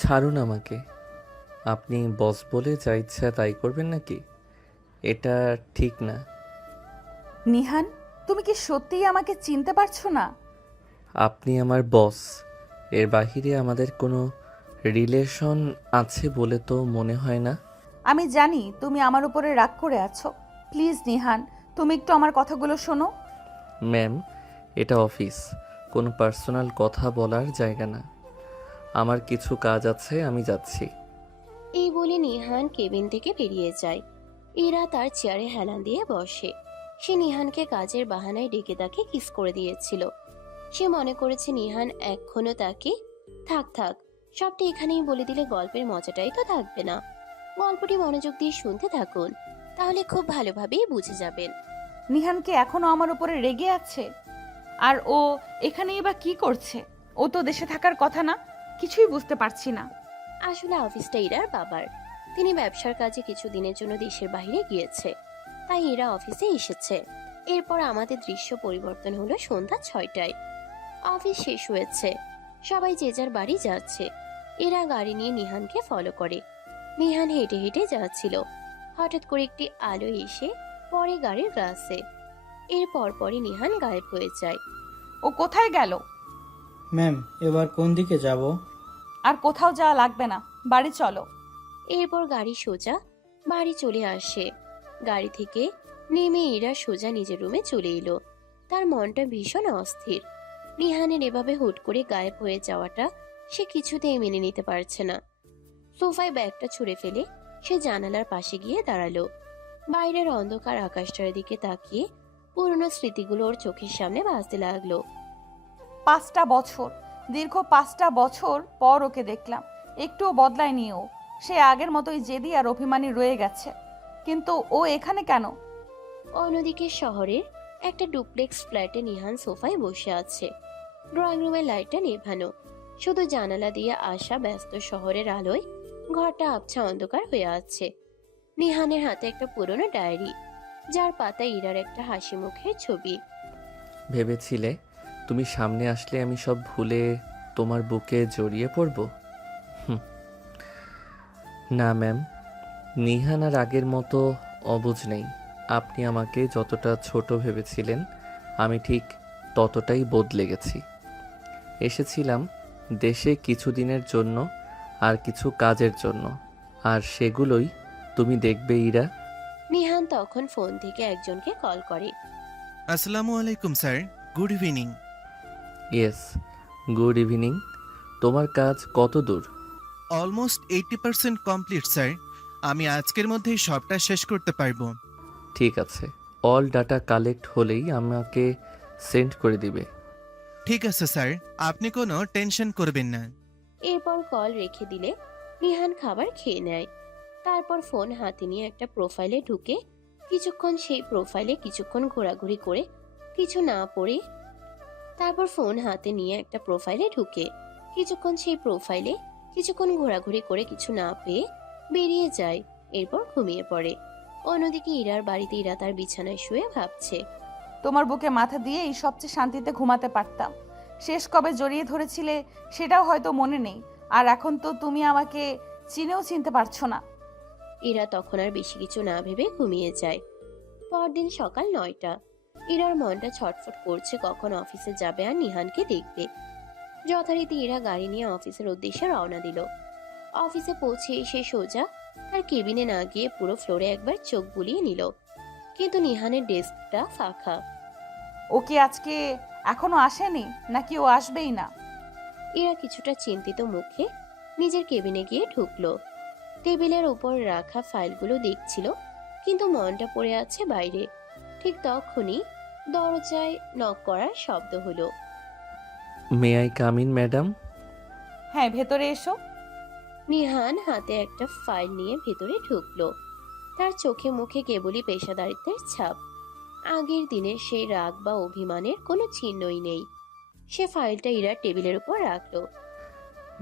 ছাড়ুন আমাকে। আপনি বস বলে যা ইচ্ছা তাই করবেন নাকি? এটা ঠিক না। নিহান, তুমি কি সত্যিই আমাকে চিনতে পারছো না? আপনি আমার বস। এর বাহিরে আমাদের কোনো রিলেশন আছে বলে তো মনে হয় না। আমি জানি তুমি আমার উপরে রাগ করে আছো। প্লিজ নিহান, তুমি একটু আমার কথাগুলো শোনো। ম্যাম, এটা অফিস, কোনো পার্সোনাল কথা বলার জায়গা না। আমার কিছু কাজ আছে, আমি যাচ্ছি। এই বলে নিহান কেবিন থেকে বেরিয়ে যায়। ইরা তার চেয়ারে হেলান দিয়ে বসে। সে নিহানকে কাজের বাহানায় ডেকে তাকে কিস করে দিয়েছিল। সে মনে করেছে নিহান এখনো তাকে থাক থাক, সবটা এখানেই বলে দিলে গল্পের মজাটাই তো থাকবে না। গল্পটি মনোযোগ দিয়ে শুনতে থাকুন, তাহলে খুব ভালোভাবেই বুঝে যাবেন। নিহান কি এখনো আমার উপরে রেগে আছে? আর ও এখানেই বা কি করছে? ও তো দেশে থাকার কথা না। কিছুই বুঝতে পারছি না। আসলে অফিসটা ইরার বাবার। তিনি ব্যবসার কাজে কিছু দিনের জন্য দেশের বাইরে গিয়েছে, তাই এরা অফিসে এসেছে। এরপর আমাদের দৃশ্য পরিবর্তন হলো সন্ধ্যা 6টায়। অফিস শেষ হয়েছে, সবাই যে যার বাড়ি যাচ্ছে। এরা গাড়ি নিয়ে নিহানকে ফলো করে। নিহান হেঁটে হেঁটে যাচ্ছিল। হঠাৎ করে একটি আলো এসে পরে গাড়ির গ্লাসে। এর পরপরই নিহান গায়েব হয়ে যায়। ও কোথায় গেল? ম্যাম, এবার কোন দিকে যাব? আর কোথাও যাওয়া লাগবে না, বাড়ি চলো। এরপর গাড়ি সোজা বাড়ি চলে আসে। গাড়ি থেকে নেমে এরা সোজা নিজের রুমে চলে এলো। তার মনটা ভীষণ অস্থির। নিহানের এভাবে হুট করে গায়েব হয়ে যাওয়াটা সে কিছুতেই মেনে নিতে পারছে না। সোফায় ব্যাগটা ছুঁড়ে ফেলে সে জানালার পাশে গিয়ে দাঁড়ালো। বাইরের অন্ধকার আকাশটার দিকে তাকিয়ে পুরনো স্মৃতিগুলো ওর চোখের সামনে ভাসতে লাগলো। 5টা বছর, দীর্ঘ 5টা বছর পর ওকে দেখলাম। একটুও বদলায়নি ও। সে আগের মতোই জেদি আর অভিমানী রয়ে গেছে। কিন্তু ও এখানে কেন? অন্যদিকে শহরের একটা ডুপ্লেক্স ফ্ল্যাটে নিহান সোফায় বসে আছে। ড্রয়িং রুমের লাইটটা নেভানো, শুধু জানালা দিয়ে আসা ব্যস্ত শহরের আলোয় ঘরটা আবছা অন্ধকার হয়ে আছে। নিহানের হাতে একটা পুরনো ডায়েরি, যার পাতায় ইরার একটা হাসি মুখের ছবি। ভেবেছিলে তুমি সামনে আসলে আমি সব ভুলে তোমার বুকে জড়িয়ে পড়ব? হুম, না ম্যাম, নিহান আর আগের মতো অবুঝ নেই। আপনি আমাকে যতটা ছোট ভেবেছিলেন, আমি ঠিক ততটাই বদলে গেছি। এসেছিলাম দেশে কিছুদিনের জন্য, আর কিছু কাজের জন্য, আর সেগুলোই তুমি দেখবে ইরা। নিহান তখন ফোন থেকে একজনকে কল করে। আসসালামু আলাইকুম sir, good evening. Yes, good evening. তোমার কাজ কত দূর? Almost 80% complete sir. আমি আজকের মধ্যেই সবটা শেষ করতে পারবো। ঠিক আছে, অল ডাটা কালেক্ট হলেই আমাকে সেন্ড করে দিবে। ঠিক আছে স্যার, আপনি কোনো টেনশন করবেন না। এরপর কল রেখে দিলে নিহান খাবার খেয়ে নেয়। তারপর ফোন হাতে নিয়ে একটা প্রোফাইলে ঢুকে কিছুক্ষণ সেই প্রোফাইলে কিছুক্ষণ ঘোরাঘুরি করে কিছু না পড়ে তারপর ফোন হাতে নিয়ে একটা প্রোফাইলে ঢুকে কিছুক্ষণ সেই প্রোফাইলে কিছুক্ষণ ঘোরাঘুরি করে কিছু না পেয়ে বেরিয়ে যায়। এরপর ঘুমিয়ে পড়ে। অন্যদিকে ইরার বাড়িতে ইরা তার বিছানায় শুয়ে ভাবছে। তোমার বুকে মাথা দিয়েই সবচেয়ে শান্তিতে ঘুমাতে পারতাম। শেষ কবে জড়িয়ে ধরেছিলে সেটাও হয়তো মনে নেই। আর এখন তো তুমি আমাকে চিনেও চিনতে পারছো না। ইরা তখন আর বেশি কিছু না ভেবে ঘুমিয়ে যায়। পরদিন সকাল 9টা। ইরার মনটা ছটফট করছে কখন অফিসে যাবে আর নিহানকে দেখবে। যথারীতি ইরা গাড়ি নিয়ে অফিসের উদ্দেশ্যে রওনা দিল। অফিসে পৌঁছে সে সোজা তার কেবিনে না গিয়ে পুরো ফ্লোরে একবার চোখ বুলিয়ে নিল, কিন্তু নিহানের ডেস্কটা ফাঁকা। ও কি আজকে এখনো আসেনি, নাকি ও আসবেই না? ইরা কিছুটা চিন্তিত মুখে নিজের কেবিনে গিয়ে ঢুকলো। টেবিলের উপর রাখা ফাইলগুলো দেখছিল, কিন্তু মনটা পড়ে আছে বাইরে। ঠিক তখনই দরজায় নক করার শব্দ হলো। May I come in madam? হ্যাঁ, ভেতরে এসো। নিহান হাতে একটা ফাইল নিয়ে ভেতরে ঢুকলো। তার চোখে মুখে কেবলই পেশাদারিত্বের ছাপ। আগের দিনের সেই রাগ বা অভিমানের কোনো চিহ্নই নেই। সে ফাইলটা ইরার টেবিলের উপর রাখলো।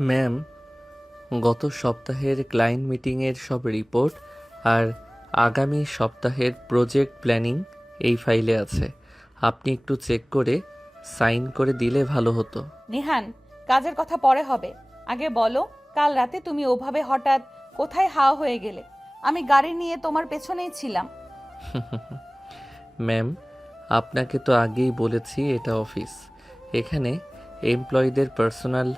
ম্যাম, গত সপ্তাহের ক্লায়েন্ট মিটিংয়ের সব রিপোর্ট আর আগামী সপ্তাহের প্রজেক্ট প্ল্যানিং এই ফাইলে আছে। আপনি একটু চেক করে সাইন করে দিলে ভালো হতো। নিহান, কাজের কথা পরে হবে। আগে বলো কাল রাতে তুমি ওভাবে হঠাৎ কোথায় হাওয়া হয়ে গেলে? আমি গাড়ি নিয়ে তোমার পেছনেই ছিলাম। ম্যাম, আপনাকে তো আগেই বলেছি এটা অফিস। এখানে এমপ্লয়ীদের পার্সোনাল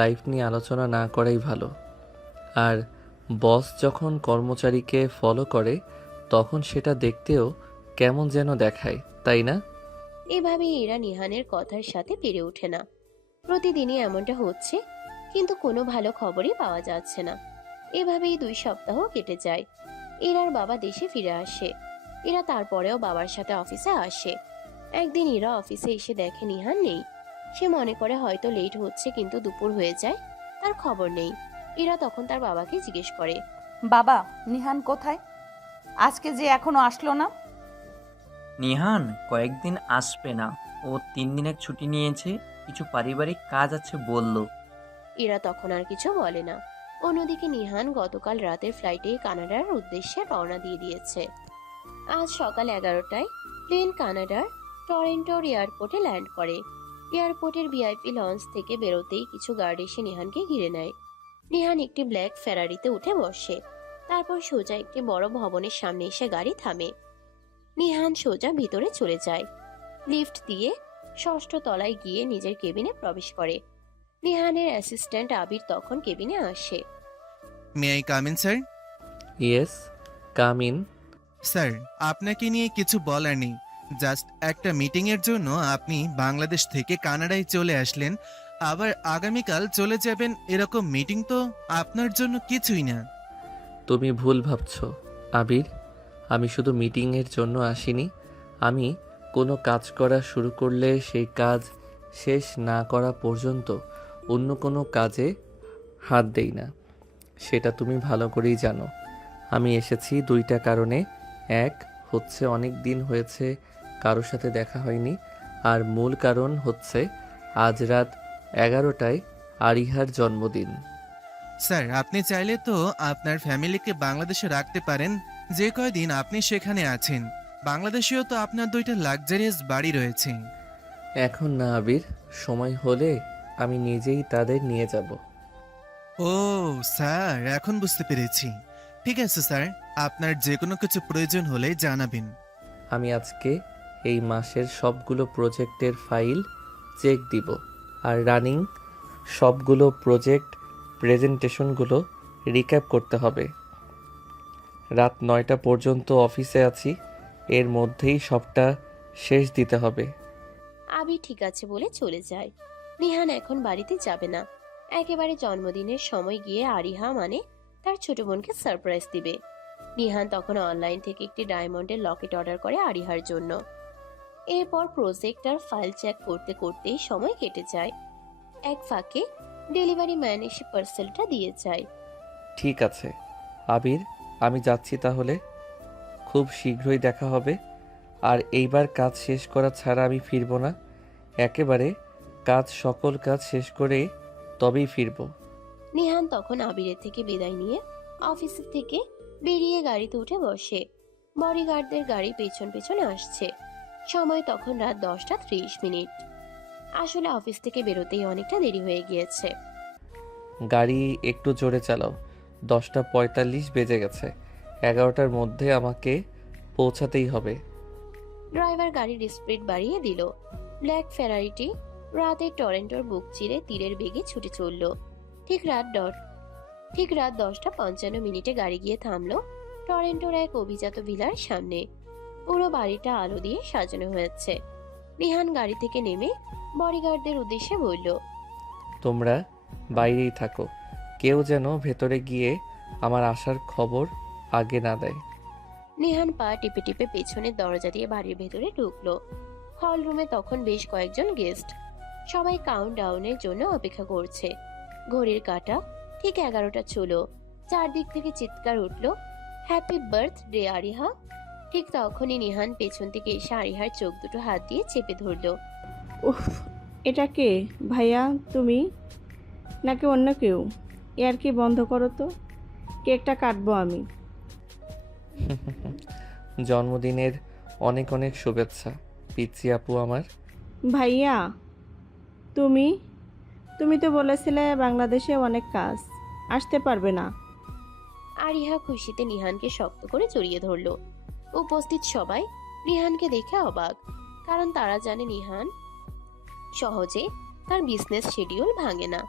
লাইফ নিয়ে আলোচনা না করাই ভালো। আর বস যখন কর্মচারীকে ফলো করে তখন সেটা দেখতেও কেমন যেন দেখায়, তাই না? এভাবেই এরা নিহানের কথার সাথে পেরে ওঠে না। প্রতিদিনই এমনটা হচ্ছে, কিন্তু কোনো ভালো খবরই পাওয়া যাচ্ছে না। এভাবেই 2 সপ্তাহ কেটে যায়। এরার বাবা দেশে ফিরে আসে। এরা তারপরেও বাবার সাথে অফিসে আসে। একদিন এরা অফিসে এসে দেখে নিহান নেই। সে মনে করে হয়তো লেট হচ্ছে, কিন্তু দুপুর হয়ে যায়, তার খবর নেই। এরা তখন তার বাবাকে জিজ্ঞেস করে। বাবা, নিহান কোথায়? আজকে যে এখনো আসলো না। নিহান কয়েকদিন আসবে না, ও 3 দিনের ছুটি নিয়েছে, কিছু পারিবারিক কাজ আছে বলল। এরা তখন আর কিছু বলে না। অন্যদিকে নিহান গতকাল রাতের ফ্লাইটে কানাডার উদ্দেশ্যে রওনা দিয়ে দিয়েছে। আজ সকাল 11টায় প্লেন কানাডার টরেন্টোর এয়ারপোর্টে ল্যান্ড করে। এয়ারপোর্টের ভিআইপি লঞ্চ থেকে বেরোতেই কিছু গার্ড এসে নিহানকে ঘিরে নেয়। নিহান একটি ব্ল্যাক ফেরারিতে উঠে বসে। তারপর সোজা একটি বড় ভবনের সামনে এসে গাড়ি থামে। নিহান সোজা ভিতরে চলে যায়। লিফট দিয়ে 6ষ্ঠ তলায় গিয়ে নিজের কেবিনে প্রবেশ করে। নিহানের অ্যাসিস্ট্যান্ট আবির তখন কেবিনে আসে। May I come in sir? Yes, come in. Sir, আপনাকে নিয়ে কিছু বলার নেই। জাস্ট একটা মিটিংয়ের জন্য আপনি বাংলাদেশ থেকে কানাডায় চলে আসলেন, আবার আগামীকাল চলে যাবেন, এরকম মিটিং তো আপনার জন্য কিছুই না। তুমি ভুল ভাবছো আবির। আমি শুধু মিটিংয়ের জন্য আসিনি। আমি কোনো কাজ করা শুরু করলে সেই কাজ শেষ না করা পর্যন্ত অন্য কোনো কাজে হাত দেই না। সেটা তুমি ভালো করেই জানো। আমি এসেছি 2টা কারণে। এক হচ্ছে অনেক দিন হয়েছে কারোর সাথে দেখা হয়নি, আর মূল কারণ হচ্ছে আজ রাত 11টায় আরিহার জন্মদিন। স্যার, আপনি চাইলে তো আপনার ফ্যামিলিকে বাংলাদেশে রাখতে পারেন। যে কয়দিন আপনি সেখানে আছেন, বাংলাদেশেও তো আপনার 2টা লাক্সারিয়াস বাড়ি রয়েছে। এখন না আবির, সময় হলে আমি নিজেই তাদের নিয়ে যাব। ও স্যার, এখন বুঝতে পেরেছি। ঠিক আছে স্যার, আপনার যে কোনো কিছু প্রয়োজন হলে জানাবেন। আমি আজকে এই মাসের সবগুলো প্রজেক্টের ফাইল চেক দিব, আর রানিং সবগুলো প্রজেক্ট প্রেজেন্টেশনগুলো রিক্যাপ করতে হবে। রাত 9টা পর্যন্ত অফিসে আছি, এর মধ্যেই সবটা শেষ দিতে হবে। আবির ঠিক আছে বলে চলে যায়। নিহান এখন বাড়িতে যাবে না। একেবারে জন্মদিনের সময় গিয়ে আরিহা মানে তার ছোট বোনকে সারপ্রাইজ দিবে। নিহান তখন অনলাইন থেকে একটি ডায়মন্ডের লকেট অর্ডার করে আরিহার জন্য। এরপর প্রজেক্ট আর ফাইল চেক করতে করতেই সময় কেটে যায়। এক ফাঁকে ডেলিভারি ম্যান এসে পার্সেলটা দিয়ে যায়। ঠিক আছে আবির, আমি যাচ্ছি তাহলে। খুব শীঘ্রই দেখা হবে। আর এইবার কাজ শেষ করা ছাড়া আমি ফিরবো না। একেবারে সকল কাজ শেষ করে তবেই ফিরবো। নিহান তখন আবিরের থেকে বিদায় নিয়ে অফিসের থেকে বেরিয়ে গাড়িতে উঠে বসে। বডিগার্ডদের গাড়ি পেছন পেছনে আসছে। সময় তখন রাত 10টা 30 মিনিট। আসলে অফিস থেকে বেরোতেই অনেকটা দেরি হয়ে গিয়েছে। গাড়ি একটু জোরে চালাও, 10টা 45 বেজে গেছে। 11টার মধ্যে আমাকে পৌঁছাতেই হবে। ড্রাইভার গাড়ির স্পিড বাড়িয়ে দিল। ব্ল্যাক ফেরারিটি রাতে টরেন্টোর বুক চিরে তীরের বেগে ছুটে চলল। ঠিক রাত 10টা 55 গাড়ি গিয়ে থামলো টরেন্টোর এক অভিজাত ভিলার সামনে। পুরো বাড়িটা আলো দিয়ে সাজানো হয়েছে। নিহান গাড়ি থেকে নেমে বডিগার্ডদের উদ্দেশ্যে বলল, তোমরা বাইরেই থাকো, কেউ যেন ভেতরে গিয়ে আমার আসার খবর আগে না দেয়। নিহান পা টিপে টিপে পেছনের দরজা দিয়ে বাড়ির ভেতরে ঢুকলো। হল রুমে তখন বেশ কয়েকজন গেস্ট। সবাই কাউন্টডাউনের জন্য অপেক্ষা করছে। ঘড়ির কাঁটা ঠিক 11টা ছিল। চারদিক থেকে চিৎকার উঠল, হ্যাপি বার্থডে আরিহা। ঠিক তখনই নিহান পেছন থেকে এসে আরিহার চোখ দুটো হাত দিয়ে চেপে ধরলো। উফ, এটা কে ভাইয়া? তুমি নাকি অন্য কেউ? এর কি বন্ধ করো তো, কেকটা কাটবো আমি। জন্মদিনের অনেক অনেক শুভেচ্ছা পিচ্ছি আপু আমার। ভাইয়া, তুমি তুমি তো বলেছিলে বাংলাদেশে অনেক কাজ, আসতে পারবে না। আরিহা খুশিতে নিহানকে শক্ত করে জড়িয়ে ধরল। উপস্থিত সবাই নিহানকে দেখে অবাক, কারণ তারা জানে নিহান সহজে তার বিজনেস শিডিউল ভাঙে না।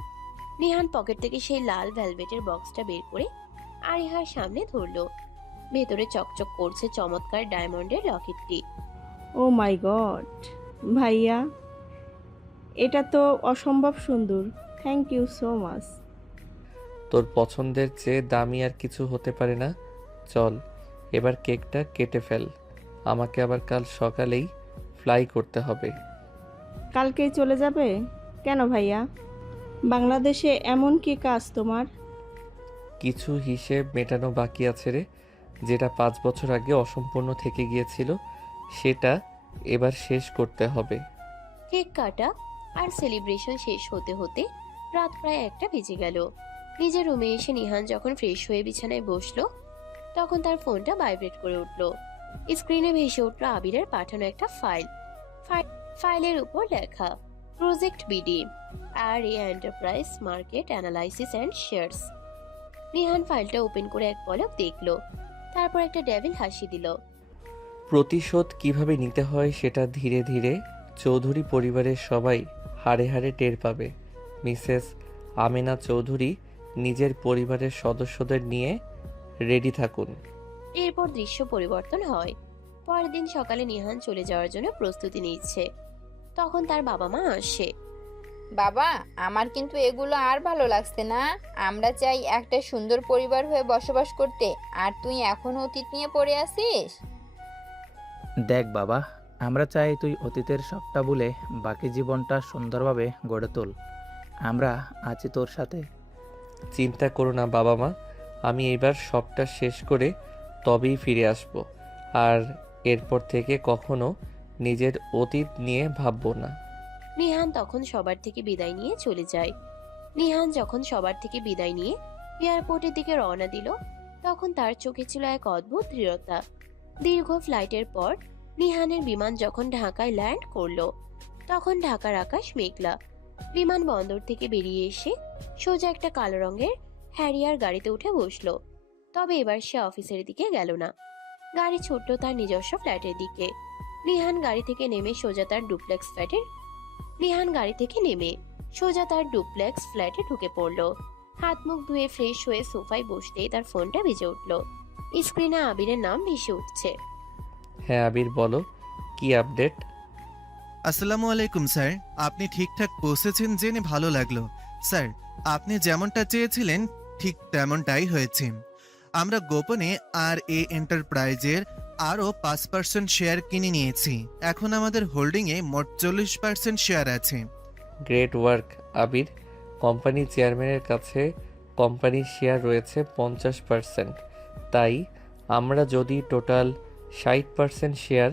নিহান পকেট থেকে সেই লাল ভেলভেটের বক্সটা বের করে আরিহার সামনে ধরলো। ভেতরে চকচক করছে চমৎকার ডায়মন্ডের লকেটটি। ও মাই গড ভাইয়া, এটা তো অসম্ভব সুন্দর। Thank you so much. তোর পছন্দের চেয়ে দামি আর কিছু হতে পারে না। চল এবার কেকটা কেটে ফেল, আমাকে আবার কাল সকালেই ফ্লাই করতে হবে। কালকেই চলে যাবে? কেন ভাইয়া, বাংলাদেশে এমন কি কাজ তোমার? কিছু হিসেব মেটানো বাকি আছে রে, যেটা 5 বছর আগে অসম্পূর্ণ থেকে গিয়েছিল, সেটা এবার শেষ করতে হবে। কেক কাটা আর সেলিব্রেশন শেষ হতে হতে রাত প্রায় 1টা বেজে গেল। নিজের রুমে এসে নিহান যখন ফ্রেশ হয়ে বিছানায় বসলো, তখন তার ফোনটা ভাইব্রেট করে উঠলো। স্ক্রিনে ভেসে উঠলো আবিরের পাঠানো একটা ফাইল। ফাইলের উপর লেখা project BD R A enterprise market analysis and shares. Nihan ফাইলটা ওপেন করে এক পলক দেখলো, তারপর একটা ডেভিল হাসি দিল। প্রতিশোধ কিভাবে নিতে হয় সেটা ধীরে ধীরে চৌধুরী পরিবারের সবাই হাড়ে হাড়ে টের পাবে। মিসেস আমেনা চৌধুরী নিজের পরিবারের সদস্যদের নিয়ে রেডি থাকুন। এরপর দৃশ্য পরিবর্তন হয়। পরের দিন সকালে নিহান চলে যাওয়ার জন্য প্রস্তুতি নিচ্ছে, তখন তার বাবা মা আসে। বাবা, আমার কিন্তু এগুলো আর ভালো লাগছে না। আমরা চাই একটা সুন্দর পরিবার হয়ে বসবাস করতে, আর তুই এখন অতীত নিয়ে পড়ে আছিস। দেখ বাবা, আমরা চাই তুই অতীতের সবটা ভুলে বাকি জীবনটা সুন্দরভাবে গড়ে তোল। আমরা আছি তোর সাথে। চিন্তা করো না বাবা মা, আমি এবার সবটা শেষ করে তবেই ফিরে আসব, আর এরপর থেকে কখনো নিজের অতীত নিয়ে ভাববো না। নিহান তখন সবার থেকে বিদায় নিয়ে চলে যায়। নিহান যখন সবার থেকে বিদায় নিয়ে এয়ারপোর্টের দিকে রওনা দিল, তখন তার চোখে ছিল এক অদ্ভুত দৃঢ়তা। দীর্ঘ ফ্লাইটের পর নিহানের বিমান যখন ঢাকায় ল্যান্ড করলো, তখন ঢাকার আকাশ মেঘলা। বিমান বন্দর থেকে বেরিয়ে এসে সোজা একটা কালো রঙের হ্যারিয়ার গাড়িতে উঠে বসলো। তবে এবার সে অফিসের দিকে গেল না, গাড়ি ছুটল তার নিজস্ব ফ্ল্যাটের দিকে। নিহান গাড়ি থেকে নেমে সোজা তার ডুপ্লেক্স ফ্ল্যাটে ঢুকে পড়লো। হাত মুখ ধুয়ে ফ্রেশ হয়ে সোফায় বসতেই তার ফোনটা বেজে উঠলো। স্ক্রিনে আবিরের নাম ভেসে উঠছে। হ্যাঁ আবির, বলো কি আপডেট? আসসালামু আলাইকুম স্যার, আপনি ঠিকঠাক পৌঁছেছেন জেনে ভালো লাগলো। স্যার, আপনি যেমনটা চেয়েছিলেন ঠিক তেমনটাই হয়েছে। আমরা গোপনে আর এ এন্টারপ্রাইজের আরও 5% শেয়ার কিনে নিয়েছি। এখন আমাদের হোল্ডিংয়ে মোট 40% শেয়ার আছে। গ্রেট ওয়ার্ক আবির। কোম্পানির চেয়ারম্যানের কাছে কোম্পানির শেয়ার রয়েছে 50%, তাই আমরা যদি টোটাল 60% শেয়ার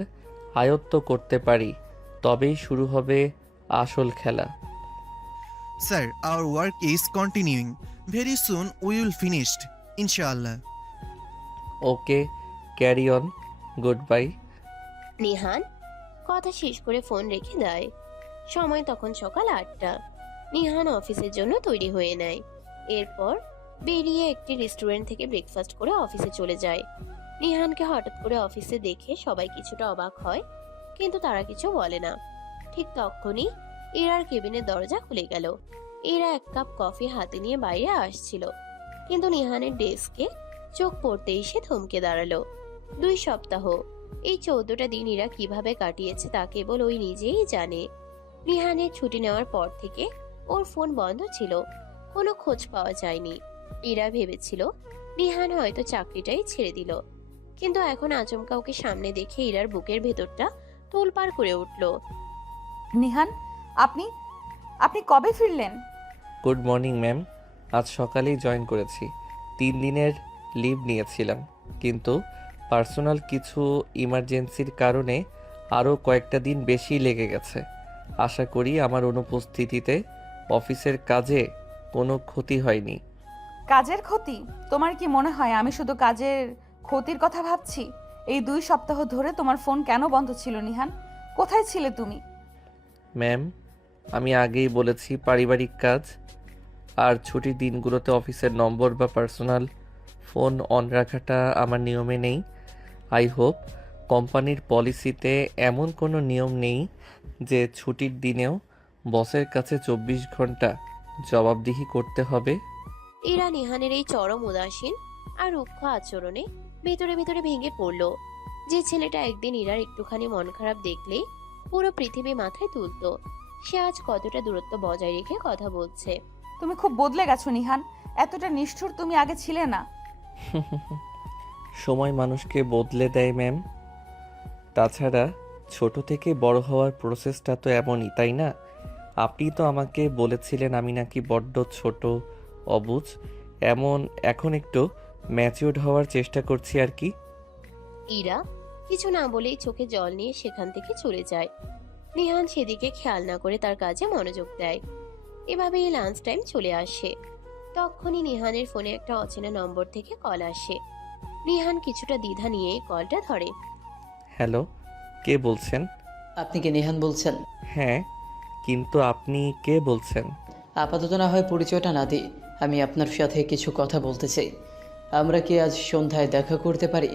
আয়ত্ত করতে পারি, তবেই শুরু হবে আসল খেলা। Sir, our work is continuing. Very soon we will finished, ইনশাআল্লাহ। Okay, carry on, good bye. Nihan কথা শেষ করে ফোন রেখে দেয়। সময় তখন সকাল 8টা। নিহান অফিসের জন্য তৈরি হয়ে নেয়। এরপর বেরিয়ে একটি রেস্টুরেন্ট থেকে ব্রেকফাস্ট করে অফিসে চলে যায়। নিহানকে হঠাৎ করে অফিসে দেখে সবাই কিছুটা অবাক হয়, কিন্তু তারা কিছু বলে না। ঠিক তখনই ইরার কেবিনের দরজা খুলে গেল। ইরা এক কাপ কফি হাতে নিয়ে বাইরে আসছিল, কিন্তু নিহানের ডেস্কে চোখ পড়তেই সে থমকে দাঁড়ালো। 2 সপ্তাহ, এই 14টা দিন ইরা কিভাবে কাটিয়েছে তা কেবল ওই নিজেই জানে। নিহানের ছুটি নেওয়ার পর থেকে ওর ফোন বন্ধ ছিল, কোনো খোঁজ পাওয়া যায়নি। ইরা ভেবেছিল নিহান হয়তো চাকরিটাই ছেড়ে দিল, কিন্তু এখন আচমকা ওকে সামনে দেখে ইরার বুকের ভেতরটা তোলপাড় করে উঠল। নিহান, আপনি আপনি কবে ফিরলেন? গুড মর্নিং ম্যাম, আজ সকালেই জয়েন করেছি। 3 দিনের লিভ নিয়েছিলাম, কিন্তু পার্সোনাল কিছু ইমার্জেন্সির কারণে আরও কয়েকটা দিন বেশি লেগে গেছে। আশা করি আমার অনুপস্থিতিতে অফিসের কাজে কোনো ক্ষতি হয়নি। কাজের ক্ষতি? তোমার কি মনে হয় আমি শুধু কাজের ক্ষতির কথা ভাবছি? এই 2 সপ্তাহ ধরে তোমার ফোন কেন বন্ধ ছিল নিহান? কোথায় ছিলে তুমি? ম্যাম, আমি আগেই বলেছি পারিবারিক কাজ। আর ছুটির দিনগুলোতে অফিসের নম্বর বা পার্সোনাল ফোন অন রাখাটা আমার নিয়মে নেই। আই হোপ কোম্পানির পলিসিতে এমন কোনো নিয়ম নেই যে ছুটির দিনেও বসের কাছে 24 ঘন্টা জবাবদিহি করতে হবে। ইরা নিহানের এই চরম উদাসীন আর রুক্ষ আচরণে ভেতরে ভেতরে ভেঙে পড়ল। যে ছেলেটা একদিন ইরার একটুখানি মন খারাপ দেখলেই পুরো পৃথিবী মাথায় তুলতো, সে আজ কতটা দূরত্ব বজায় রেখে কথা বলছে। তুমি খুব বদলে গেছো নিহান, এতটা নিষ্ঠুর তুমি আগে ছিলে না। সময় মানুষকে বদলে দেয় ম্যাম। তাছাড়া ছোট থেকে বড় হওয়ার প্রসেসটা তো এমনই, তাই না? আপনি তো আমাকে বলেছিলেন আমি নাকি বড্ড ছোট, অবুঝ। এখন একটু ম্যাচিউরড হওয়ার চেষ্টা করছি আর কি। ইরা কিছু না বলেই চোখে জল নিয়ে সেখান থেকে চলে যায়। নিহান সেদিকে খেয়াল না করে তার কাজে মনোযোগ দেয়। এভাবেই লাঞ্চ টাইম চলে আসে। তখনই নিহানের ফোনে একটা অচেনা নম্বর থেকে কল আসে। নিহান কিছুটা দ্বিধা নিয়ে কলটা ধরে। হ্যালো, কে বলছেন? আপনি কি নেহান বলছেন? হ্যাঁ, কিন্তু আপনি কে বলছেন? আপাতত না হয় পরিচয়টা না দিই, আমি আপনার সাথে কিছু কথা বলতে চাই। আমরা কি আজ সন্ধ্যায় দেখা করতে পারি?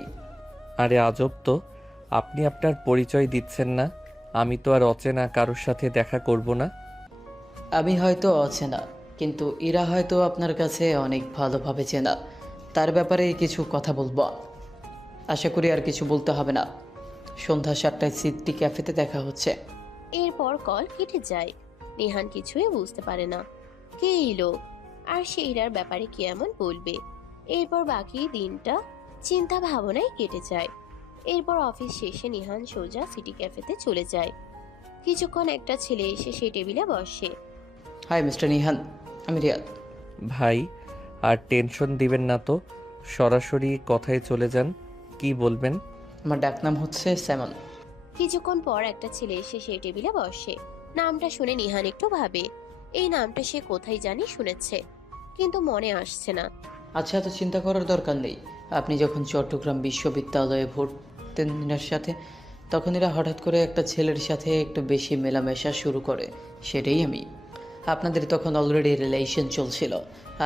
আরে আজব তো, আপনি আপনার পরিচয় দিচ্ছেন না। আমি তো আর অচেনা কারোর সাথে দেখা করব না। আমি হয়তো অচেনা, কিন্তু ইরা হয়তো আপনার কাছে অনেক ভালোভাবে চেনা। তার ব্যাপারে কিছু কথা বলবো। আশা করি আর কিছু বলতে হবে না। সন্ধ্যা 7টায় সিটি ক্যাফেতে দেখা হচ্ছে। এরপর কল কেটে যায়। নিহান কিছুই বুঝতে পারে না কে এই লোক, আর সে ইরার ব্যাপারে কি এমন বলবে। এরপর বাকি দিনটা চিন্তা ভাবনায় কেটে যায়। এরপর অফিস শেষে নিহান সোজা সিটি ক্যাফেতে চলে যায়। কিছুক্ষণ একটা ছেলে এসে সেই টেবিলে বসে। হাই মিস্টার নিহান, আমি রিয়াদ। ভাই, আর টেনশন দিবেন না তো, সরাসরি কথায় চলে যান। কি বলবেন? আমার ডাকনাম হচ্ছে স্যামন। কিছুক্ষণ পর একটা ছেলে এসে সেই টেবিলে বসে। নামটা শুনে নিহান একটু ভাবে, এই নামটা সে কোথায় জানি শুনেছে, কিন্তু মনে আসছে না। আচ্ছা, তো চিন্তা করার দরকার নেই। আপনি যখন চট্টগ্রাম বিশ্ববিদ্যালয়ে ভর্তেন এনার সাথে, তখন এরা হঠাৎ করে একটা ছেলের সাথে একটু বেশি মেলামেশা শুরু করে, সেটাই আমি। আপনাদের তখন অলরেডি রিলেশন চলছিল।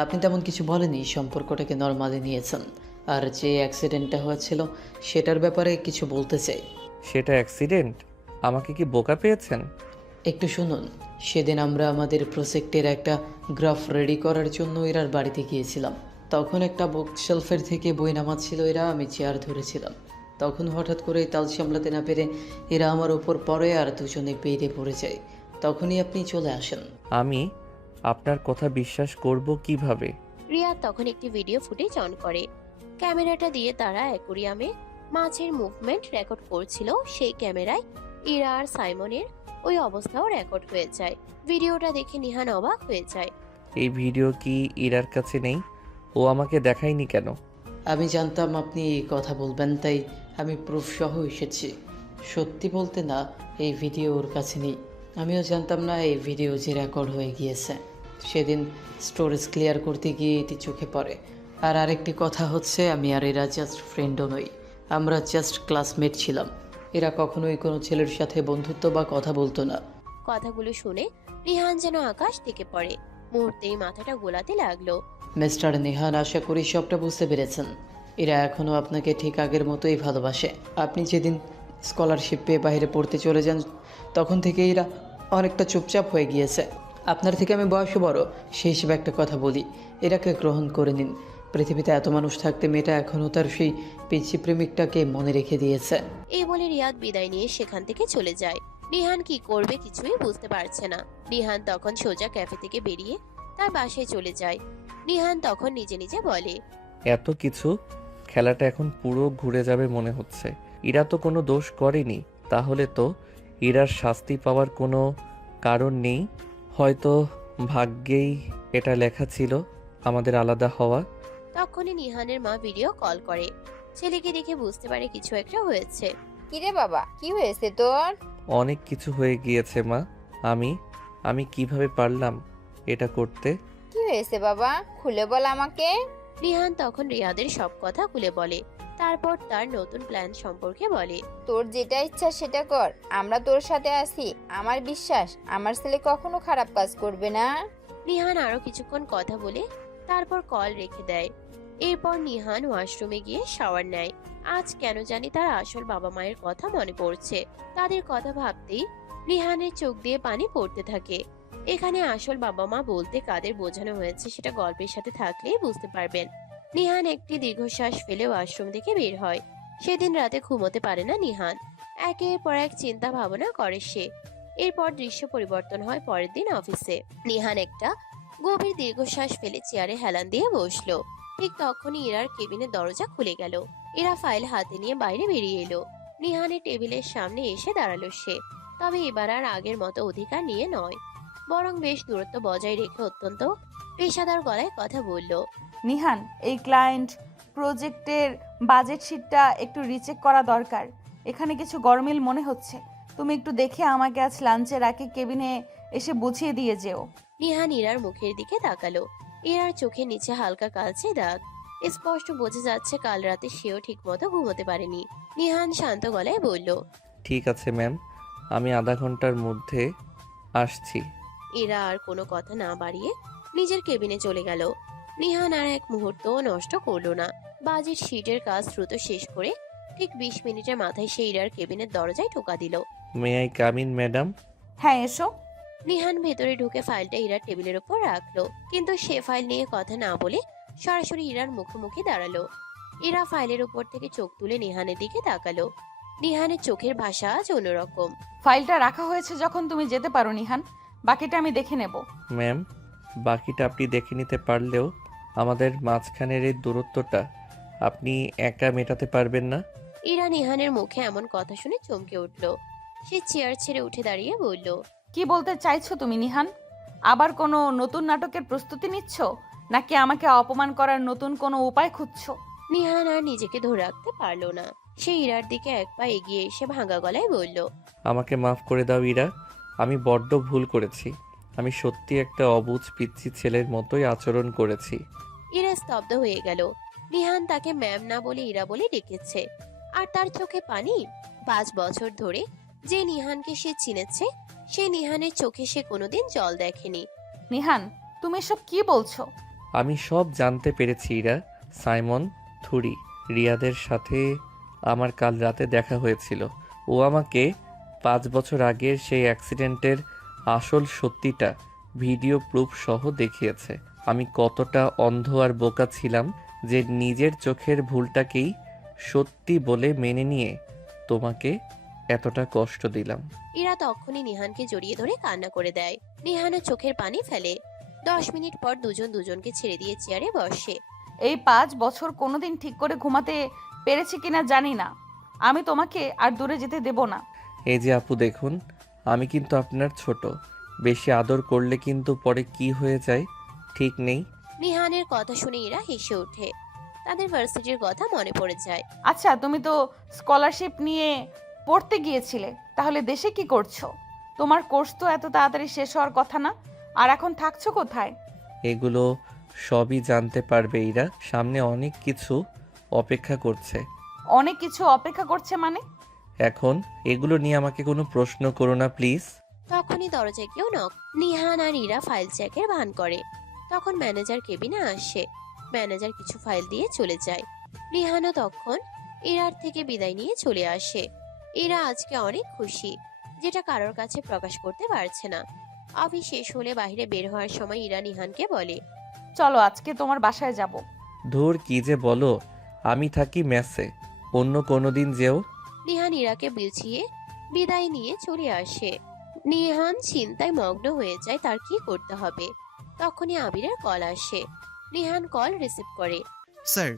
আপনি তেমন কিছু বলেনি, সম্পর্কটাকে নর্মালি নিয়েছেন। আর যে অ্যাক্সিডেন্টটা হয়েছিল সেটার ব্যাপারে কিছু বলতে চাই। সেটা অ্যাক্সিডেন্ট? আমাকে কি বোকা পেয়েছেন? একটু শুনুন, সেদিন আমরা আমাদের প্রজেক্টের একটা গ্রাফ রেডি করার জন্য এরার বাড়িতে গিয়েছিলাম। তখন একটা বুক শেলফের থেকে বই নামাচ্ছিল এরা, আমি চেয়ার ধরেছিলাম। তখন হঠাৎ করে তাল সামলাতে না পেরে এরা আমার ওপর পড়ে আর দুজনে বেরিয়ে পড়ে যায়। তখনই আপনি চলে আসেন। আমি আপনার কথা বিশ্বাস করব কিভাবে? রিয়া তখন একটি ভিডিও ফুটেজ অন করে। ক্যামেরাটা দিয়ে তারা অ্যাকোরিয়ামে মাছের মুভমেন্ট রেকর্ড করছিল। সেই ক্যামেরায় ইরা আর সাইমনের ওই অবস্থাও রেকর্ড হয়ে যায়। ভিডিওটা দেখে নিহান অবাক হয়ে যায়। এই ভিডিও কি ইরার কাছে নেই? ও আমাকে দেখায়নি কেন? আমি জানতাম আপনি এই কথা বলবেন, তাই আমি প্রুফ সহ এসেছি। সত্যি বলতে না, এই ভিডিও ওর কাছে নেই। আমিও জানতাম না এই ভিডিও যে রেকর্ড হয়ে গিয়েছে। সেদিন স্টোরেজ ক্লিয়ার করতে গিয়ে এটি চোখে পড়ে। আর আরেকটি কথা হচ্ছে, আমি আর এরা জাস্ট ফ্রেন্ডও নই, আমরা জাস্ট ক্লাসমেট ছিলাম। এরা কখনোই কোনো ছেলের সাথে বন্ধুত্ব বা কথা বলতো না। কথাগুলো শুনে রিহান যেন আকাশ থেকে পড়ে। মুহূর্তেই মাথাটা গোলাতে লাগলো। মিস্টার নিহান, আশা করি সবটা বুঝতে পেরেছেন। এরা এখনও আপনাকে ঠিক আগের মতোই ভালোবাসে। আপনি যেদিন স্কলারশিপ পেয়ে বাইরে পড়তে চলে যান, তখন থেকে এরা অনেকটা চুপচাপ হয়ে গিয়েছে। আপনার থেকে আমি বয়সে বড়, সেই হিসেবে একটা কথা বলি, এরাকে গ্রহণ করে নিন। পৃথিবীতে এত মানুষ থাকতে মেয়েটা এখনও তার সেই পিচ্ছি প্রেমিকটাকে মনে রেখে দিয়েছে। এই বলে রিয়াদ বিদায় নিয়ে সেখান থেকে চলে যায়। নিহান কি করবে কিছুই বুঝতে পারছে না। নিহান তখন সোজা ক্যাফে থেকে বেরিয়ে তার বাসায় চলে যায়। নিহান তখন নিজে নিজে বলে, এত কিছু, খেলাটা এখন পুরো ঘুরে যাবে মনে হচ্ছে। ইরা তো কোনো দোষ করেনি, তাহলে তো ইরার শাস্তি পাওয়ার কোনো কারণ নেই। হয়তো ভাগ্যেই এটা লেখা ছিল আমাদের আলাদা হওয়া। তখনই নিহানের মা ভিডিও কল করে। ছেলেকে দেখে বুঝতে পারে কিছু একটা হয়েছে। কিরে বাবা, কি হয়েছে তোর? অনেক কিছু হয়ে গিয়েছে মা। আমি কিভাবে পারলাম এটা করতে? কি হয়েছে বাবা, খুলে বল আমাকে। নিহান তখন রিয়াদের সব কথা খুলে বলে। তারপর তার নতুন প্ল্যান সম্পর্কে বলে। তোর যেটা ইচ্ছা সেটা কর, আমরা তোর সাথে আছি। আমার বিশ্বাস আমার ছেলে কখনো খারাপ কাজ করবে না। নিহান আরো কিছুক্ষণ কথা বলে তারপর কল রেখে দেয়। এরপর নিহান ওয়াশরুমে গিয়ে শাওয়ার নেয়। আজ কেন জানি তার আসল বাবা মায়ের কথা মনে পড়ছে। তাদের কথা ভাবতেই নিহানের চোখ দিয়ে পানি পড়তে থাকে। এখানে আসল বাবা মা বলতে কাদের বোঝানো হয়েছে সেটা গল্পের সাথে থাকলেই বুঝতে পারবেন। নিহান একটি দীর্ঘশ্বাস ফেলে ওয়াশরুম থেকে বের হয়। সেদিন রাতে ঘুমোতে পারে না নিহান। একের পর এক চিন্তা ভাবনা করে সে। এরপর দৃশ্য পরিবর্তন হয় পরের দিন অফিসে। নিহান একটা গভীর দীর্ঘশ্বাস ফেলে চেয়ারে হেলান দিয়ে বসলো। ঠিক তখনই ইরার কেবিনের দরজা খুলে গেল। ইরা ফাইল হাতে নিয়ে বাইরে বেরিয়ে এলো। নিহানের টেবিলের সামনে এসে দাঁড়ালো সে। তবে এবার আর আগের মতো অধিকার নিয়ে নয়, বরং বেশ দূরত্ব বজায় রেখে অত্যন্ত পেশাদার গলায় কথা বলল। নিহান, এই ক্লায়েন্ট প্রজেক্টের বাজেট শিটটা একটু রিচেক করা দরকার। এখানে কিছু গরমিল মনে হচ্ছে। তুমি একটু দেখে আমাকে আজ লাঞ্চের আগে কেবিনে এসে বুঝিয়ে দিয়ে যেও। নিহান ইরার মুখের দিকে তাকালো। ইরার চোখের নিচে হালকা কালচে দাগ। স্পষ্ট বোঝা যাচ্ছে কাল রাতে সেও ঠিক মতো ঘুমোতে পারেনি। নিহান শান্ত গলায় বলল, ঠিক আছে ম্যাম, আমি আধা ঘন্টার মধ্যে আসছি। ইরা আর কোনো কথা না বাড়িয়ে নিজের কেবিনে চলে গেল। নিহান আর এক মুহূর্ত নষ্ট করলো না। বাজেট শিটের কাজ দ্রুত শেষ করে ঠিক 20 মিনিটের মাথায় সে ইরার কেবিনের দরজায় টোকা দিল। May I come in madam? হ্যাঁ, এসো। নিহান ভেতরে ঢুকে ফাইলটা ইরার টেবিলের উপর রাখলো, কিন্তু সে ফাইল নিয়ে কথা না বলে সরাসরি ইরার মুখোমুখি দাঁড়ালো। ইরা ফাইলের উপর থেকে চোখ তুলে নিহানের দিকে তাকালো। নিহানের চোখের ভাষা আজ অন্যরকম। ফাইলটা রাখা হয়েছে যখন তুমি যেতে পারো নিহান, বাকিটা আমি দেখে নেব। ম্যাম, বাকিটা আপনি দেখে নিতে পারলেও আমাদের মাঝখানের এই দূরত্বটা আপনি একা মেটাতে পারবেন না। ইরা নিহানের মুখে এমন কথা শুনে চমকে উঠল। সে চেয়ার ছেড়ে উঠে দাঁড়িয়ে বলল, কি বলতে চাইছো তুমি নিহান? আবার কোনো নতুন নাটকের প্রস্তুতি নিচ্ছ, নাকি আমাকে অপমান করার নতুন কোনো উপায় খুঁজছো? নিহান আর নিজেকে ধরে রাখতে পারলো না। সে ইরার দিকে এক পা এগিয়ে এসে ভাঙা গলায় বলল, আমাকে মাফ করে দাও ইরা, আমি বড্ড ভুল করেছি। আমি সত্যি একটা অবুঝ পিচ্ছি ছেলের মতোই আচরণ করেছি। ইরা স্তব্ধ হয়ে গেল। নিহান তাকে ম্যাম না বলে ইরা বলে ডেকেছে, আর তার চোখে পানি। 5 বছর ধরে যে নিহানকে সে চিনেছে, সে নিহানের চোখে সে কোনোদিন জল দেখেনি। নিহান, তুমি এসব কি বলছো? আমি সব জানতে পেরেছি ইরা। সাইমন থুরি রিয়াদের সাথে আমার কাল রাতে দেখা হয়েছিল। ও আমাকে 5 বছর আগের সেই অ্যাক্সিডেন্টের আসল সত্যিটা ভিডিও প্রুফ সহ দেখিয়েছে। আমি কতটা অন্ধ আর বোকা ছিলাম যে নিজের চোখের ভুলটাকেই সত্যি বলে মেনে নিয়ে তোমাকে এতটা কষ্ট দিলাম। ইরা তখনই নিহানকে জড়িয়ে ধরে কান্না করে দেয়। নিহানও চোখের পানি ফেলে। 10 মিনিট পর দুজন দুজনকে ছেড়ে দিয়ে চেয়ারে বসে। এই 5 বছর কোনোদিন ঠিক করে ঘুমাতে পেরেছি কিনা জানি না। আমি তোমাকে আর দূরে যেতে দেব না। এই যে আপু দেখুন, আমি কিন্তু আপনার ছোট। বেশি আদর করলে কিন্তু পরে কি হয়ে যায় ঠিক নেই। নিহানের কথা শুনে ইরা হেসে ওঠে। তাদের ভার্সিটির কথা মনে পড়ে যায়। আচ্ছা, তুমি তো স্কলারশিপ নিয়ে পড়তে গিয়েছিলে, তাহলে দেশে কি করছো? তোমার কোর্স তো এত তাড়াতাড়ি শেষ হওয়ার কথা না। আর এখন থাকছো কোথায়? এগুলো সবই জানতে পারবে ইরা, সামনে অনেক কিছু অপেক্ষা করছে। অনেক কিছু অপেক্ষা করছে মানে? এখন এগুলো নিয়ে আমাকে কোনো প্রশ্ন করো না প্লিজ। তখনই দরজায় কেউ নক। নিহান আর ইরা ফাইল চেকের ভান করে। তখন ম্যানেজার কেবিনে আসে। ম্যানেজার কিছু ফাইল দিয়ে চলে যায়। নিহানও তখন ইরার থেকে বিদায় নিয়ে চলে আসে। ইরা আজকে অনেক খুশি, যেটা কারোর কাছে প্রকাশ করতে পারছে না। অফিস শেষ হলে বাইরে বের হওয়ার সময় ইরা নিহানকে বলে, চলো আজকে তোমার বাসায় যাব। ধুর কি যে বলো, আমি থাকি মেসে, অন্য কোনো দিন যেও। নিহান ইরাকে বিছিয়ে বিদায় নিয়ে চলে আসে। নিহান চিন্তায় মগ্ন হয়ে যায় তার কি করতে হবে। তখনই আবিরের কল আসে। নিহান কল রিসিভ করে। স্যার,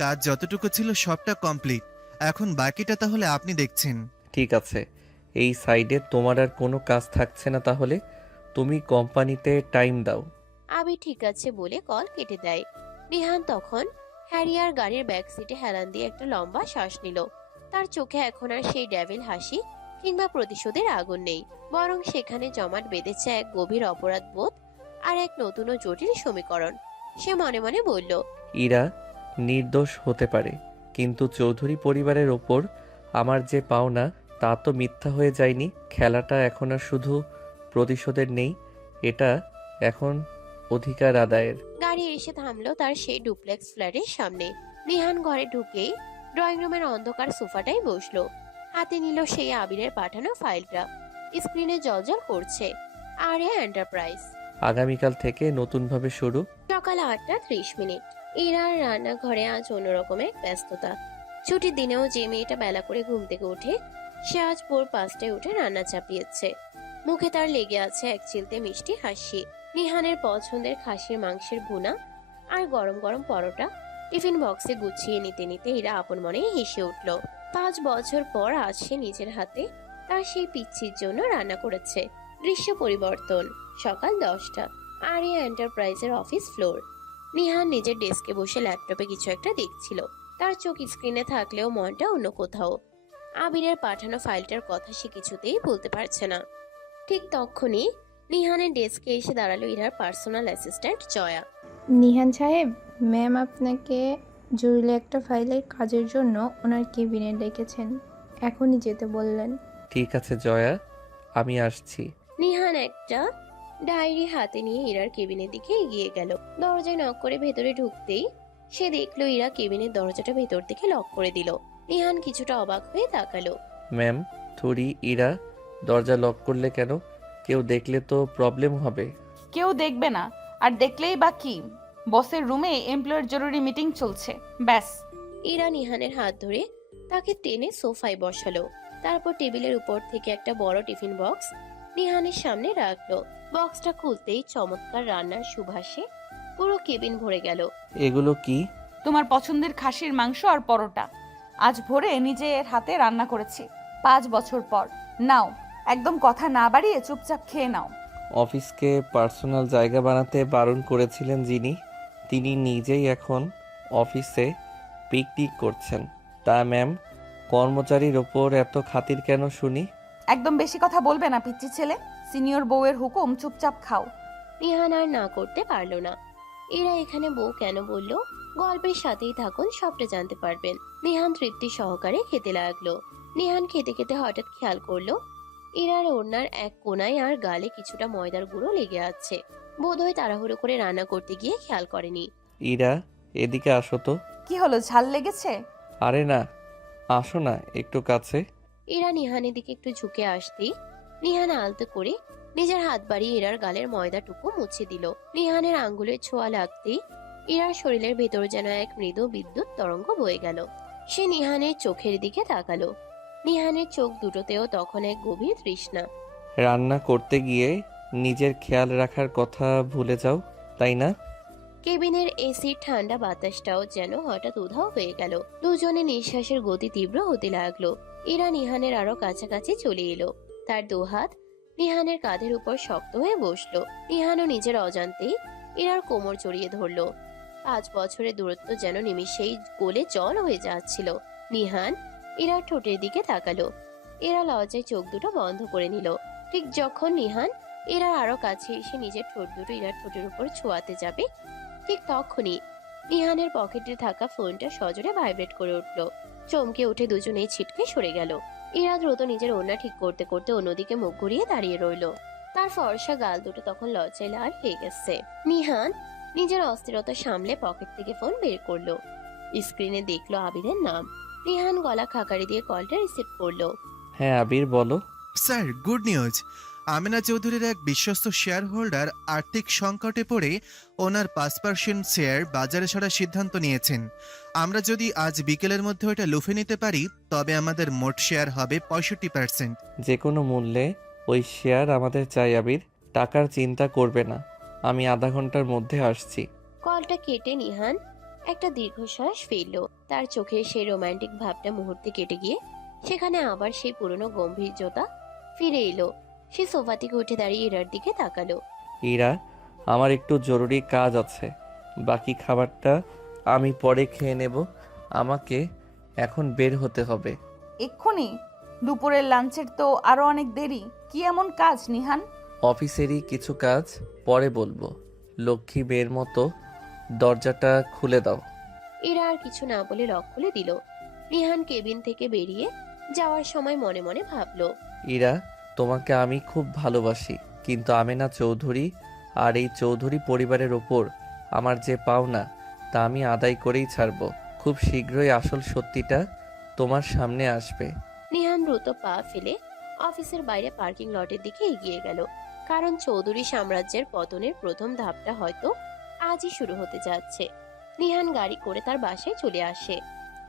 কাজ যতটুকু ছিল সবটা কমপ্লিট, এখন বাকিটা তাহলে আপনি দেখছেন। ঠিক আছে, এই সাইডে তোমার আর কোনো কাজ থাকছে না, তাহলে তুমি কোম্পানিতে টাইম দাও। আবির ঠিক আছে বলে কল কেটে দেয়। নিহান তখন হ্যারিয়ার গাড়ির ব্যাক সিটে হেলান দিয়ে একটা লম্বা শ্বাস নিল। তার চোখে এখন আর সেই ডেভিল হাসি কিংবা প্রতিশোধের আগুন নেই, বরং সেখানে জমাট বেঁধেছে এক গভীর অপরাধ বোধ আর এক নতুন ও জটিল সমীকরণ। সে মনে মনে বলল, ইরা নির্দোষ হতে পারে, কিন্তু চৌধুরী পরিবারের ওপর আমার যে পাওনা তা তো মিথ্যা হয়ে যায়নি। খেলাটা এখন আর শুধু প্রতিশোধের নেই, এটা এখন অধিকার আদায়ের। গাড়ি এসে থামলো তার সেই ডুপ্লেক্স ফ্ল্যাটের সামনে। নিহান ঘরে ঢুকেই ড্রয়িং রুমের অন্ধকার সোফাটায় বসলো। হাতে নিল সেই আবিরের পাঠানো ফাইলটা। স্ক্রিনে জলজল করছে আরিয়া এন্টারপ্রাইজ। আগামীকাল থেকে নতুনভাবে শুরু। সকাল 8:30। ইরার রান্নাঘরে আজ অন্যরকম এক ব্যস্ততা। ছুটির দিনেও যে মেয়েটা বেলা করে ঘুম থেকে ওঠে, সে আজ ভোর 5টায় উঠে রান্না চাপিয়েছে। মুখে তার লেগে আছে এক চিলতে মিষ্টি হাসি। নিহানের পছন্দের খাসির মাংসের ভুনা আর গরম গরম পরোটা টিফিন বক্সে গুছিয়ে নিতে নিতে ইরা আপন মনে হেসে উঠল। 5 বছর পর আজ সে নিজের হাতে তার সেই পিচ্ছির জন্য রান্না করেছে। দৃশ্য পরিবর্তন। সকাল 10টা। আরিয়া এন্টারপ্রাইজের অফিস ফ্লোর। নিহান নিজের ডেস্কে বসে ল্যাপটপে কিছু একটা দেখছিল। তার চোখ স্ক্রিনে থাকলেও মনটা অন্য কোথাও। আবিরের পাঠানো ফাইলটার কথা সে কিছুতেই বলতে পারছে না। ঠিক তখনই নিহানের ডেস্কে এসে দাঁড়ালো ইরার পার্সোনাল অ্যাসিস্ট্যান্ট জয়া। নিহান সাহেব, ম্যাম আপনাকে জরুরি একটা ফাইলের কাজের জন্য ওনার কেবিনে ডেকেছেন, এখনই যেতে বললেন। ঠিক আছে জয়া, আমি আসছি। নিহান একটা ডায়েরি হাতে নিয়ে ইরার কেবিনের দিকে এগিয়ে গেল। দরজায় নক করে ভেতরে ঢুকতেই সে দেখলো ইরা কেবিনের দরজাটা ভেতর থেকে লক করে দিল। নিহান কিছুটা অবাক হয়ে তাকালো। ম্যাম, থুরি ইরা, দরজা লক করলে কেন? কেউ দেখলে তো প্রবলেম হবে। কেউ দেখবে না, আর দেখলেই বা কি? বসের রুমে এমপ্লয়ের জরুরি মিটিং চলছে, ব্যাস। ইরা নিহানের হাত ধরে তাকে টেনে সোফায় বসালো। তারপর টেবিলের উপর থেকে একটা বড় টিফিন বক্স নিহানের সামনে রাখলো। বক্সটা খুলতেই চমৎকার রান্নার সুবাসে পুরো কেবিন ভরে গেল। এগুলো কি? তোমার পছন্দের খাসির মাংস আর পরোটা। আজ ভোরে নিজের হাতে রান্না করেছি, 5 বছর পর। নাও, একদম কথা না বাড়িয়ে চুপচাপ খেয়ে নাও। অফিসকে পার্সোনাল জায়গা বানাতে বারণ করেছিলেন যিনি, তিনি নিজেই এখন অফিসে পিকনিক করছেন। তা ম্যাম, কর্মচারীর ওপর এত খাতির কেন শুনি? একদম বেশি কথা বলবে না পিচ্চি ছেলে। সিনিয়র বউয়ের হুকুম, চুপচাপ খাও। নিহান আর না করতে পারলো না। এরা এখানে বউ কেন বলল, গল্পের সাথেই থাকুন, সবটা জানতে পারবেন। নিহান তৃপ্তি সহকারে খেতে লাগলো। নিহান খেতে খেতে হঠাৎ খেয়াল করলো ইরার ওড়নার এক কোনায় আর গালে কিছুটা ময়দার গুঁড়ো লেগে আছে। বোধহয় তাড়াহুড়ো করে রান্না করতে গিয়ে খেয়াল করেনি। ইরা, এদিকে আসো তো। কি হলো, ঝাল লেগেছে? আরে না, আসো না একটু কাছে। ইরা নিহানের দিকে একটু ঝুঁকে আসতেই নিহান আলতো করে নিজের হাত বাড়িয়ে ইরার গালের ময়দাটুকু মুছে দিল। নিহানের আঙ্গুলের ছোঁয়া লাগতেই ইরার শরীরের ভেতর যেন এক মৃদু বিদ্যুৎ তরঙ্গ বয়ে গেল। সে নিহানের চোখের দিকে তাকালো। নিহানের চোখ দুটোতেও তখন এক গভীর তৃষ্ণা। রান্না করতে গিয়ে নিজের খেয়াল রাখার কথা ভুলে যাও, তাই না? কেবিনের এসির ঠান্ডা বাতাসটাও যেন হঠাৎ উধাও হয়ে গেল। দুজনে নিঃশ্বাসের গতি তীব্র হতে লাগলো। ইরা নিহানের আরো কাছাকাছি চলে এলো। তার দুহাত নিহানের কাঁধের উপর শক্ত হয়ে বসলো। নিহানও নিজের অজান্তেই ইরার কোমর জড়িয়ে ধরলো। 5 বছরের দূরত্ব যেন নিমিষেই গলে জল হয়ে যাচ্ছিল। নিহান ইরার ঠোঁটের দিকে তাকালো। এরা লজ্জায় চোখ দুটো বন্ধ করে নিল। ঠিক যখন নিহান এরা আরো কাছে এসে নিজের ঠোঁট দুটো ইরার ঠোঁটের উপর ছোঁয়াতে যাবে, ঠিক তখনই নিহানের পকেটে থাকা ফোনটা সজোরে ভাইব্রেট করে উঠল। চমকে উঠে দুজনেই ছিটকে সরে গেল। ইরা দ্রুত নিজের ওড়না ঠিক করতে করতে অন্যদিকে মুখ ঘুরিয়ে দাঁড়িয়ে রইল। তার ফর্সা গাল দুটো তখন লজ্জায় লাল হয়ে গেছে। নিহান নিজের অস্থিরতা সামলে পকেট থেকে ফোন বের করলো। স্ক্রিনে দেখলো আবিরের নাম। নিহান গলা খাকারি দিয়ে কলটা রিসিভ করলো। হ্যাঁ আবির, বলো। Sir, good news. আমিনা চৌধুরীর এক বিশ্বস্ত শেয়ার হোল্ডার আর্থিক সংকটে পড়ে ওনার 5% শেয়ার বাজারে ছাড়ার সিদ্ধান্ত নিয়েছেন। আমরা যদি আজ বিকেলের মধ্যে ওটা লুফে নিতে পারি তবে আমাদের মোট শেয়ার হবে 65%। যে কোনো মূল্যে ওই শেয়ার আমাদের চাই আবির। টাকার চিন্তা করবে না, আমি আধা ঘন্টার মধ্যে আসছি। কলটা কেটে নিহান একটা দীর্ঘশ্বাস ফেললো। তার চোখে সেই রোমান্টিক ভাবটা মুহূর্তে কেটে গিয়ে সেখানে আবার সেই পুরনো গম্ভীর্যতা ফিরে এলো। সে সোফা থেকে উঠে দাঁড়িয়ে ইরার দিকে তাকালো। ইরা, আমার একটু জরুরি কাজ আছে, বাকি খাবারটা আমি পরে খেয়ে নেব। আমাকে এখন বের হতে হবে। এক্ষুনি? দুপুরের লাঞ্চের তো আরো অনেক দেরি। কি এমন কাজ নিহান? অফিসেরই কিছু কাজ, পরে বলবো। লক্ষ্মী মেয়ের মতো দরজাটা খুলে দাও। ইরা আর কিছু না বলে লক খুলে দিল। নিহান কেবিন থেকে বেরিয়ে যাওয়ার সময় মনে মনে ভাবলো, ইরা, তোমাকে আমি খুব ভালোবাসি, কিন্তু আমেনা চৌধুরী আর এই চৌধুরী পরিবারের ওপর আমার যে পাওনা তা আমি আদায় করেই ছাড়ব। খুব শীঘ্রই আসল সত্যিটা তোমার সামনে আসবে। নিহান দ্রুত পা ফেলে অফিসের বাইরে পার্কিং লটের দিকে এগিয়ে গেল, কারণ চৌধুরী সাম্রাজ্যের পতনের প্রথম ধাপটা হয়তো আজই শুরু হতে যাচ্ছে। নিহান গাড়ি করে তার বাসায় চলে আসে।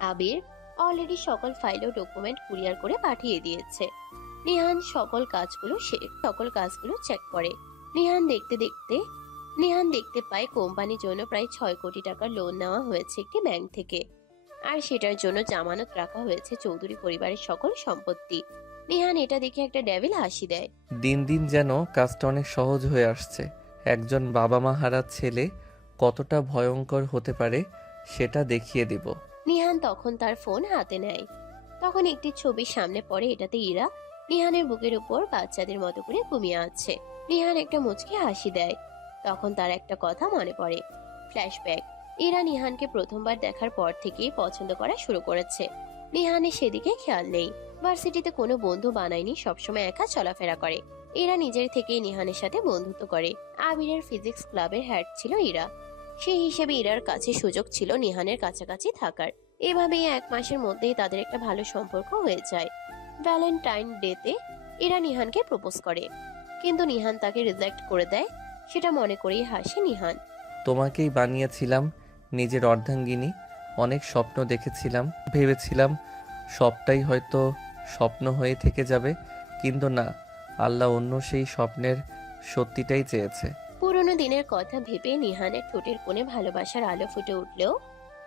আবির অলরেডি সকল ফাইল ও ডকুমেন্ট কুরিয়ার করে পাঠিয়ে দিয়েছে। নিহান সকল কাজগুলো চেক করে। নিহান দেখতে পায় কোম্পানির জন্য প্রায় 6 কোটি টাকার লোন নেওয়া হয়েছে একটি ব্যাংক থেকে, আর সেটার জন্য জামানত রাখা হয়েছে চৌধুরী পরিবারের সকল সম্পত্তি। নিহান এটা দেখে একটা ডেভিল হাসি দেয়। দিন দিন যেন কাজটা অনেক সহজ হয়ে আসছে। একজন বাবা মা হারা ছেলে কতটা ভয়ঙ্কর হতে পারে সেটা দেখিয়ে দিব। নিহান তখন তার ফোন হাতে নেয়। তখন একটি ছবির সামনে পড়ে, এটাতে ইরা নিহানের বুকের উপর বাচ্চাদের মতো করে ঘুমিয়ে আছে। নিহান একটা মুচকি হাসি দেয়। তখন তার একটা কথা মনে পড়ে, ফ্ল্যাশব্যাক। ইরা নিহানকে প্রথমবার দেখার পর থেকেই পছন্দ করা শুরু করেছে। নিহানের সেদিকে খেয়াল নেই। ভার্সিটিতে কোনো বন্ধু বানায়নি, সবসময় একা চলাফেরা করে। ইরা নিজের থেকেই নিহানের সাথে বন্ধুত্ব করে। আবিরের ফিজিক্স ক্লাবের হেড ছিল ইরা। সেই হিসেবে ইরার কাছে সুযোগ ছিল নিহানের কাছাকাছি থাকার। এভাবেই 1 মাসের মধ্যেই তাদের একটা ভালো সম্পর্ক হয়ে যায়। ভ্যালেন্টাইন ডেতে ইরা নিহানকে প্রপোজ করে, কিন্তু নিহান তাকে রিজেক্ট করে দেয়। সেটা মনে করেই হাসে নিহান। তোমাকেই বানিয়েছিলাম নিজের অর্ধাঙ্গিনী। অনেক স্বপ্ন দেখেছিলাম, ভেবেছিলাম সবটাই হয়তো স্বপ্ন হয়ে থেকে যাবে, কিন্তু না, আল্লাহ অন্য সেই স্বপ্নের সত্যিটাই চেয়েছে। পুরোনো দিনের কথা ভেবে নিহানের ঠোঁটের কোণে ভালোবাসার আলো ফুটে উঠলেও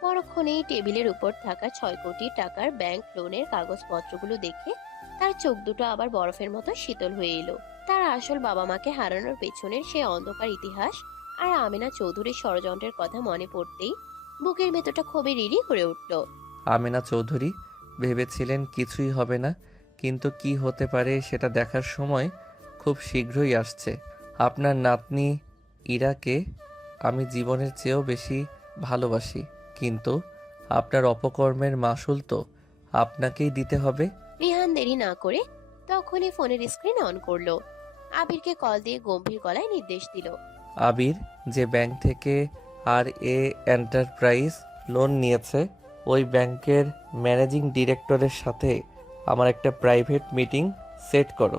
পরক্ষণেই টেবিলের উপর থাকা 6 কোটি টাকার ব্যাংক লোনের কাগজপত্রগুলো দেখে তার চোখ দুটো আবার বরফের মতো শীতল হয়ে এলো। তার আসল বাবা মাকে হারানোর পেছনের সে অন্ধকার ইতিহাস আর আমেনা চৌধুরীর ষড়যন্ত্রের কথা মনে পড়তেই বুকের ভেতরটা খুবই রিরি করে উঠল। আমেনা চৌধুরী ভেবেছিলেন কিছুই হবে না, কিন্তু কি হতে পারে সেটা দেখার সময় খুব শীঘ্রই আসছে। আপনার নাতনি ইরাকে আমি জীবনের চেয়েও বেশি ভালোবাসি, কিন্তু আপনার অপকর্মের মাসুল তো আপনাকেই দিতে হবে। নিহান দেরি না করে তখনই ফোনের স্ক্রিন অন করলো। আবিরকে কল দিয়ে গম্ভীর গলায় নির্দেশ দিল। আবির, যে ব্যাংক থেকে RA এন্টারপ্রাইজ লোন নিয়েছে, ওই ব্যাংকের ম্যানেজিং ডিরেক্টরের সাথে আমার একটা প্রাইভেট মিটিং সেট করো।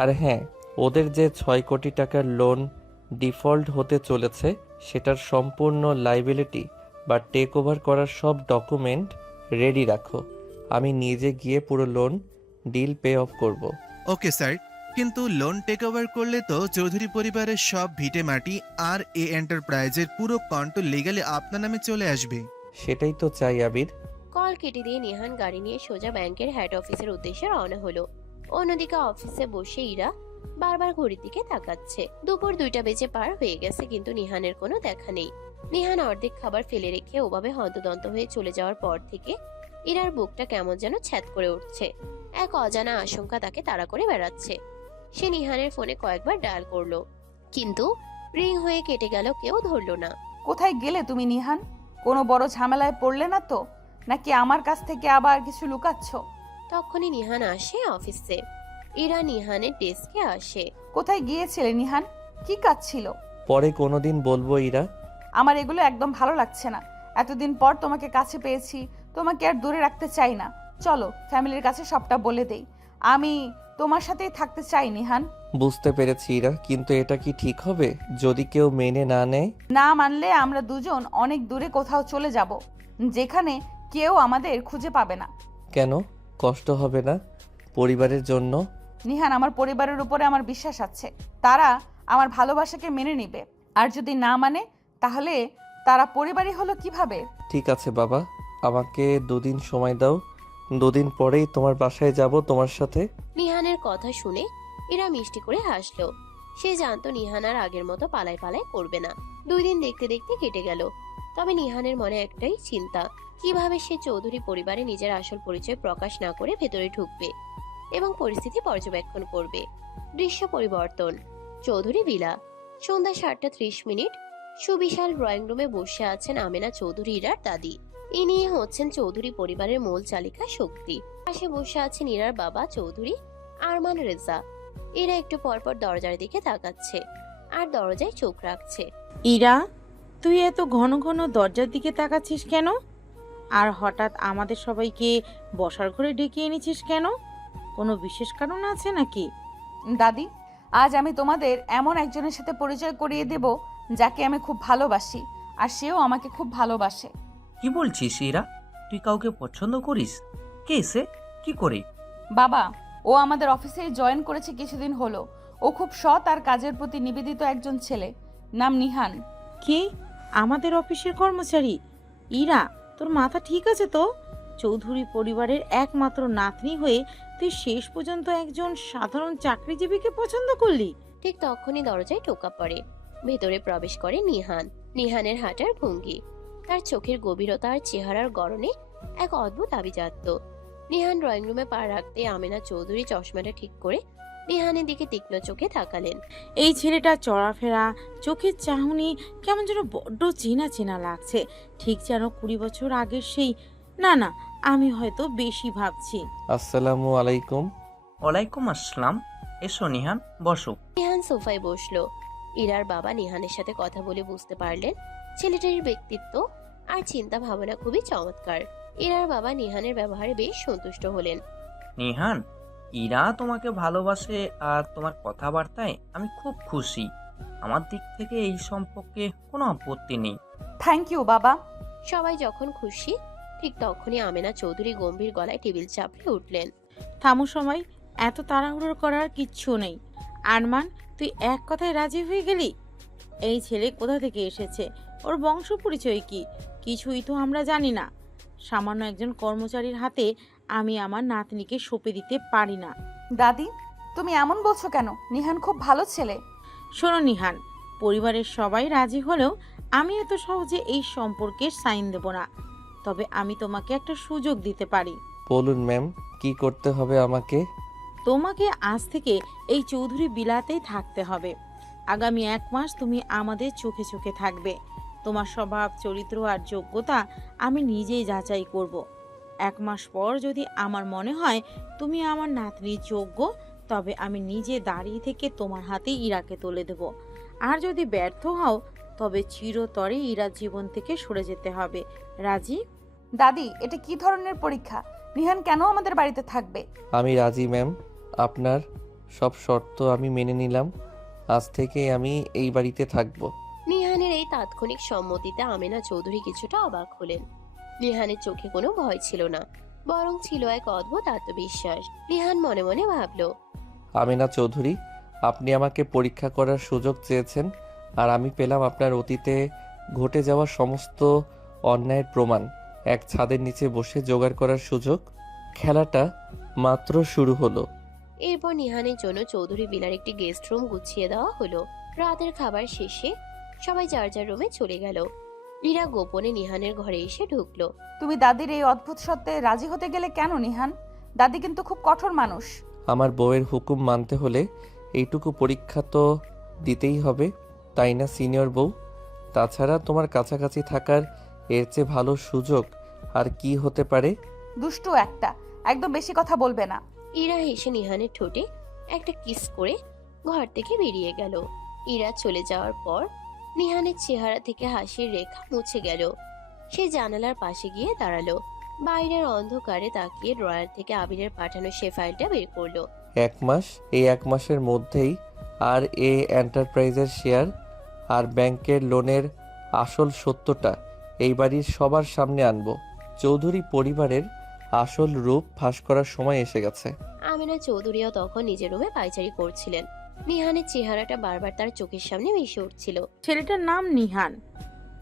আর হ্যাঁ, ওদের যে 6 কোটি টাকার লোন ডিফল্ট হতে চলেছে সেটার সম্পূর্ণ লাইবিলিটি বা টেক ওভার করার সব ডকুমেন্ট রেডি রাখো। আমি নিজে গিয়ে পুরো লোন ডিল পে অফ করব। ওকে স্যার, কিন্তু লোন টেক ওভার করলে তো চৌধুরী পরিবারের সব ভিটে মাটি আর এ এন্টারপ্রাইজের পুরো কন্ট্রোল লিগালি আপনার নামে চলে আসবে। সেটাই তো চাই আবির। কল কেটে দিয়ে নিহান গাড়ি নিয়ে সোজা ব্যাংকের হেড অফিসের উদ্দেশ্যে রওনা হলো। অন্যদিকে অফিসে বসে ইরা বারবার ঘড়ির দিকে তাকাচ্ছে। দুপুর 2টা বেজে পার হয়ে গেছে, কিন্তু নিহানের কোনো দেখা নেই। নিহান অর্ধেক খাবার ফেলে রেখে ওভাবে হন্তদন্ত হয়ে চলে যাওয়ার পর থেকে ইরার বুকটা কেমন যেন ছ্যাদ করে উঠছে। এক অজানা আশঙ্কা তাকে তাড়া করে বেড়াচ্ছে। সে নিহানের ফোনে কয়েকবার ডায়াল করলো, কিন্তু রিং হয়ে কেটে গেল, কেউ ধরলো না। কোথায় গেলে তুমি নিহান? কোনো বড় ঝামেলায় পড়লে না তো, নাকি আমার কাছ থেকে আবার কিছু লুকাচ্ছ? তখনই নিহান আসে অফিসে। ইরা নিহানের ডেস্কে আসে। কোথায় গিয়েছিলে নিহান? কি কাজ ছিল? পরে কোনোদিন বলবো ইরা। আমার এগুলো একদম ভালো লাগছে না। এতদিন পর তোমাকে কাছে পেয়েছি, তোমাকে আর দূরে রাখতে চাই না। চলো ফ্যামিলির কাছে সবটা বলে দেই। আমি তোমার সাথেই থাকতে চাই নিহান। বুঝতে পেরেছি ইরা, কিন্তু এটা কি ঠিক হবে যদি কেউ মেনে না নেয়? না মানলে আমরা দুজন অনেক দূরে কোথাও চলে যাব, যেখানে কেউ আমাদের খুঁজে পাবে না। কেন? কষ্ট হবে না পরিবারের জন্য? নিহান, আমার পরিবারের উপরে আমার বিশ্বাস আছে। তারা আমার ভালোবাসাকে মেনে নিবে, আর যদি না মানে তাহলে তারা পরিবারই হলো কিভাবে? ঠিক আছে বাবা, আমাকে 2 দিন সময় দাও। 2 দিন পরেই তোমার বাসায় যাব তোমার সাথে। নিহানের কথা শুনে ইরা মিষ্টি করে হাসলো। সে জানতো নিহান আর আগের মতো পালাই পালাই করবে না। 2 দিন দেখতে দেখতে কেটে গেল। তবে নিহানের মনে একটাই চিন্তা, কিভাবে সে চৌধুরী পরিবারে নিজের আসল পরিচয় প্রকাশ না করে ভেতরে ঢুকবে এবং পরিস্থিতি পর্যবেক্ষণ করবে। দৃশ্য পরিবর্তন। চৌধুরী ভিলা। সন্ধ্যা 7:30। সুবিশাল ড্রয়িং রুমে বসে আছেন আমেনা চৌধুরী, ইরার দাদি। ইনি হচ্ছেন চৌধুরী পরিবারের মূল চালিকা শক্তি। পাশে বসে আছেন ইরার বাবা চৌধুরী আরমান রেজা। এরা একটু পরপর দরজার দিকে তাকাচ্ছে। আর দরজায় চোখ রাখছে। ইরা, তুই এত ঘন ঘন দরজার দিকে তাকাচ্ছিস কেন? আর হঠাৎ আমাদের সবাইকে বসার ঘরে ডেকে এনেছিস কেন? কোনো বিশেষ কারণ আছে নাকি? দাদি, আজ আমি তোমাদের এমন একজনের সাথে পরিচয় করিয়ে দেব যাকে আমি খুব ভালোবাসি, আর সেও আমাকে খুব ভালোবাসে। কি বলছিস ইরা? তুই কাউকে পছন্দ করিস? কে সে? কি করে? বাবা, ও আমাদের অফিসেই জয়েন করেছে কিছুদিন হলো। ও খুব সৎ আর কাজের প্রতি নিবেদিত একজন ছেলে, নাম নিহান। কি? আমাদের অফিসের কর্মচারী? ইরা, তোর মাথা ঠিক আছে তো? চৌধুরী পরিবারের একমাত্র নাতনি হয়ে তুই শেষ পর্যন্ত একজন সাধারণ চাকরিজীবীকে পছন্দ করলি? ঠিক তখনই দরজায় টোকা পড়ে। ভেতরে প্রবেশ করে নিহান। নিহানের হাঁটার ভঙ্গি, তার চোখের গভীরতা আর চেহারার গড়নে এক অদ্ভুত আভিজাত্য। নিহান ড্রয়িং রুমে পা রাখতে আমেনা চৌধুরী চশমাটা ঠিক করে নিহানের দিকে তীক্ষ্ণ চোখে তাকালেন। এই ছেলেটা চলাফেরা, চোখের চাহনি কেমন যেন বড্ড চেনা চেনা লাগছে, ঠিক যেন 20 বছর আগের সেই। না না, আমি হয়তো বেশি ভাবছি। আসসালামু আলাইকুম। ওয়ালাইকুম আসসালাম। এসো নিহান, বসো। নিহান সোফায় বসলো। ইরার বাবা নিহানের সাথে কথা বলে বুঝতে পারলেন ছেলেটির ব্যক্তিত্ব আর চিন্তা ভাবনা খুবই চমৎকার। ইরার বাবা নিহানের ব্যবহারে বেশ সন্তুষ্ট হলেন। নিহান, ইরা তোমাকে ভালোবাসে আর তোমার কথাবার্তায় আমি খুব খুশি। আমার দিক থেকে এই সম্পর্কে কোনো আপত্তি নেই। থ্যাংক ইউ বাবা। সবাই যখন খুশি, ঠিক তখনই আমেনা চৌধুরী গম্ভীর গলায় টেবিল চাপড়ে উঠলেন। থামো সময়, এত তাড়াহুড়ো করার কিচ্ছু নেই। আরমান, তুই এক কথায় রাজি হয়ে গেলি? এই ছেলে কোথা থেকে এসেছে? ওর বংশ পরিচয় কি? কিছুই তো আমরা জানি না। সামান্য একজন কর্মচারীর হাতে আমি আমার নাতনিকে সঁপে দিতে পারি না। দাদি, তুমি এমন বলছো কেন? নিহান খুব ভালো ছেলে। শোনো নিহান, পরিবারের সবাই রাজি হলেও আমি এত সহজে এই সম্পর্কের সাইন দেব না। তবে আমি তোমাকে একটা সুযোগ দিতে পারি। বলুন ম্যাম, কি করতে হবে আমাকে? তোমাকে আজ থেকে এই চৌধুরী বিলাতেই থাকতে হবে। আগামী 1 মাস তুমি আমাদের চোখে চোখে থাকবে। তোমার স্বভাব, চরিত্র আর যোগ্যতা আমি নিজেই যাচাই করব। 1 মাস পর যদি আমার মনে হয় তুমি আমার নাতনির যোগ্য, তবে আমি নিজে দাঁড়িয়ে থেকে তোমার হাতে ইরাকে তুলে দেব। আর যদি ব্যর্থ হও, তবে চিরতরে ইরার জীবন থেকে সরে যেতে হবে। রাজি? দাদি, এটা কি ধরনের পরীক্ষা? নিহান কেন আমাদের বাড়িতে থাকবে? আমি রাজি ম্যাম। আপনার সব শর্ত আমি মেনে নিলাম। আজ থেকে আমি এই বাড়িতে থাকবো। নিহানের এই তাৎক্ষণিক সম্মতিতে আমেনা চৌধুরী কিছুটা অবাক হলেন। নিহানের চোখে কোনো ভয় ছিল না, বরং ছিল এক অদ্ভুত আত্মবিশ্বাস। নিহান মনে মনে ভাবল, আমেনা চৌধুরী, আপনি আমাকে পরীক্ষা করার সুযোগ চেয়েছেন, আর আমি পেলাম আপনার অতীতে ঘটে যাওয়া সমস্ত অন্যায়ের প্রমাণ। এক ছাদের নিচে বসে জোগাড় করার সুযোগ। খেলাটা মাত্র শুরু হলো। এরপর নিহানের জন্য চৌধুরী বিলার একটি গেস্ট রুম গুছিয়ে দেওয়া হলো। রাতের খাবার শেষে সবাই যার যার রুমে চলে গেল। ইরা গোপনে নিহানের ঘরে এসে ঢুকলো। তুমি দাদির এই অদ্ভুত সত্ত্বে রাজি হতে গেলে কেন নিহান? দাদি কিন্তু খুব কঠোর মানুষ। আমার বউয়ের হুকুম মানতে হলে এইটুকু পরীক্ষা তো দিতেই হবে, তাই না সিনিয়র বউ? তাছাড়া তোমার কাছাকাছি থাকার এর চেয়ে ভালো সুযোগ আর কি হতে পারে? দুষ্টু একটা, একদম বেশি কথা বলবে না। ইরা হেসে নিহানের ঠোঁটে একটা কিস করে ঘর থেকে বেরিয়ে গেল। ইরা চলে যাওয়ার পর নিহানের চেহারা থেকে হাসির রেখা মুছে গেল। সে জানালার পাশে গিয়ে দাঁড়ালো। বাইরের অন্ধকারে তাকিয়ে ড্রয়ার থেকে আবিরের পাঠানো সে ফাইলটা বের করলো। 1 মাস, এই 1 মাসের মধ্যেই আর এ এন্টারপ্রাইজের শেয়ার আর ব্যাংকের লোনের আসল সত্যটা এই বাড়ির সবার সামনে আনবো। চৌধুরী পরিবারের আসল রূপ ফাঁস করার সময় এসে গেছে। আমেনা চৌধুরীও তখন নিজের রুমে পায়চারি করছিলেন। নিহানের চেহারাটা বারবার তার চোখের সামনে ভেসে উঠছিল। ছেলেটার নাম নিহান।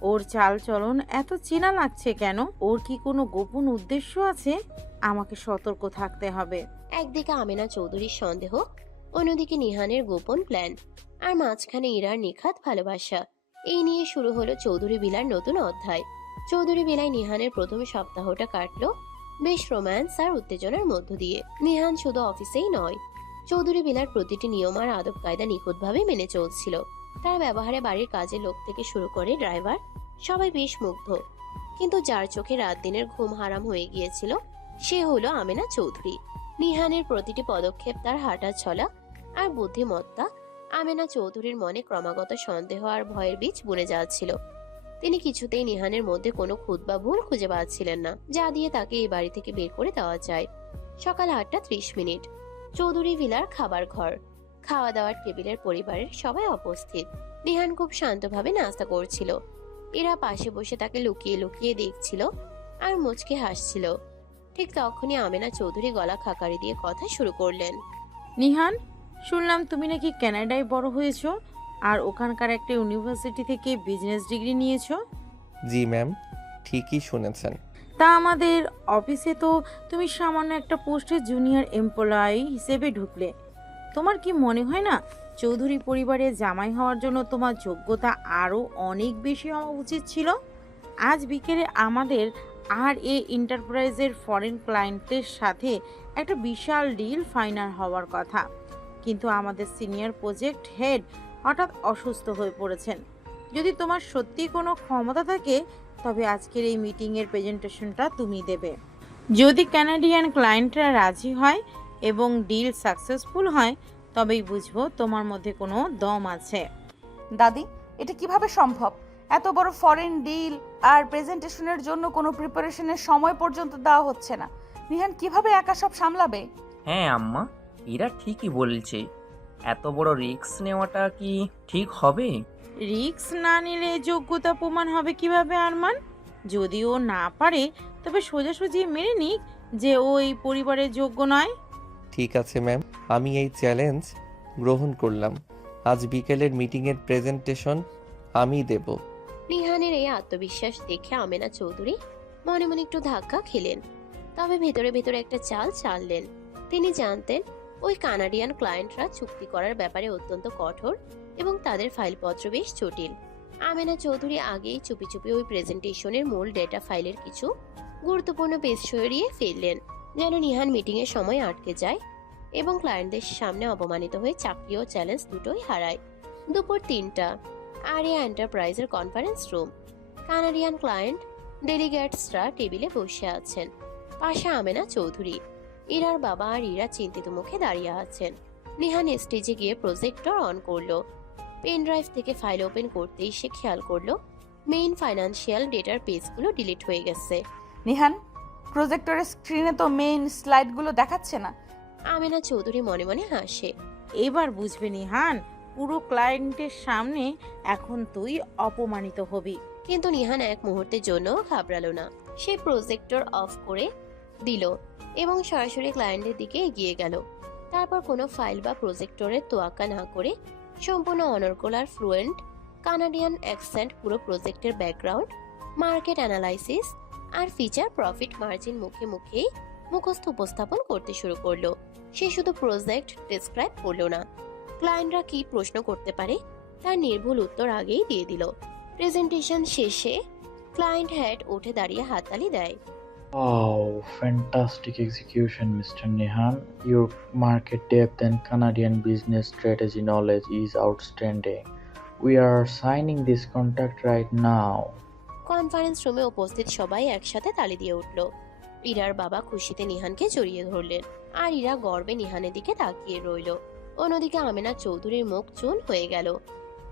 ওর চাল চলন এত চেনা লাগছে কেন? ওর কি কোনো গোপন উদ্দেশ্য আছে? আমাকে সতর্ক থাকতে হবে। একদিকে আমেনা চৌধুরীর সন্দেহ, অন্যদিকে নিহানের গোপন প্ল্যান, আর মাঝখানে ইরার নিখাত ভালোবাসা। এই নিয়ে শুরু হলো চৌধুরী বিলার নতুন অধ্যায়। চৌধুরী বিলায় নিহানের প্রথম সপ্তাহটা কাটলো বেশ রোম্যান্স আর উত্তেজনার মধ্য দিয়ে। নিহান শুধু অফিসেই নয়, চৌধুরী বিলার প্রতিটি নিয়ম আর আদব কায়দা নিখুঁতভাবে মেনে চলছিল। তার ব্যবহারে বাড়ির কাজের লোক থেকে শুরু করে ড্রাইভার সবাই বেশ মুগ্ধ। কিন্তু যার চোখে রাত দিনের ঘুম হারাম হয়ে গিয়েছিল সে হলো আমেনা চৌধুরী। নিহানের প্রতিটি পদক্ষেপ, তার হাঁটা চলা আর বুদ্ধিমত্তা আমেনা চৌধুরীর মনে ক্রমাগত সন্দেহ আর ভয়ের বীজ বুনে যাচ্ছিল। তিনি কিছুতেই নিহানের মধ্যে কোনো খুঁত বা ভুল খুঁজে পাচ্ছিলেন না, যা দিয়ে তাকে এই বাড়ি থেকে বের করে দেওয়া যায়। সকাল 8:30। চৌধুরী ভিলার খাবার ঘর। খাওয়া দাওয়ার টেবিলের পরিবারের সবাই উপস্থিত। নিহান খুব শান্তভাবে নাস্তা করছিল। এরা পাশে বসে তাকে লুকিয়ে লুকিয়ে দেখছিল আর মুচকে হাসছিল। ঠিক তখনই আমেনা চৌধুরী গলা খাকারি দিয়ে কথা শুরু করলেন। নিহান, শুনলাম তুমি নাকি কানাডায় বড় হয়েছো আর ওখানকার একটা ইউনিভার্সিটি থেকে বিজনেস ডিগ্রি নিয়েছো। জি ম্যাম, ঠিকই শুনেছেন। তা আমাদের অফিসে তো তুমি সামান্য একটা পোস্টে জুনিয়র এমপ্লয়ি হিসেবে ঢুকলে। তোমার কি মনে হয় না চৌধুরী পরিবারে জামাই হওয়ার জন্য তোমার যোগ্যতা আরও অনেক বেশি হওয়া উচিত ছিল? আজ বিকেলে আমাদের RA এন্টারপ্রাইজের ফরেন ক্লায়েন্টের সাথে একটা বিশাল ডিল ফাইনাল হওয়ার কথা, কিন্তু আমাদের সিনিয়র প্রজেক্ট হেড হঠাৎ অসুস্থ হয়ে পড়েছেন। যদি তোমার সত্যি কোনো ক্ষমতা থাকে তবে আজকের এই মিটিংয়ের প্রেজেন্টেশনটা তুমি দেবে। যদি কানাডিয়ান ক্লায়েন্টরা রাজি হয় এবং ডিল সাকসেসফুল হয় তবেই বুঝবো তোমার মধ্যে কোনো দম আছে। দাদি, এটা কিভাবে সম্ভব? এত বড় ফরেন ডিল আর প্রেজেন্টেশনের জন্য কোনো প্রিপারেশনের সময় পর্যন্ত দেওয়া হচ্ছে না। নিহান কিভাবে একা সব সামলাবে? হ্যাঁ আম্মা, এরা ঠিকই বলছে। এত বড় রিস্ক নেওয়াটা কি ঠিক হবে? রিস্ক না নিলে যোগ্যতা প্রমাণ হবে কিভাবে আরমান? যদি ও না পারে তবে সোজাসুজি মেনে নিক যে ও এই পরিবারের যোগ্য নয়। ঠিক আছে ম্যাম, আমি এই চ্যালেঞ্জ গ্রহণ করলাম। আজ বিকেলের মিটিংয়ের প্রেজেন্টেশন আমি দেব। নিহানের এই আত্মবিশ্বাস দেখে আমেনা চৌধুরী মনে মনে একটু ধাক্কা খেলেন, তবে ভেতরে ভেতরে একটা চাল চাললেন। তিনি জানতেন ওই কানাডিয়ান ক্লায়েন্টরা চুক্তি করার ব্যাপারে অত্যন্ত কঠোর এবং তাদের ফাইলপত্র বেশ জটিল। আমেনা চৌধুরী আগেই চুপি চুপি ওই প্রেজেন্টেশনের মূল ডেটা ফাইলের কিছু গুরুত্বপূর্ণ পেজ সরিয়ে ফেললেন, যেন নিহান মিটিংয়ের সময় আটকে যায় এবং ক্লায়েন্টদের সামনে অপমানিত হয়ে চাকরি ও চ্যালেঞ্জ দুটোই হারায়। দুপুর 3টা। RA এন্টারপ্রাইজের কনফারেন্স রুম। কানাডিয়ান ক্লায়েন্ট ডেলিগেটসরা টেবিলে বসে আছেন। পাশে আমেনা চৌধুরী। ইরার বাবা আর ইরা চিন্তিত মুখে দাঁড়িয়ে আছেন। নিহান স্টেজে গিয়ে প্রজেক্টর অন করলো। পেন ড্রাইভ থেকে ফাইল ওপেন করতেই সে খেয়াল করলো মেইন ফাইন্যান্সিয়াল ডেটার পেজগুলো ডিলিট হয়ে গেছে। নিহান, প্রজেক্টরের স্ক্রিনে তো মেইন স্লাইডগুলো দেখাচ্ছে না। আমেনা চৌধুরী মনে মনে হাসে। এবার বুঝবে নিহান, পুরো ক্লায়েন্টের সামনে এখন তুই অপমানিত হবি। কিন্তু নিহান এক মুহূর্তের জন্য ঘাবড়ালো না। সে প্রজেক্টর অফ করে দিল এবং সরাসরি ক্লায়েন্টের দিকে এগিয়ে গেল। তারপর কোনো ফাইল বা প্রজেক্টরের তোয়াক্কা না করে সম্পূর্ণ অনর্গল আর ফ্লুয়েন্ট কানাডিয়ান অ্যাকসেন্ট পুরো প্রজেক্টের ব্যাকগ্রাউন্ড, মার্কেট অ্যানালাইসিস আর ফিচার প্রফিট মার্জিন মুখে মুখেই মুখস্থ উপস্থাপন করতে শুরু করলো। সে শুধু প্রজেক্ট ডিসক্রাইব করলো না, ক্লায়েন্টরা কি প্রশ্ন করতে পারে তার নির্ভুল উত্তর আগেই দিয়ে দিল। প্রেজেন্টেশন শেষে ক্লায়েন্ট হেড উঠে দাঁড়িয়ে হাততালি দেয়। Wow, fantastic execution, Mr. Nehan. Your market depth and Canadian business strategy knowledge is outstanding. We are signing this contract right now. Conference রুমে উপস্থিত সবাই একসাথে তালি দিয়ে উঠল। ইরার বাবা খুশিতে নিহানকে জড়িয়ে ধরলেন আর ইরা গর্বে নিহানের দিকে তাকিয়ে রইল। অন্যদিকে আমেনা চৌধুরীর মুখ চুন হয়ে গেল।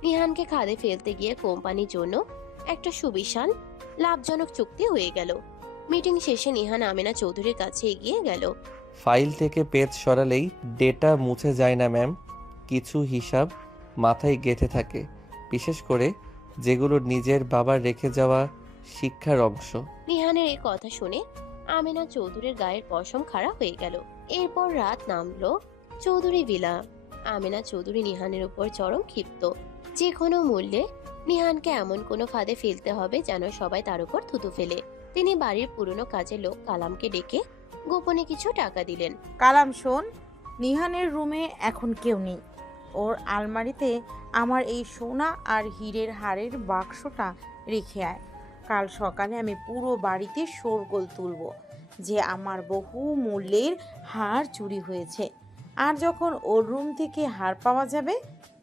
নিহানকে খাদে ফেলতে গিয়ে কোম্পানির জন্য একটা সুবিশাল লাভজনক চুক্তি হয়ে গেল। মিটিং শেষে নিহান আমেনা চৌধুরীর কাছে এগিয়ে গেল। ফাইল থেকে পেজ সরালেই ডেটা মুছে যায় না ম্যাম। কিছু হিসাব মাথায় গেঁথে থাকে, বিশেষ করে যেগুলো নিজের বাবার রেখে যাওয়া শিক্ষার অংশ। নিহানের এই কথা শুনে আমেনা চৌধুরীর গায়ের পশম খাড়া হয়ে গেল। এরপর রাত নামলো চৌধুরী ভিলা। আমেনা চৌধুরী নিহানের উপর চরম ক্ষিপ্ত। যে কোনো মূল্যে নিহানকে এমন কোনো ফাঁদে ফেলতে হবে যেন সবাই তার উপর থুতু ফেলে। তিনি বাড়ির পুরনো কাজের লোক কালামকে ডেকে গোপনে কিছু টাকা দিলেন। কালাম শোন, নিহানের রুমে এখন কেউ নেই। ওর আলমারিতে আমার এই সোনা আর হীরের হারের বাক্সটা রেখে আয়। কাল সকালে আমি পুরো বাড়িতে শোরগোল তুলব যে আমার বহু মূল্যের হার চুরি হয়েছে। আর যখন ওর রুম থেকে হার পাওয়া যাবে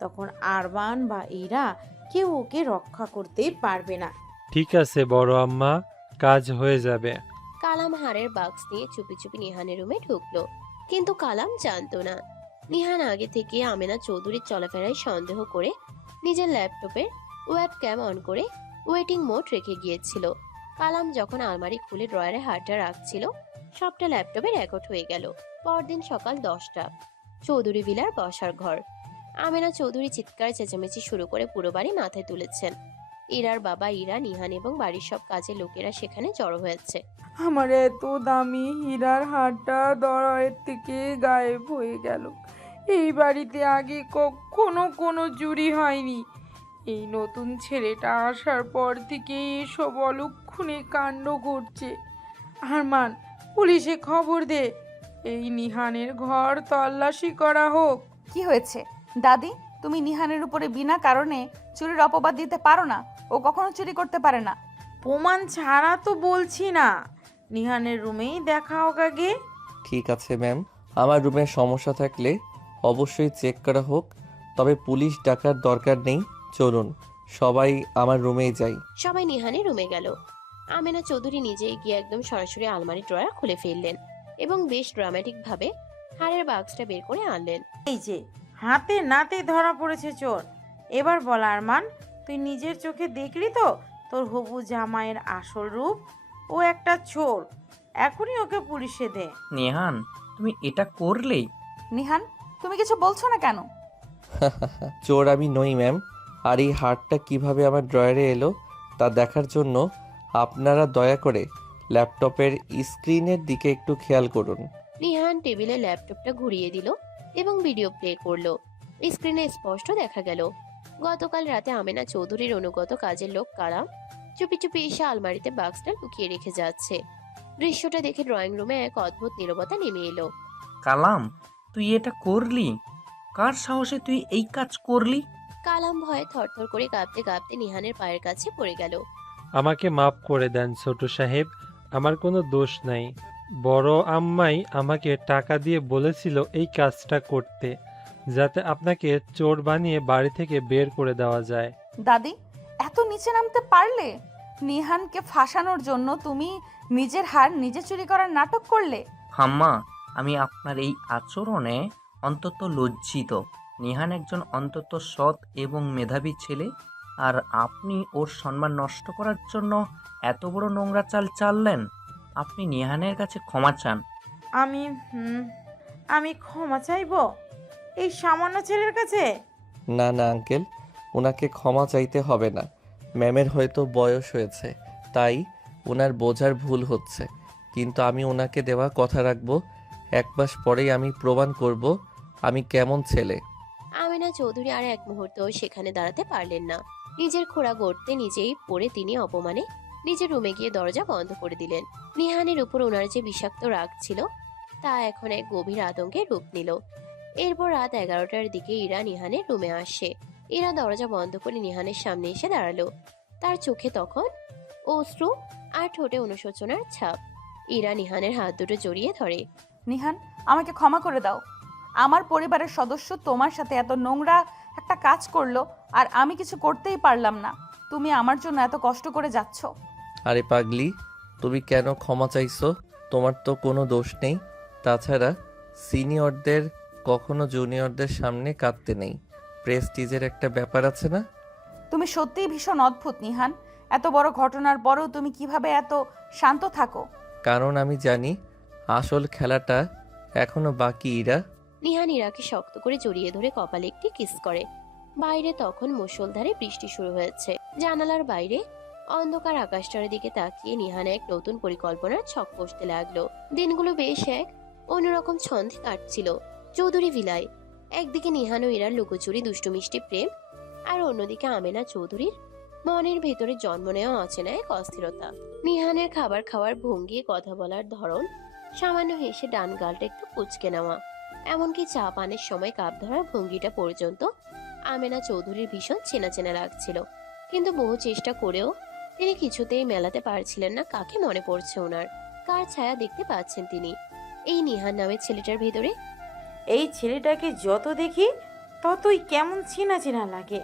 তখন আরমান বা ইরা কেউ ওকে রক্ষা করতে পারবে না। ঠিক আছে বড় আম্মা, কাজ হয়ে যাবে। কালাম হারের বাক্স নিয়ে চুপি চুপি নিহানের রুমে ঢুকলো, কিন্তু কালাম জানতো না নিহান আগে থেকে আমেনা চৌধুরীর চলাফেরায় সন্দেহ করে নিজের ল্যাপটপের ওয়েব ক্যাম অন করে ওয়েটিং মোড রেখে গিয়েছিল। কালাম যখন আলমারি খুলে ড্রয়ারে হাতটা রাখছিল, সবটা ল্যাপটপে রেকর্ড হয়ে গেল। পরদিন সকাল 10টা, চৌধুরী ভিলার বসার ঘর। আমেনা চৌধুরী চিৎকার চেঁচামেচি শুরু করে পুরো বাড়ি মাথায় তুলেছেন। ইরার বাবা ইরা, নিহান এবং বাড়ির সব কাজের লোকেরা সেখানে জড়ো হয়েছে। আমার এত দামি হীরার হারটা দরয়ের থেকে গায়েব হয়ে গেল। এই বাড়িতে আগে কখনো কোনো চুরি হয়নি। এই নতুন ছেলেটা আসার পর থেকে এসব অলক্ষণে কাণ্ড ঘটছে। আরমান, পুলিশে খবর দে, এই নিহানের ঘর তল্লাশি করা হোক। কি হয়েছে দাদি? তুমি নিহানের উপরে বিনা কারণে চুরির অপবাদ দিতে পারো না। ও কখনো চুরি করতে পারে না। প্রমাণ ছাড়া তো বলছি না, নিহানের রুমেই দেখা হোক আগে। ঠিক আছে ম্যাম, আমার রুমের সমস্যা থাকলে অবশ্যই চেক করা হোক, তবে পুলিশ ডাকার দরকার নেই। চলুন সবাই আমার রুমেই যাই। সবাই নিহানের রুমে গেল। আমেনা চৌধুরী নিজেই গিয়ে একদম সরাসরি আলমারি ড্রয়ার খুলে ফেললেন এবং বেশ ড্রামাটিক ভাবে হারের বাক্সটা বের করে আনলেন। এই যে হাতে নাতে ধরা পড়েছে চোর। এবার বল আরমান, তুই নিজের চোখে দেখলি তো তোর হবু জামাইয়ের আসল রূপ? ও একটা চোর, এখনই ওকে পুলিশে দে। নেহান, তুমি এটা করলেই? নিহান, তুমি কিছু বলছো না কেন? চোর আমি নই ম্যাম। আর এই হারটা কিভাবে আমার ড্রয়ারে এলো তা দেখার জন্য আপনারা দয়া করে ল্যাপটপের স্ক্রিনের দিকে একটু খেয়াল করুন। নিহান টেবিলে ল্যাপটপটা ঘুরিয়ে দিল এবং ভিডিও প্লে করলো। স্ক্রিনে স্পষ্ট দেখা গেল গতকাল রাতে আমেনা চৌধুরীর অনুগত কাজের লোক কালাম চুপি চুপি এসে আলমারিতে বাক্সটা লুকিয়ে রেখে যাচ্ছে। দৃশ্যটা দেখে ড্রয়িং রুমে এক অদ্ভুত নীরবতা নেমে এলো। কালাম, তুই এটা করলি? কার সাহসে তুই এই কাজ করলি? কালাম ভয়ে থরথর করে কাঁপতে কাঁপতে নিহানের পায়ের কাছে পড়ে গেল। আমাকে মাফ করে দেন ছোট সাহেব, আমার কোনো দোষ নাই। বড় আম্মাই আমাকে টাকা দিয়ে বলেছিল এই কাজটা করতে, যাতে আপনাকে চোর বানিয়ে বাড়ি থেকে বের করে দেওয়া যায়। দাদি, এত নিচে নামতে পারলে? নিহানকে ফাঁসানোর জন্য তুমি নিজের হার নিজে চুরি করার নাটক করলে। হাম্মা, আমি আপনার এই আচরণে অন্তত লজ্জিত। নিহান একজন অন্তত সৎ এবং মেধাবী ছেলে, আর আপনি ওর সম্মান নষ্ট করার জন্য এত বড় নোংরা চাল চাললেন। আপনি নিহানের কাছে ক্ষমা চান। আমি ক্ষমা চাইবো এই সামান্য ছেলের কাছে? না না আঙ্কেল, ওনাকে ক্ষমা চাইতে হবে না। ম্যামের হয়তো বয়স হয়েছে, তাই ওনার বোঝার ভুল হচ্ছে, কিন্তু আমি ওনাকে দেওয়া কথা রাখবো। 1 মাস পরেই আমি প্রমাণ করব আমি কেমন ছেলে। আমেনা চৌধুরী আর এক মুহূর্তও সেখানে দাঁড়াতে পারলেন না। নিজের খোড়া গড়তে নিজেই পড়ে তিনি অপমানে নিজের রুমে গিয়ে দরজা বন্ধ করে দিলেন। নিহানের উপর ওনার যে বিষাক্ত রাগ ছিল তা এখন এক গভীর আতঙ্কে রূপ নিল। এরপর রাত 11টার দিকে ইরা নিহানের রুমে আসে। ইরা দরজা বন্ধ করে নিহানের সামনে এসে দাঁড়ালো। তার চোখে তখন অশ্রু আর ঠোঁটে অনুশোচনার ছাপ। ইরা নিহানের হাত দুটো জড়িয়ে ধরে। নিহান, আমাকে ক্ষমা করে দাও। আমার পরিবারের সদস্য তোমার সাথে এত নোংরা একটা কাজ করলো, আর আমি কিছু করতেই পারলাম না। তুমি আমার জন্য এত কষ্ট করে যাচ্ছ। আরে পাগলি, তুমি কেন ক্ষমা চাইছো? তোমার তো কোনো দোষ নেই। তাছাড়া সিনিয়রদের কখনো জুনিয়রদের সামনে কাঁদতে নেই, প্রেস্টিজের একটা ব্যাপার আছে না? তুমি সত্যিই ভীষণ অদ্ভুত নিহান। এত বড় ঘটনার পরেও তুমি কিভাবে এত শান্ত থাকো? কারণ আমি জানি আসল খেলাটা এখনো বাকি। ইরা। নিহান ইরাকে শক্ত করে জড়িয়ে ধরে কপালে একটি কিস করে। বাইরে তখন মুষলধারে বৃষ্টি শুরু হয়েছে। জানালার বাইরে অন্ধকার আকাশটার দিকে তাকিয়ে নিহান এক নতুন পরিকল্পনার ছক কষতে লাগলো। দিনগুলো বেশ এক অন্যরকম ছন্দে কাটছিল চৌধুরী ভিলায়। একদিকে নিহান ও ইরার লুকোচুরি দুষ্টু মিষ্টি প্রেম, আর অন্যদিকে আমেনা চৌধুরীর মনের ভেতরে জন্ম নেওয়া অচেনা এক অস্থিরতা। নিহানের খাবার খাওয়ার ভঙ্গি, কথা বলার ধরন, সামান্য হেসে ডান গালটা একটু কুচকে নেওয়া, এমনকি চা পানের সময় কাপ ধরার ভঙ্গিটা পর্যন্ত আমেনা চৌধুরীর ভীষণ চেনা চেনা লাগছিল। কিন্তু বহু চেষ্টা করেও তিনি কিছুতেই মেলাতে পারছিলেন না কাকে মনে পড়ছে ওনার, কার ছায়া দেখতে পাচ্ছেন তিনি এই নিহান নামের ছেলেটার ভেতরে। এই ছেলেটাকে যত দেখি ততই কেমন চেনা চেনা লাগে,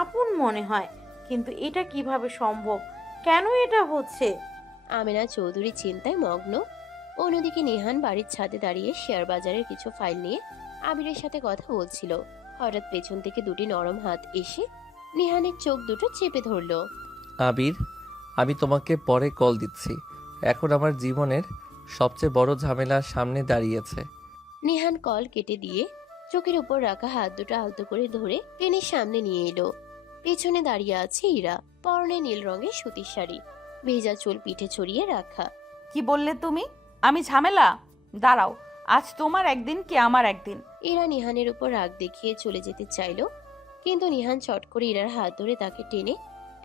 আপন মনে হয়। কিন্তু এটা কিভাবে সম্ভব? কেন এটা হচ্ছে? আমেনা চৌধুরী চিন্তায় মগ্ন। অন্যদিকে নিহান বাড়ির ছাদে দাঁড়িয়ে শেয়ার বাজারের কিছু ফাইল নিয়ে আবিরের সাথে কথা বলছিল। হঠাৎ পেছন থেকে দুটি নরম হাত এসে নিহানের চোখ দুটো চেপে ধরলো। আবির, আমি তোমাকে পরে কল দিচ্ছি। এখন আমার জীবনের সবচেয়ে বড় ঝামেলা সামনে দাঁড়িয়েছে। নিহান কল কেটে দিয়ে চোখের উপর রাখা হাত দুটো আলতো করে ধরে টেনের সামনে নিয়ে এলো। পেছনে দাঁড়িয়ে আছে ইরা, পরনে নীল রঙের সুতির শাড়ি, ভেজা চুল পিঠে ছড়িয়ে রাখা। কি বললে তুমি? আমি ঝামেলা? দাঁড়াও, আজ তোমার একদিন কি আমার একদিন। ইরা নিহানের উপর রাগ দেখিয়ে চলে যেতে চাইলো, কিন্তু নিহান চট করে ইরার হাত ধরে তাকে টেনে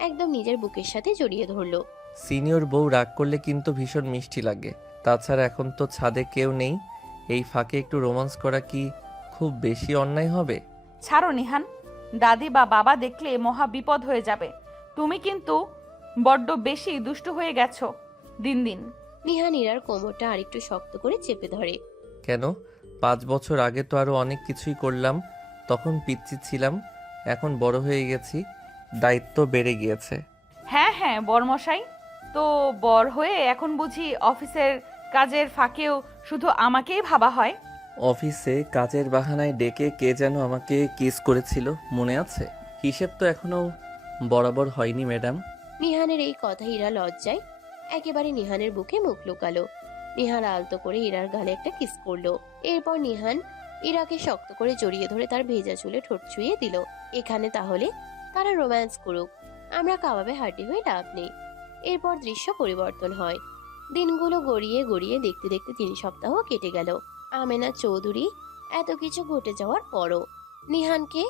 একদম নিজের বুকের সাথে জড়িয়ে ধরলো। সিনিয়র বউ রাগ করলে কিন্তু ভীষণ মিষ্টি লাগে। তাছাড়া এখন তো ছাদে কেউ নেই, এই ফাঁকে একটু রোমান্স করা কি খুব বেশি অন্যায় হবে? ছাড়ো নিহান, দাদি বা বাবা দেখলে মহা বিপদ হয়ে যাবে। তুমি কিন্তু বড্ড বেশি দুষ্টু হয়ে গেছো দিন দিন। নিহান ইরার কোমরটা আরেকটু শক্ত করে চেপে ধরে। কেন? 5 বছর আগে তো আরো অনেক কিছুই করলাম, তখন পিচ্ছি ছিলাম। এখন বড় হয়ে গেছি, দায়িত্ব বেড়ে গিয়েছে। হ্যাঁ হ্যাঁ বরমশাই, তো বর হয়ে এখন বুঝি অফিসের কাজের ফাঁকেও শুধু আমাকেই ভাবা হয়? অফিসে কাজের বাহানায় ডেকে কে যেন আমাকে কিস করেছিল, মনে আছে? হিসেব তো এখনো বরাবর হয়নি ম্যাডাম। নিহানের এই কথা ইরা লজ্জায় একেবারে নিহানের বুকে মুখ লুকালো। নিহান আলতো করে ইরার গালে একটা কিস করলো। এরপর নিহান ইরাকে শক্ত করে জড়িয়ে ধরে তার ভেজা চুলে ঠোঁট ছুঁয়ে দিল। এখানে তাহলে তারা রোম্যান্স করুক, আমরা কাবাবে হাড্ডি হয়ে লাভ নেই। এরপর দৃশ্য পরিবর্তন হয়। দিনগুলো গড়িয়ে গড়িয়ে দেখতে দেখতে 3 সপ্তাহ কেটে গেল। আমেনা চৌধুরী এত কিছু ঘটে যাওয়ার পরও নিহানকে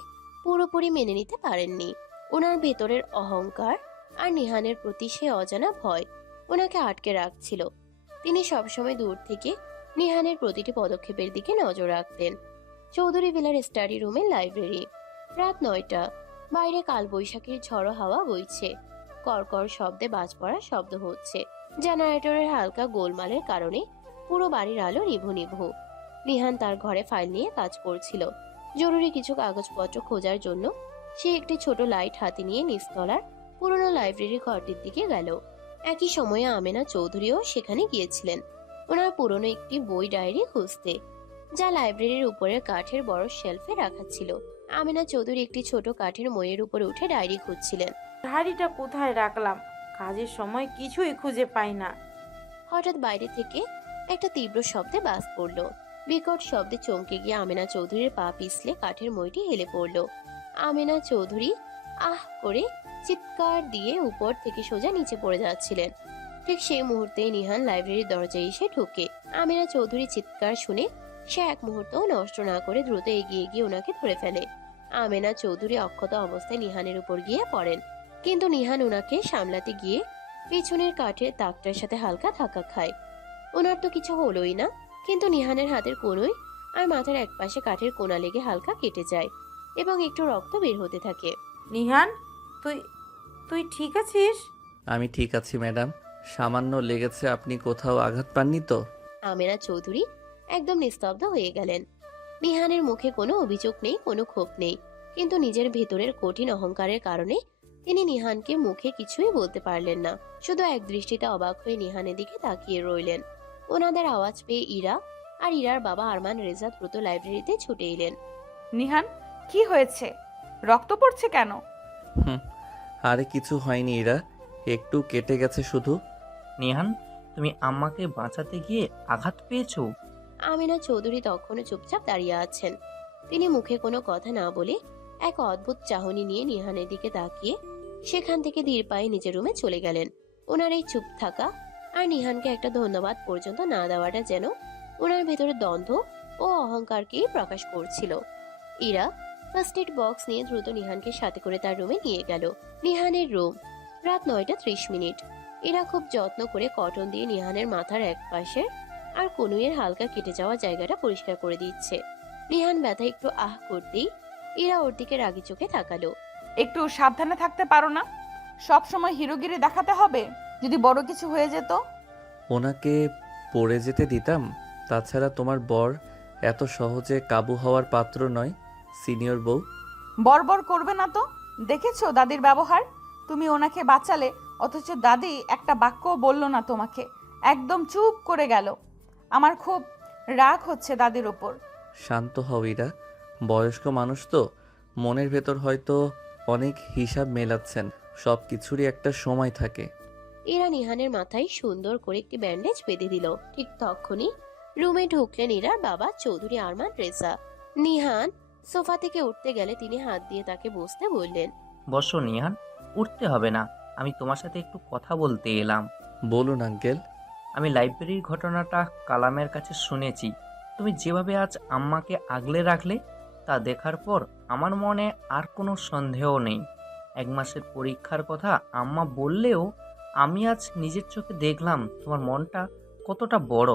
পুরোপুরি মেনে নিতে পারেননি। ওনার ভেতরের অহংকার আর নিহানের প্রতি সে অজানা ভয় ওনাকে আটকে রাখছিল। তিনি সবসময় দূর থেকে নিহানের প্রতিটি পদক্ষেপের দিকে নজর রাখতেন। চৌধুরী ভিলার স্টাডি রুমের লাইব্রেরি। রাত 9টা। বাইরে কালবৈশাখীর ঝড়ো হাওয়া বইছে। কড়কড় শব্দে বাজ পড়ার শব্দ হচ্ছে। জেনারেটরের হালকা গোলমালের কারণে পুরো বাড়ির আলো নিভু নিভু। নিহান তার ঘরে ফাইল নিয়ে কাজ করছিল। জরুরি কিছু কাগজপত্র খোঁজার জন্য সে একটি ছোট লাইট হাতে নিয়ে নিচতলার পুরনো লাইব্রেরি ঘরটির দিকে গেল। একই সময়ে আমেনা চৌধুরীও সেখানে গিয়েছিলেন, ওনার পুরনো একটি বই ডায়েরি খুঁজতে, যা লাইব্রেরির উপরের কাঠের বড় শেলফে রাখা ছিল। আমেনা চৌধুরী একটি ছোট কাঠের মইয়ের উপরে উঠে ডায়েরি খুঁজছিলেন। ডায়েরিটা কোথায় রাখলাম? কাজের সময় কিছুই খুঁজে পাই না। হঠাৎ বাইরে থেকে একটা তীব্র শব্দে বাজ পড়ল। বিকট শব্দে চমকে গিয়ে আমেনা চৌধুরীর পা পিছলে কাঠের মইটি হেলে পড়ল। আমেনা চৌধুরী আহ করে চিৎকার দিয়ে উপর থেকে সোজা নিচে পড়ে যাচ্ছিলেন। ঠিক সেই মুহূর্তেই নিহান লাইব্রেরির দরজায় এসে ঢোকে। আমেনা চৌধুরী চিৎকার শুনে সে এক মুহূর্তও নষ্ট না করে দ্রুত এগিয়ে গিয়ে ওনাকে ধরে ফেলে। আমেনা চৌধুরী অক্ষত অবস্থায় নিহানের উপর গিয়ে পড়েন, কিন্তু নিহান ওনাকে সামলাতে গিয়ে পিছনের কাঠের তাকটার সাথে হালকা ধাক্কা খায়। ওনার তো কিছু হলোই না, কিন্তু নিহানের হাতের কোনোই আর মাথার একপাশে কাঠের কোনা লেগে হালকা কেটে যায় এবং একটু রক্ত বের হতে থাকে। নিহান, তুই তুই ঠিক আছিস? আমি ঠিক আছি ম্যাডাম, সামান্য লেগেছে। আপনি কোথাও আঘাত পাননি তো? আমেনা চৌধুরী একদম নিস্তব্ধ হয়ে গেলেন। নিহানের মুখে কোনো অভিযোগ নেই, কোনো ক্ষোভ নেই, কিন্তু নিজের ভেতরের কঠিন অহংকারের কারণে তিনি নিহানকে মুখে কিছুই বলতে পারলেন না। শুধু এক দৃষ্টিতে অবাক হয়ে নিহানের দিকে তাকিয়ে রইলেন। ওনাদের আওয়াজ পেয়ে ইরা আর ইরার বাবা আরমান রেজা দ্রুত লাইব্রেরিতে ছুটে এলেন। নিহান, কি হয়েছে? রক্ত পড়ছে কেন? আরে কিছু হয়নি ইরা, একটু কেটে গেছে শুধু। নিহান, তুমি আম্মাকে বাঁচাতে গিয়ে আঘাত পেয়েছো? আমেনা চৌধুরী তখনও চুপচাপ দাঁড়িয়ে আছেন। তিনি মুখে কোনো কথা না বলে এক অদ্ভুত চাহনি নিয়ে নিহানের দিকে তাকিয়ে সেখান থেকে ধীর পায়ে নিজের রুমে চলে গেলেন। ওনার এই চুপ থাকা আর নিহানকে একটা ধন্যবাদ পর্যন্ত না দেওয়াটা যেন ওনার ভেতরে দ্বন্দ্ব ও অহংকারকেই প্রকাশ করছিল। ইরা ফার্স্ট এড বক্স নিয়ে দ্রুত নিহানকে সাথে করে তার রুমে নিয়ে গেল। নিহানের রুম। রাত 9:30। ইরা খুব যত্ন করে কটন দিয়ে নিহানের মাথার এক পাশের আর কনুইয়ের হালকা কেটে যাওয়া জায়গাটা পরিষ্কার করে দিচ্ছে। নিহান ব্যথা একটু আহ করতেই ইরা ওর দিকে রাগি চোখে তাকালো। একটু সাবধানে থাকতে পারো না? সব সময় হিরোগিরি দেখাতে হবে? যদি বড় কিছু হয়ে যেত? ওনাকে পড়ে যেতে দিতাম। তাছাড়া তোমার বর এত সহজে কাবু হওয়ার পাত্র নয়, সিনিয়র বউ। বরবর করবে না তো। দেখেছো দাদির ব্যবহার? তুমি ওনাকে বাঁচালে, অথচ দাদি একটা বাক্যও বলল না তোমাকে, একদম চুপ করে গেল। আমার খুব রাগ হচ্ছে দাদির ওপর। শান্ত হও ইরা, বয়স্ক মানুষ তো, মনের ভেতর হয়তো অনেক হিসাব মেলাচ্ছেন। সব কিছুরই একটা সময় থাকে। ইরা নিহানের মাথায় সুন্দর করে একটি ব্যান্ডেজ বেঁধে দিল। ঠিক তখনই রুমে ঢুকলেন ইরার বাবা চৌধুরী আরমান রেজা। নিহান সোফা থেকে উঠতে গেলে তিনি হাত দিয়ে তাকে বসতে বললেন। বসো নিহান, উঠতে হবে না, আমি তোমার সাথে একটু কথা বলতে এলাম। বলুন আঙ্কেল। আমি লাইব্রেরির ঘটনাটা কালামের কাছে শুনেছি। তুমি যেভাবে আজ আম্মাকে আগলে রাখলে তা দেখার পর আমার মনে আর কোনো সন্দেহ নেই। 1 মাসের পরীক্ষার কথা আম্মা বললেও আমি আজ নিজের চোখে দেখলাম তোমার মনটা কতটা বড়।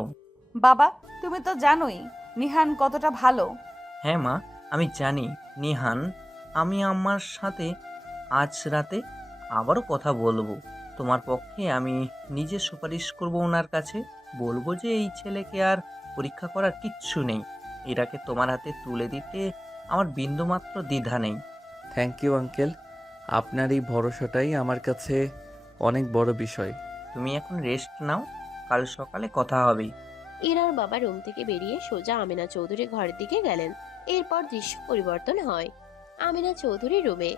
বাবা, তুমি তো জানোই নিহান কতটা ভালো। হ্যাঁ মা, আমি জানি নিহান। আমি আম্মার সাথে আজ রাতে আবারও কথা বলবো। তোমার পক্ষে আমি নিজে সুপারিশ করব ওনার কাছে, বলবো যে এই ছেলেকে আর পরীক্ষা করার কিচ্ছু নেই। এটাকে তোমার হাতে তুলে দিতে আমার বিন্দুমাত্র দ্বিধা নেই। থ্যাংক ইউ আঙ্কেল, আপনার এই ভরসাটাই আমার কাছে অনেক বড় বিষয়। তুমি এখন রেস্ট নাও, কাল সকালে কথা হবে। ইরার বাবা রুম থেকে বেরিয়ে সোজা আমিনা চৌধুরীর ঘরের দিকে গেলেন। এরপর দৃশ্য পরিবর্তন হয়। আমিনা চৌধুরী রুমে।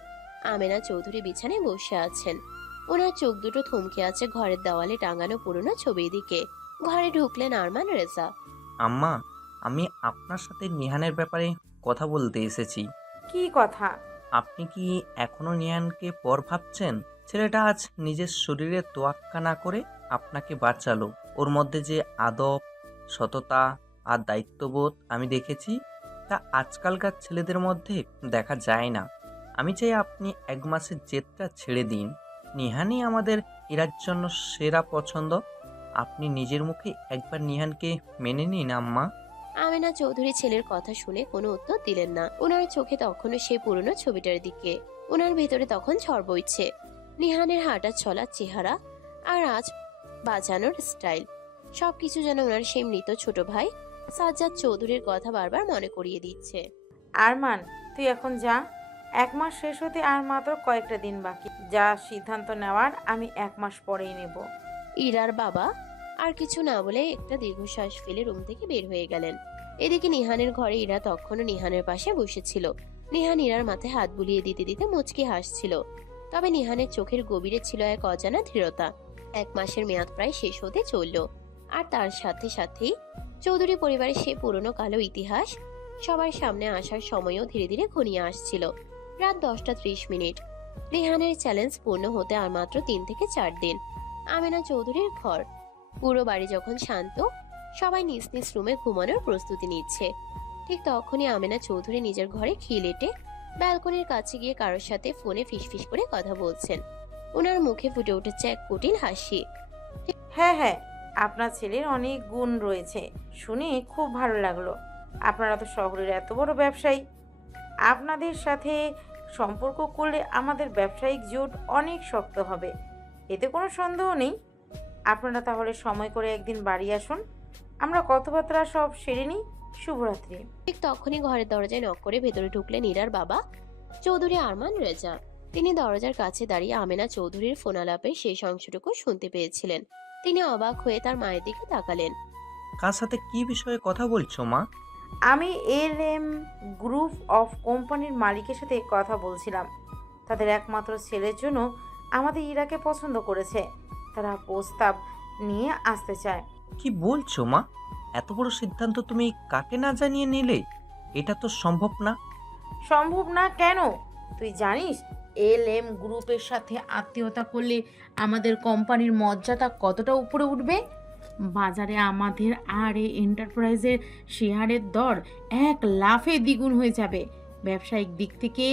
আমিনা চৌধুরী বিছানায় বসে আছেন। ওনার চোখ দুটো থমকে আছে ঘরের দেওয়ালে টাঙানো পুরনো ছবির দিকে। ঘরে ঢুকলেন আরমান রেজা। আম্মা, আমি আপনার সাথে নিহানের ব্যাপারে কথা বলতে এসেছি। কি কথা? আপনি কি এখনো নিহানকে পর ভাবছেন? ছেলেটা আজ নিজের শরীরে তোয়াক্কা না করে আপনাকে বাঁচালো। ওর মধ্যে যে আদব, সততা আর দায়িত্ববোধ আমি দেখেছি, তা আজকালকার ছেলেদের মধ্যে দেখা যায় না। আমি চাই আপনি 1 মাসের জেদটা ছেড়ে দিন। নিহানই আমাদের এরার জন্য সেরা পছন্দ। আপনি নিজের মুখে একবার নিহানকে মেনে নিন আম্মা। আমিনা চৌধুরী ছেলের কথা শুনে কোনো উত্তর দিলেন না। ওনার চোখে তখনও সেই পুরনো ছবিটার দিকে। ওনার ভেতরে তখন ঝড় বইছে। নিহানের হাঁটা চলার চেহারা আর আজ বাজানোর স্টাইল, সবকিছু যেন ওনার সেই মৃত ছোট ভাই সাজ্জাদ চৌধুরীর কথা বারবার মনে করিয়ে দিচ্ছে। আরমান, তুই এখন যা। 1 মাস শেষ হতে আর মাত্র কয়েকটা দিন বাকি। যা সিদ্ধান্ত নেওয়ার আমি 1 মাস পরেই নেব। ইরার বাবা আর কিছু না বলে একটা দীর্ঘশ্বাস ফেলে রুম থেকে বের হয়ে গেলেন। এদিকে নিহানের ঘরে ইরা তখনও নিহানের পাশে বসেছিল। নিহান ইরার মাথায় হাত বুলিয়ে দিতে দিতে মুচকি হাসছিল। তবে নিহানের চোখের গভীরে ছিল এক অজানা দৃঢ়তা। 1 মাসের মেয়াদ প্রায় শেষ হতে চলল, আর তার সাথে সাথেই চৌধুরী পরিবারের সে পুরনো কালো ইতিহাস সবার সামনে আসার সময়ও ধীরে ধীরে ঘনিয়ে আসছিল। রাত 10:30। নিহানের চ্যালেঞ্জ পূর্ণ হতে আর মাত্র 3 থেকে 4 দিন। আমিনা চৌধুরীর ঘর। পুরো বাড়ি যখন শান্ত, সবাই নিজ নিজ রুমে ঘুমানোর প্রস্তুতি নিচ্ছে, ঠিক তখনই আমিনা চৌধুরী নিজের ঘরে খিলেটে ব্যালকনির কাছে গিয়ে কারোর সাথে ফোনে ফিসফিস করে কথা বলছেন। ওনার মুখে ফুটে উঠেছে এক কুটিল হাসি। হ্যাঁ হ্যাঁ, আপনার ছেলের অনেক গুণ রয়েছে, শুনে খুব ভালো লাগলো। আপনারা তো শহরের এত বড় ব্যবসায়ী, আপনাদের সাথে সম্পর্ক করলে আমাদের ব্যবসায়িক জোট অনেক শক্ত হবে, এতে কোনো সন্দেহ নেই। আপনারা তাহলে সময় করে একদিন বাড়ি আসুন, আমরা কথাবার্তা সব সেরে নিই। শুভরাত্রি। ঠিক তখনই ঘরের দরজায় নক করে ভেতরে ঢুকলেন ইরার বাবা চৌধুরী আরমান রেজা। তিনি দরজার কাছে দাঁড়িয়ে আমেনা চৌধুরীর ফোন আলাপের শেষ অংশটুকু শুনতে পেয়েছিলেন। তিনি অবাক হয়ে তার মায়ের দিকে তাকালেন। কার সাথে কি বিষয়ে কথা বলছো মা? আমি LM গ্রুপ অফ কোম্পানির মালিকের সাথে কথা বলছিলাম। তাদের একমাত্র ছেলের জন্য আমাদের ইরাকে পছন্দ করেছে। তারা প্রস্তাব নিয়ে আসতে চায়। কি বলছো মা? এত বড় সিদ্ধান্ত তুমি কাকে না জানিয়ে নিলে? এটা তো সম্ভব না। সম্ভব না কেন? তুই জানিস LM গ্রুপের সাথে আত্মীয়তা করলে আমাদের কোম্পানির মর্যাদা কতটা উপরে উঠবে? বাজারে আমাদের এন্টারপ্রাইজের শেয়ারের দর 1 লাফে দ্বিগুণ হয়ে যাবে। ব্যবসায়িক দিক থেকে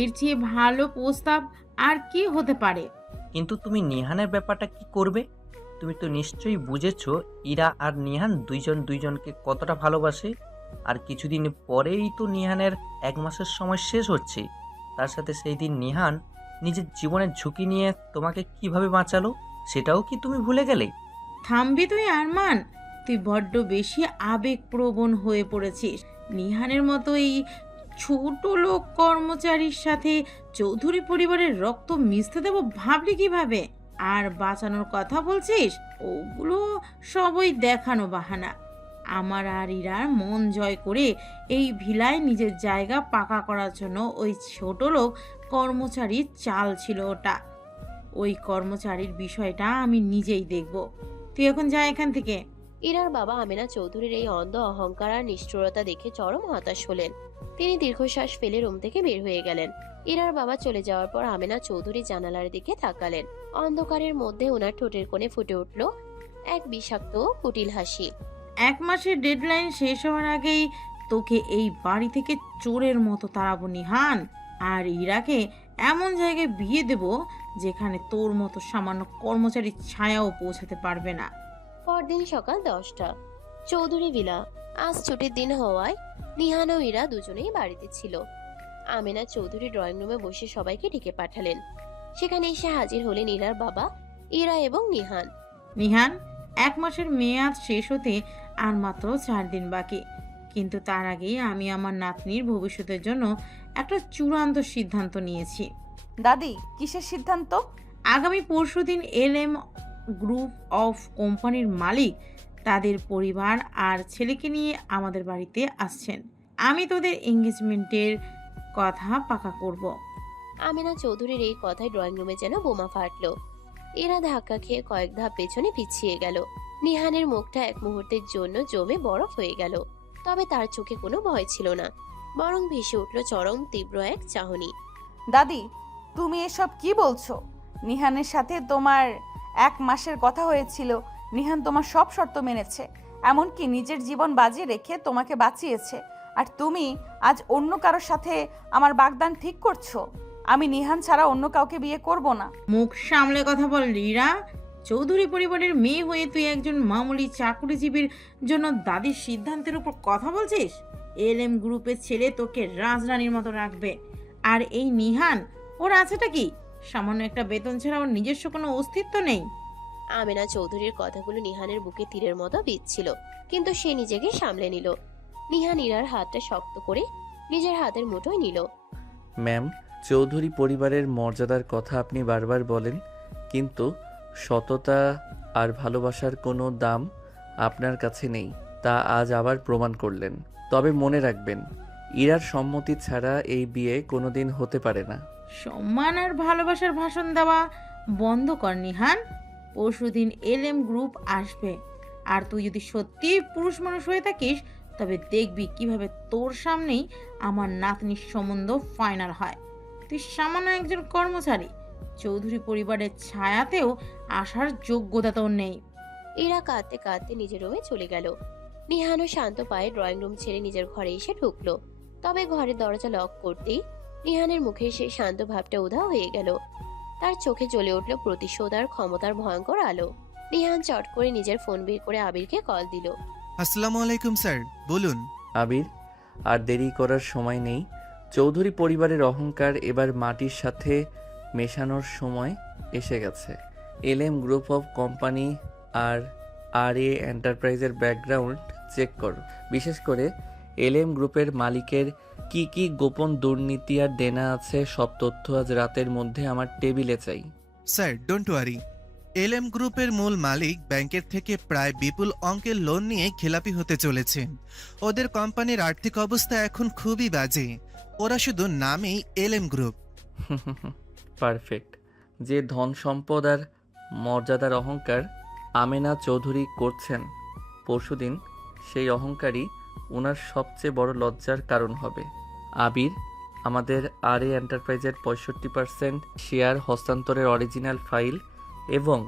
এর চেয়ে ভালো প্রস্তাব আর কি হতে পারে? কিন্তু তুমি নিহানের ব্যাপারটা কি করবে? তুমি তো নিশ্চয়ই বুঝেছো ইরা আর নিহান দুইজনকে কতটা ভালোবাসে। আর কিছুদিন পরেই তো নিহানের 1 মাসের সময় শেষ হচ্ছে। তার সাথে সেই দিন নিহান নিজের জীবনের ঝুঁকি নিয়ে তোমাকে কিভাবে বাঁচালো, সেটাও কি তুমি ভুলে গেলে? থামবি তুই আরমান, তুই বড্ড বেশি আবেগপ্রবণ হয়ে পড়েছিস। নিহানের মতো এই ছোট লোক কর্মচারীর সাথে চৌধুরী পরিবারের রক্ত মিশতে দেব ভাবলি কিভাবে? আর বাঁচানোর কথা বলছিস, ওগুলো সবই দেখানো বাহানা। আমার আর ইরার মন জয় করে এই ভিলায় নিজের জায়গা পাকা করার জন্য ওই ছোট লোক কর্মচারীর চাল ছিল ওটা। ওই কর্মচারীর বিষয়টা আমি নিজেই দেখব। তুই এখন যা এখান থেকে। ইরার বাবা আমেনা চৌধুরীর এই অন্ধ অহংকার আর নিষ্ঠুরতা দেখে চরম হতাশ হলেন। তিনি দীর্ঘশ্বাস ফেলে রুম থেকে বের হয়ে গেলেন। ইরার বাবা চলে যাওয়ার পর আমেনা চৌধুরী জানালার দিকে তাকালেন। অন্ধকারের মধ্যে ওনার ঠোঁটের কোণে ফুটে উঠল এক বিষাক্ত কুটিল হাসি। 1 মাসের ডেডলাইন শেষ হওয়ার আগেই তোকে এই বাড়ি থেকে চোরের মতো তাড়াবো নিহান। আর ইরাকে এমন জায়গায় বিয়ে দেব যেখানে তোর মতো সামান্য কর্মচারীর ছায়াও পৌঁছাতে পারবে না। পরদিন সকাল 10টা, চৌধুরী ভিলা। আজ ছুটির দিন হওয়ায় নিহান ও ইরা দুজনেই বাড়িতে ছিল। আমেনা চৌধুরী ড্রয়িং রুমে বসে সবাইকে ডেকে পাঠালেন। সেখানে এসে হাজির হলেন ইরার বাবা, ইরা এবং নিহান। নিহান, 1 মাসের মেয়াদ শেষ হতে আর মাত্র 4 দিন বাকি, কিন্তু তার আগেই আমি আমার নাতনির ভবিষ্যতের জন্য একটা চূড়ান্ত সিদ্ধান্ত নিয়েছি। দাদি, কিসের সিদ্ধান্ত? আগামী পরশুদিন LM গ্রুপ অফ কোম্পানির মালিক তাদের পরিবার আর ছেলেকে নিয়ে আমাদের বাড়িতে আসছেন। আমি তোদের এঙ্গেজমেন্টের কথা পাকা করব। আমেনা চৌধুরীর এই কথায় ড্রয়িং রুমে যেন বোমা ফাটলো। এরা ধাক্কা খেয়ে কয়েক ধাপ পেছনে পিছিয়ে গেল। নিহানের মুখটা এক মুহূর্তের জন্য জমে বরফ হয়ে গেল। তবে তার চোখে কোনো ভয় ছিল না, বরং ভেসে উঠল চরম তীব্র এক চাহনি। দাদি, তুমি এসব কি বলছো? নিহানের সাথে তোমার 1 মাসের কথা হয়েছিল। নিহান তোমার সব শর্ত মেনেছে, এমনকি নিজের জীবন বাজি রেখে তোমাকে বাঁচিয়েছে। আর তুমি আজ অন্য কারোর সাথে আমার বাগদান ঠিক করছো? আমি নিহান ছাড়া অন্য কাউকে বিয়ে করব না। মুখ সামলে কথা বল রিরা। চৌধুরী পরিবারের মেয়ে হয়ে তুই একজন মামুলি চাকরিজীবীর জন্য দাদির সিদ্ধান্তের উপর কথা বলছিস? LM গ্রুপের ছেলে তোকে রাজরানীর মতো রাখবে। আর এই নিহান, ওর আছেটা কি? সামান্য একটা বেতন ছাড়া ওর নিজস্ব কোনো অস্তিত্ব নেই। আমেনা চৌধুরীর কথাগুলো নিহানের বুকে তীরের মতো বিঁধছিল, কিন্তু সে নিজেকে সামলে নিল। নিহান ইরার হাতটা শক্ত করে নিজের হাতের মুঠোয় নিল। ম্যাম, চৌধুরী পরিবারের মর্যাদার কথা আপনি বারবার বলেন, কিন্তু সততা আর ভালোবাসার কোনো দাম আপনার কাছে নেই, তা আজ আবার প্রমাণ করলেন। তবে মনে রাখবেন, ইরার সম্মতি ছাড়া এই বিয়ে কোনোদিন হতে পারে না। সম্মান আর ভালোবাসার ভাষণ দেওয়া বন্ধ কর নিহান। পরশুদিন LM গ্রুপ আসবে, আর তুই যদি সত্যি পুরুষ মানুষ হয়ে থাকিস তবে দেখবি কিভাবে তোর সামনেই আমার নাতনির সম্বন্ধ ফাইনাল হয়। তুই সামান্য একজন কর্মচারী, চৌধুরী পরিবারের ছায়াতেও আসার যোগ্যতা তোর নেই। ইরা কাঁদতে কাঁদতে নিজের রুমে চলে গেল। নিহানও শান্ত পায়ে ড্রয়িং রুম ছেড়ে নিজের ঘরে এসে ঢুকলো। তবে ঘরের দরজা লক করতেই নিহানের মুখে সেই শান্ত ভাবটা উধাও হয়ে গেল। তার চোখে জ্বলে উঠল প্রতিশোধ আর ক্ষমতার ভয়ঙ্কর আলো। নিহান চট করে নিজের ফোন বের করে আবিরকে কল দিল। আসসালামু আলাইকুম স্যার, বলুন। আবির, আর দেরি করার সময় নেই। চৌধুরী পরিবারের অহংকার এবার মাটির সাথে মেশানোর সময় এসে গেছে। LM গ্রুপ অফ কোম্পানি আর RA এন্টারপ্রাইজের ব্যাকগ্রাউন্ড চেক করো। বিশেষ করে LM গ্রুপের মালিকের কি কি গোপন দুর্নীতি আর দেনা আছে, সব তথ্য আজ রাতের মধ্যে আমার টেবিলে চাই। Sir, don't worry. LM গ্রুপের মূল মালিক ব্যাংকের থেকে প্রায় বিপুল অঙ্কের লোন নিয়ে খেলাপি হতে চলেছে। ওদের কোম্পানির আর্থিক অবস্থা এখন খুবই বাজে। ওরা শুধু নামেই LM গ্রুপ। পারফেক্ট। যে ধন সম্পদ আর মর্যাদার অহংকার আমেনা চৌধুরী করছেন, পরশুদিন সেই অহংকারই ওনার সবচেয়ে বড় লজ্জার কারণ হবে। আবির, আমাদের RA এন্টারপ্রাইজের 65% শেয়ার হস্তান্তরের অরিজিনাল ফাইল এবং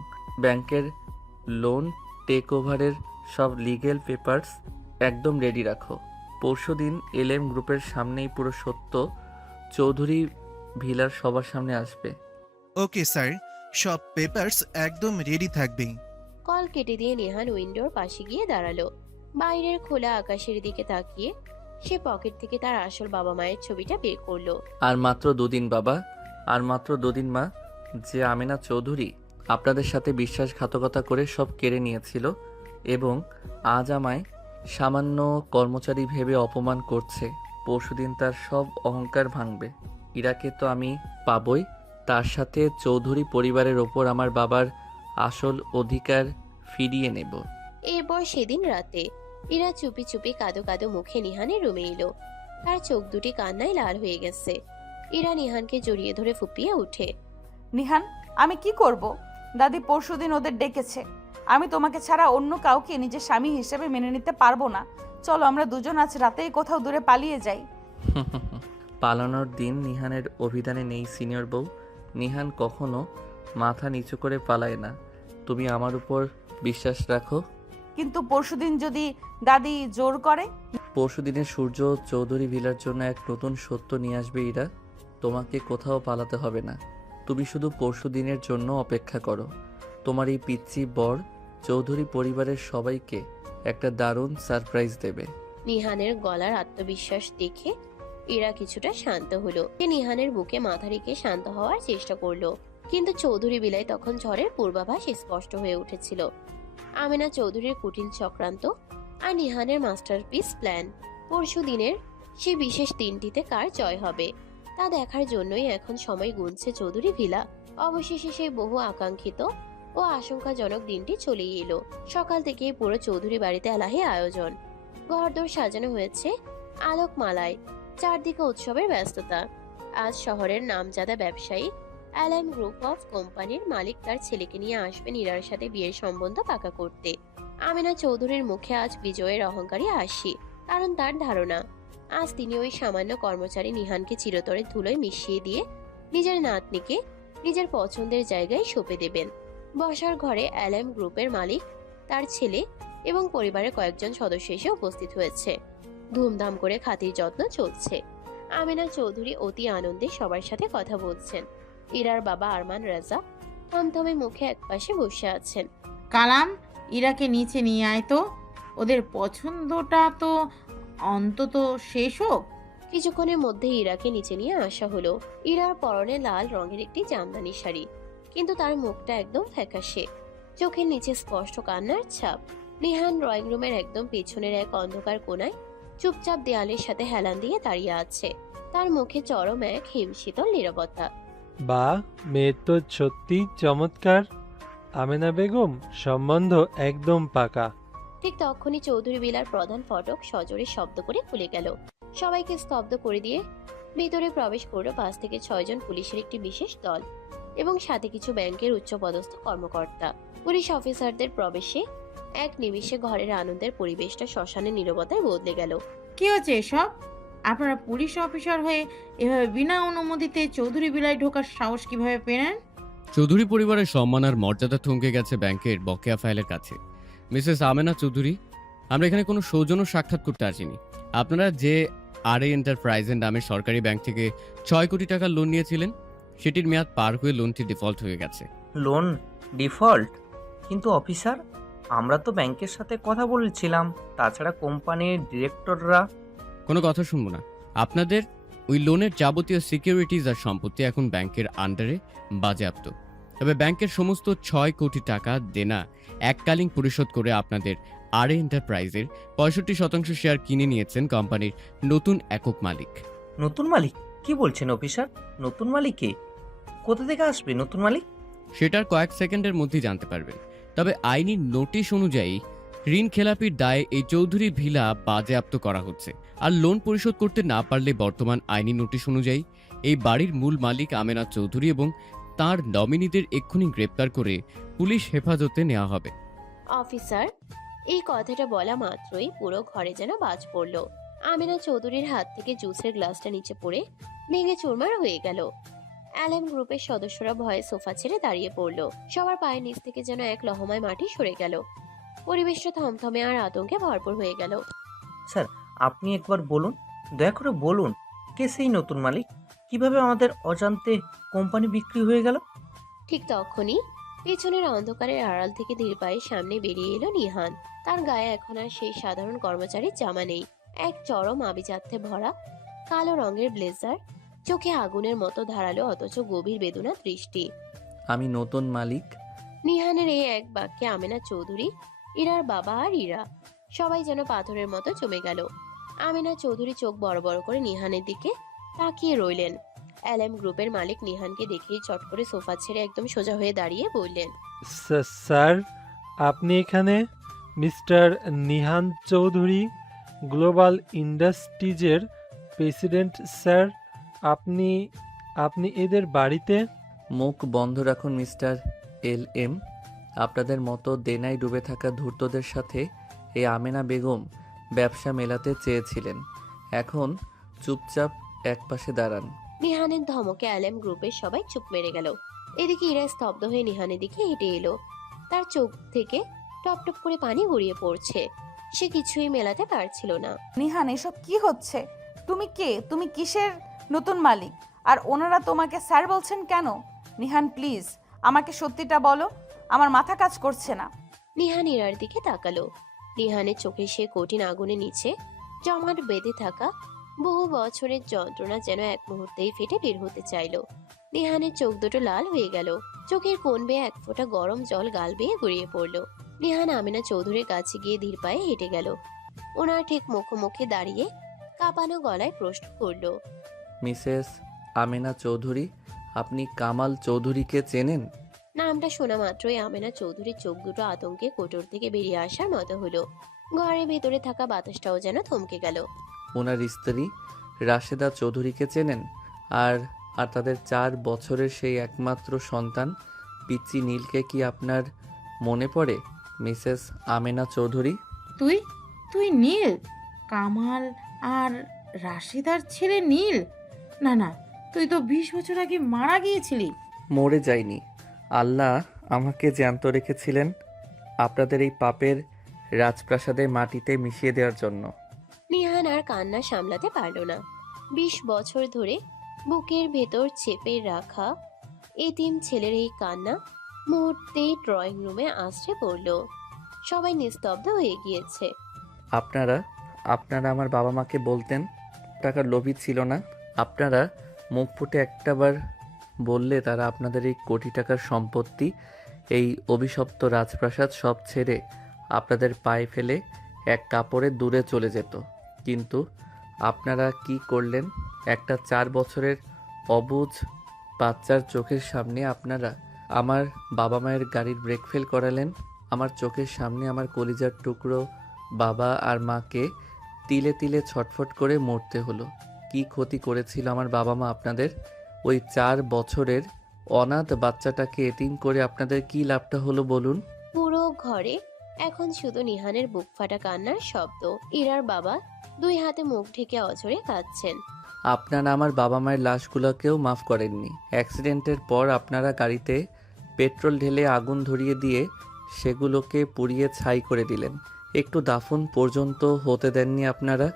ব্যাংকের লোন টেক ওভারের সব লিগ্যাল পেপারস একদম রেডি রাখো। পরশুদিন LM গ্রুপের সামনেই পুরো সত্য চৌধুরী ভিলার সবার সামনে আসবে। ওকে স্যার, সব পেপারস একদম রেডি থাকবে। কল কেটে দিয়ে নিহান উইন্ডোর পাশে গিয়ে দাঁড়ালো। বাইরের খোলা আকাশের দিকে তাকিয়ে সে পকেট থেকে তার আসল বাবা মায়ের ছবিটা বের করলো। আর মাত্র 2 দিন বাবা, আর মাত্র 2 দিন মা। যে আমেনা চৌধুরী আপনাদের সাথে বিশ্বাসঘাতকতা করে সব কেড়ে নিয়েছিল এবং আজ আমায় সামান্য কর্মচারী ভেবে অপমান করছে, পরশুদিন তার সব অহংকার ভাঙবে। ইরাকে তো আমি পাবই, তার সাথে চৌধুরী পরিবারের ওপর আমার বাবার আসল অধিকার ফিরিয়ে নেব। এরপর সেদিন রাতে ইরা চুপি চুপি কাদো কাদো মুখে নিহানের রুমে এলো। তার চোখ দুটি কান্নায় লাল হয়ে গেছে। ইরা নিহানকে জড়িয়ে ধরে ফুপিয়ে ওঠে। নিহান, আমি কি করব? দাদি পরশুদিন ওদের ডেকেছে। আমি তোমাকে ছাড়া অন্য কাউকে নিজের স্বামী হিসেবে মেনে নিতে পারবো না। চলো আমরা দুজন আজ রাতেই কোথাও দূরে পালিয়ে যাই। পালানোর দিন নিহানের অভিধানে নেই সিনিয়র বউ। নিহান কখনো মাথা নিচু করে পালায় না। তুমি আমার উপর বিশ্বাস রাখো। কিন্তু পরশুদিন যদি দাদি জোর করে? পরশুদিনের সূর্য চৌধুরী ভিলার জন্য এক নতুন সত্য নিয়ে আসবে ইরা। তোমাকে কোথাও পালাতে হবে না। তুমি শুধু পরশুদিনের জন্য অপেক্ষা করো। তোমার এই পিচ্চি বর চৌধুরী পরিবারের সবাইকে একটা দারুণ সারপ্রাইজ দেবে। নিহানের গলার আত্মবিশ্বাস দেখে ইরা কিছুটা শান্ত হলো। সে নিহানের বুকে মাথা রেখে শান্ত হওয়ার চেষ্টা করলো, কিন্তু চৌধুরী বিলায় তখন ঝড়ের পূর্বাভাস স্পষ্ট হয়ে উঠেছিল। আমেনা চৌধুরীর কুটিল চক্রান্ত আর নিহানের মাস্টারপিস প্ল্যান। পরশু দিনের সে বিশেষ দিনটিতে কার জয় হবে তা দেখার জন্যই এখন সময় গুনছে চৌধুরী ভিলা। অবশেষে সেই বহু আকাঙ্ক্ষিত ও আশঙ্কাজনক দিনটি চলেই এলো। সকাল থেকেই পুরো চৌধুরী বাড়িতে আলাহি আয়োজন। ঘরদোর সাজানো হয়েছে আলোকমালায়, চারদিকে উৎসবের ব্যস্ততা। আজ শহরের নামজাদা ব্যবসায়ী অ্যালাম গ্রুপ অফ কোম্পানির মালিক তার ছেলেকে নিয়ে আসবেন ইরার সাথে বিয়ের সম্বন্ধ পাকা করতে। আমেনা চৌধুরীর মুখে আজ বিজয়ের অহংকারী হাসি, কারণ তার ধারণা আজ তিনি ওই সামান্য কর্মচারী নিহানকে চিরতরে ধুলোয় মিশিয়ে দিয়ে নিজের নাতনিকে নিজের পছন্দের জায়গায় সঁপে দেবেন। বসার ঘরে অ্যালাম গ্রুপের মালিক, তার ছেলে এবং পরিবারের কয়েকজন সদস্য এসে উপস্থিত হয়েছে। ধুমধাম করে খাতির যত্ন চলছে। আমেনা চৌধুরী অতি আনন্দে সবার সাথে কথা বলছেন। ইরার বাবা আরমান রাজা থমথমে মুখে একপাশে বসে আছেন। কালাম, ইরাকে নিচে নিয়ে আয় তো, ওদের পছন্দটা তো অন্তত শেষ হোক। কিছুক্ষণের মধ্যে ইরাকে নিচে নিয়ে আসা হলো। ইরার পরনে লাল রঙের একটি জামদানি শাড়ি, কিন্তু তার মুখটা একদম ফ্যাকাশে, চোখের নিচে স্পষ্ট কান্নার ছাপ। নিহান ড্রয়িং রুমের একদম পেছনের এক অন্ধকার কোণায় চুপচাপ দেয়ালের সাথে হেলান দিয়ে দাঁড়িয়ে আছে। তার মুখে চরম এক হিমশীতল নীরবতা। বা, মেয়ে তো সত্যি চমৎকার। আমেনা বেগম, সম্বন্ধ একদম পাকা। ঠিক তখনই চৌধুরী বিলার প্রধান ফটক সজোরে শব্দ করে খুলে গেল। সবাইকে স্তব্ধ করে দিয়ে ভিতরে প্রবেশ করলো 5 থেকে 6 জন পুলিশের একটি বিশেষ দল এবং সাথে কিছু ব্যাংকের উচ্চপদস্থ কর্মকর্তা। পুলিশ অফিসারদের প্রবেশে এক নিমিষে ঘরের আনন্দের পরিবেশটা শ্মশানের নীরবতায় বদলে গেল। কি হচ্ছে এসব? আপনারা পুলিশ অফিসার হয়ে এভাবে বিনা অনুমতিতে চৌধুরী বিলায় ঢোকার সাহস কিভাবে পেলেন? চৌধুরী পরিবারের সম্মান আর মর্যাদা থমকে গেছে ব্যাংকের বকেয়া ফাইলের কাছে। মিসেস আমেনা চৌধুরী, আমরা এখানে কোনো সৌজন্য সাক্ষাৎ করতে আসিনি। আপনারা যে আরএ এন্টারপ্রাইজের নামে সরকারি ব্যাংক থেকে 6 কোটি টাকার লোন নিয়েছিলেন, সেটির মেয়াদ পার হয়ে লোনটি ডিফল্ট হয়ে গেছে। Loan default? কিন্তু অফিসার, আমরা তো ব্যাংকের সাথে কথা বলেছিলাম। তাছাড়া কোম্পানির ডিরেক্টররা। কোনো কথা শুনবো না। আপনাদের ওই লোনের যাবতীয় সিকিউরিটিজ আর সম্পত্তি এখন ব্যাংকের আন্ডারে বাজেয়াপ্ত। তবে ব্যাংকের সমস্ত 6 কোটি টাকা দেনা এককালীন পরিশোধ করে আপনাদের আরএ এন্টারপ্রাইজের 65% শেয়ার কিনে নিয়েছেন কোম্পানির নতুন একক মালিক। নতুন মালিক? কি বলছেন অফিসার? নতুন মালিক কে? কোথা থেকে আসবে নতুন মালিক? সেটার কয়েক সেকেন্ডের মধ্যেই জানতে পারবেন। তবে আইনি নোটিশ অনুযায়ী ঋণ খেলাপির দায়ে এই চৌধুরী ভিলা বাজেয়াপ্ত করা হচ্ছে। আর লোন পরিশোধ করতে না পারলে বর্তমান আইনি নোটিশ অনুযায়ী এই বাড়ির মূল মালিক আমেনা চৌধুরী এবং তার নমিনিদের এক্ষুনি গ্রেপ্তার করে পুলিশ হেফাজতে নেওয়া হবে। অফিসার, এই কথাটা বলা মাত্রই পুরো ঘরে যেন বাজ পড়ল। আমেনা চৌধুরীর হাত থেকে জুসের গ্লাসটা নিচে পড়ে ভেঙে চুরমার হয়ে গেল। অ্যালাম গ্রুপের সদস্যরা ভয়ে সোফা ছেড়ে দাঁড়িয়ে পড়ল। সবার পায়ের নিচ থেকে যেন এক লহমায় মাটি সরে গেল। পরিবেশটা থমথমে আর আতঙ্কে ভরপুর হয়ে গেল। স্যার, আপনি একবার বলুন, দয়া করে বলুন, কে সেই নতুন মালিক? কিভাবে আমাদের অজান্তে কোম্পানি বিক্রি হয়ে গেল? ঠিক তখনই পেছনের অন্ধকারের আড়াল থেকে ধীর পায়ে সামনে বেরিয়ে এলো নিহান। তার গায়ে এখন আর সেই সাধারণ কর্মচারীর জামা নেই। এক চরম আভিজাত্যে ভরা কালো রঙের ব্লেজার, চোখে আগুনের মতো ধারালো অথচ গভীর বেদনা দৃষ্টি। আমি নতুন মালিক। নিহানের এই এক বাক্যে আমেনা চৌধুরী, ইরার বাবা আর ইরা সবাই যেন পাথরের মতো জমে গেল। আমেনা চৌধুরী চোখ বড় বড় করে নিহানের দিকে তাকিয়ে রইলেন। অ্যালাম গ্রুপের মালিক নিহানকে দেখেই চট করে সোফা ছেড়ে একদম সোজা হয়ে দাঁড়িয়ে বললেন, স্যার, আপনি এখানে? মিস্টার নিহান চৌধুরী, গ্লোবাল ইন্ডাস্ট্রিজের প্রেসিডেন্ট স্যার। আপনি আপনি এদের বাড়িতে? মুখ বন্ধ রাখুন মিস্টার LM। আপনাদের মতো দেনায় ডুবে থাকা ধূর্তদের সাথে এই আমেনা বেগম ব্যবসা মেলাতে চেয়েছিলেন। এখন চুপচাপ একপাশে দাঁড়ান। নিহানের ধমকে আলেম গ্রুপের সবাই চুপ মেরে গেল। এদিকে ইরা স্তব্ধ হয়ে নিহানের দিকে হেঁটে এলো। তার চোখ থেকে টপ টপ করে পানি গড়িয়ে পড়ছে। সে কিছুই মেলাতে পারছিল না। নিহান, এসব কি হচ্ছে? তুমি কে? তুমি কিসের নতুন মালিক? আর ওনারা তোমাকে স্যার বলছেন কেন? নিহান প্লিজ আমাকে সত্যিটা বলো, আমার মাথা কাজ করছে না। নিহান ইরার দিকে তাকালো। নিহানের চোখে সে কঠিন আগুনের নিচে জমাট বেঁধে থাকা বহু বছরের যন্ত্রণা যেন এক মুহূর্তেই ফেটে বের হতে চাইল। নিহানের চোখ দুটো লাল হয়ে গেল। চোখের কোণ বেয়ে এক ফোঁটা গরম জল গাল বেয়ে গড়িয়ে পড়ল। নিহান আমিনা চৌধুরীর কাছে গিয়ে ধীর পায়ে হেঁটে গেল। ওনার ঠিক মুখোমুখি দাঁড়িয়ে কাঁপানো গলায় প্রশ্ন করল, মিসেস আমেনা চৌধুরী, আপনি কামাল চৌধুরীকে চেনেন? নামটা শোনা মাত্রই আমেনা চৌধুরীর চোখ দুটো আতঙ্কে কোটর থেকে বেরিয়ে আসার মতো হলো। ঘরের ভেতরে থাকা বাতাসটাও যেন থমকে গেল। ওনার স্ত্রী রাশেদা চৌধুরীকে চেনেন? আর আর তাদের 4 বছরের সেই একমাত্র সন্তান পিচ্চি নীলকে কি আপনার মনে পড়ে মিসেস আমেনা চৌধুরী? তুই তুই নীল? কামাল আর রাশিদার ছেলে নীল? না না, তুই তো 20 বছর আগে মারা গিয়েছিলি। মরে যায়নি, আল্লাহ আমাকে জ্যান্ত রেখেছিলেন আপনাদের এই পাপের রাজপ্রাসাদে মাটিতে মিশিয়ে দেওয়ার জন্য। নিহান আর কান্না সামলাতে পারল না। 20 বছর ধরে বুকের ভেতর চেপে রাখা এতিম ছেলের এই কান্না মুহূর্তেই ড্রয়িং রুমে আছড়ে পড়ল। সবাই নিস্তব্ধ হয়ে গিয়েছে। আপনারা আমার বাবা মাকে বলতেন টাকার লোভী ছিল না। আপনারা মুখ ফুটে একটাবার বললে তারা আপনাদের এই কোটি টাকার সম্পত্তি, এই অভিশপ্ত রাজপ্রাসাদ সব ছেড়ে আপনাদের পায়ে ফেলে এক কাপড়ে দূরে চলে যেত। কিন্তু আপনারা কি করলেন? একটা 4 বছরের অবুঝ বাচ্চার চোখের সামনে আপনারা আমার বাবা মায়ের গাড়ির ব্রেক ফেল করালেন। আমার চোখের সামনে আমার কলিজার টুকরো বাবা আর মাকে তিলে তিলে ছটফট করে মরতে হলো। কি ক্ষতি করেছিল আমার বাবা মা আপনাদের? ওই 4 বছরের অনাথ বাচ্চাটাকে এতিম করে আপনাদের কি লাভটা হলো বলুন? পুরো ঘরে এখন শুধু নিহানের বুক ফাটা কান্নার শব্দ। ইরার বাবা 2 হাতে মুখ ঢেকে অঝরে কাঁদছেন। আপনারা আমার বাবা মায়ের লাশগুলোকেও মাফ করেননি। অ্যাক্সিডেন্টের পর আপনারা গাড়িতে পেট্রোল ঢেলে আগুন ধরিয়ে দিয়ে সেগুলোকে পুড়িয়ে ছাই করে দিলেন। একটু দাফন পর্যন্ত হতে দেননি আপনারা।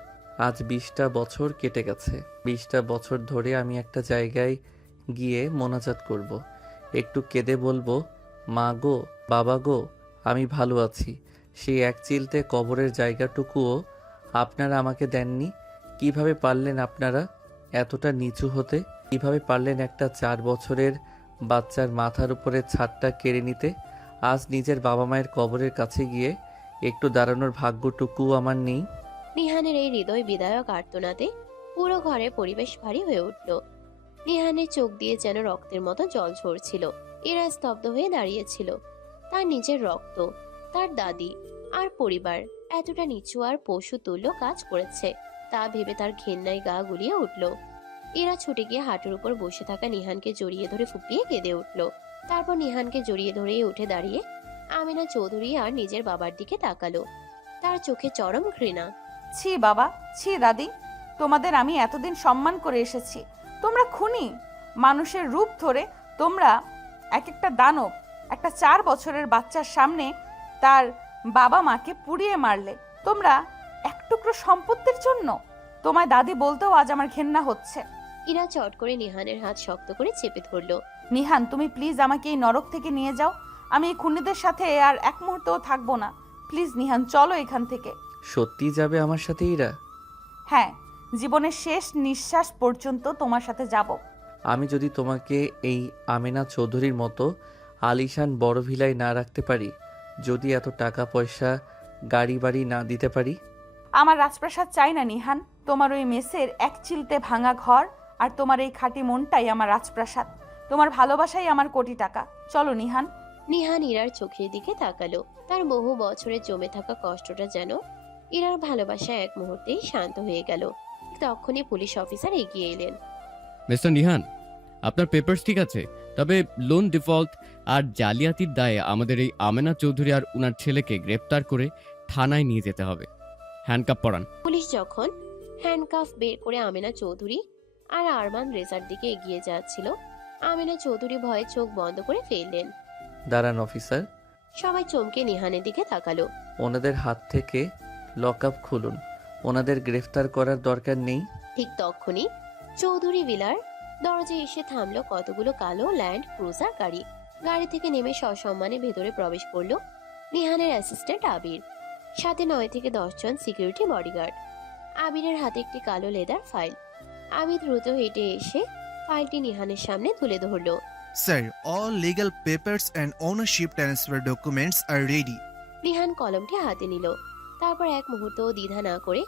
আজ 20টা বছর কেটে গেছে। 20টা বছর ধরে আমি একটা জায়গায় গিয়ে মোনাজাত করব। একটু কেঁদে বলবো, মা গো, বাবা গো, আমি ভালো আছি। সেই এক চিলতে কবরের জায়গাটুকুও আপনারা আমাকে দেননি। কিভাবে পারলেন আপনারা এতটা নিচু হতে? কিভাবে পারলেন একটা 4 বছরের বাচ্চার মাথার উপরে ছাদটা কেড়ে নিতে? আজ নিজের বাবা মায়ের কবরের কাছে গিয়ে একটু দাঁড়ানোর ভাগ্যটুকুও আমার নেই। নিহানের এই হৃদয় বিদায়ক আর্তনাদে পুরো ঘরের পরিবেশ ভারী হয়ে উঠল। নিহানের চোখ দিয়ে যেন রক্তের মতো জল ঝরছিল। এরা স্তব্ধ হয়ে দাঁড়িয়েছিল। তার নিজের রক্ত, তার দাদি আর পরিবার এতটা নিচু আর পশু তুল্য কাজ করেছে তা ভেবে তার ঘেন্নায় গা গুলিয়ে উঠল। এরা ছুটে গিয়ে হাঁটুর উপর বসে থাকা নিহানকে জড়িয়ে ধরে ফুপিয়ে কেঁদে উঠল। তারপর নিহানকে জড়িয়ে ধরে উঠে দাঁড়িয়ে আমিনা চৌধুরী আর নিজের বাবার দিকে তাকালো। তার চোখে চরম ঘৃণা। ছি বাবা, ছি দাদি, তোমাদের আমি এতদিন সম্মান করে এসেছি। তোমরা খুনি, মানুষের রূপ ধরে তোমরা এক একটা দানব। একটা 4 বছরের বাচ্চার সামনে তার বাবা মাকে পুড়িয়ে মারলে তোমরা এক টুকরো সম্পত্তির জন্য। তোমায় দাদি বলতেও আজ আমার ঘেন্না হচ্ছে। ইরা চট করে নিহানের হাত শক্ত করে চেপে ধরল। নিহান, তুমি প্লিজ আমাকে এই নরক থেকে নিয়ে যাও। আমি এই খুনিদের সাথে আর এক মুহূর্তও থাকবো না। প্লিজ নিহান, চলো এখান থেকে। সত্যি যাবে আমার সাথে ইরা? হ্যাঁ, জীবনের শেষ নিঃশ্বাস পর্যন্ত তোমার সাথে যাব। আমি যদি তোমাকে এই আমেনা চৌধুরীর মতো আলিশান বড় ভিলায় না রাখতে পারি, যদি এত টাকা পয়সা গাড়ি বাড়ি না দিতে পারি? আমার রাজপ্রাসাদ চাই না নিহান। তোমার ওই মেসের এক চিলতে ভাঙা ঘর আর তোমার এই খাঁটি মনটাই আমার রাজপ্রাসাদ। তোমার ভালোবাসাই আমার কোটি টাকা। চলো নিহান। নিহান ইরার চোখের দিকে তাকালো। তার বহু বছরের জমে থাকা কষ্টটা যেন ইরার ভালোবাসা এক মুহূর্তেই শান্ত হয়ে গেল। তখনই পুলিশ অফিসার এগিয়ে এলেন। মিস্টার নিহান, আপনার পেপারস ঠিক আছে, তবে লোন ডিফল্ট আর জালিয়াতির দায়ে আমাদের এই আমেনা চৌধুরী আর উনার ছেলেকে গ্রেপ্তার করে থানায় নিয়ে যেতে হবে। হ্যান্ডকাপ পরান। পুলিশ যখন হ্যান্ডকাফ বের করে আমেনা চৌধুরী আর আরমান রেজার দিকে এগিয়ে যাচ্ছিল, আমেনা চৌধুরী ভয়ে চোখ বন্ধ করে ফেললেন। দাঁড়ান অফিসার, সবাই চমকে নিহানের দিকে তাকালো। ওনাদের হাত থেকে লক আপ খুলুন, ওনাদের গ্রেফতার করার দরকার নেই। ঠিক তখনই চৌধুরী ভিলার দরজায় এসে থামলো কতগুলো কালো ল্যান্ড ক্রুজার গাড়ি। গাড়ি থেকে নেমে সসম্মানে ভেতরে প্রবেশ করলো নিহানের অ্যাসিস্ট্যান্ট আবির, সাথে 9 থেকে 10 জন সিকিউরিটি বডিগার্ড। আবিরের হাতে একটি কালো লেদার ফাইল। আবির দ্রুত হেঁটে এসে ফাইলটি নিহানের সামনে তুলে ধরলো। Sir, all legal papers and ownership transfer documents are ready. Nihan কলমটি হাতে নিল। তারপর এক মুহূর্তও দ্বিধা না করে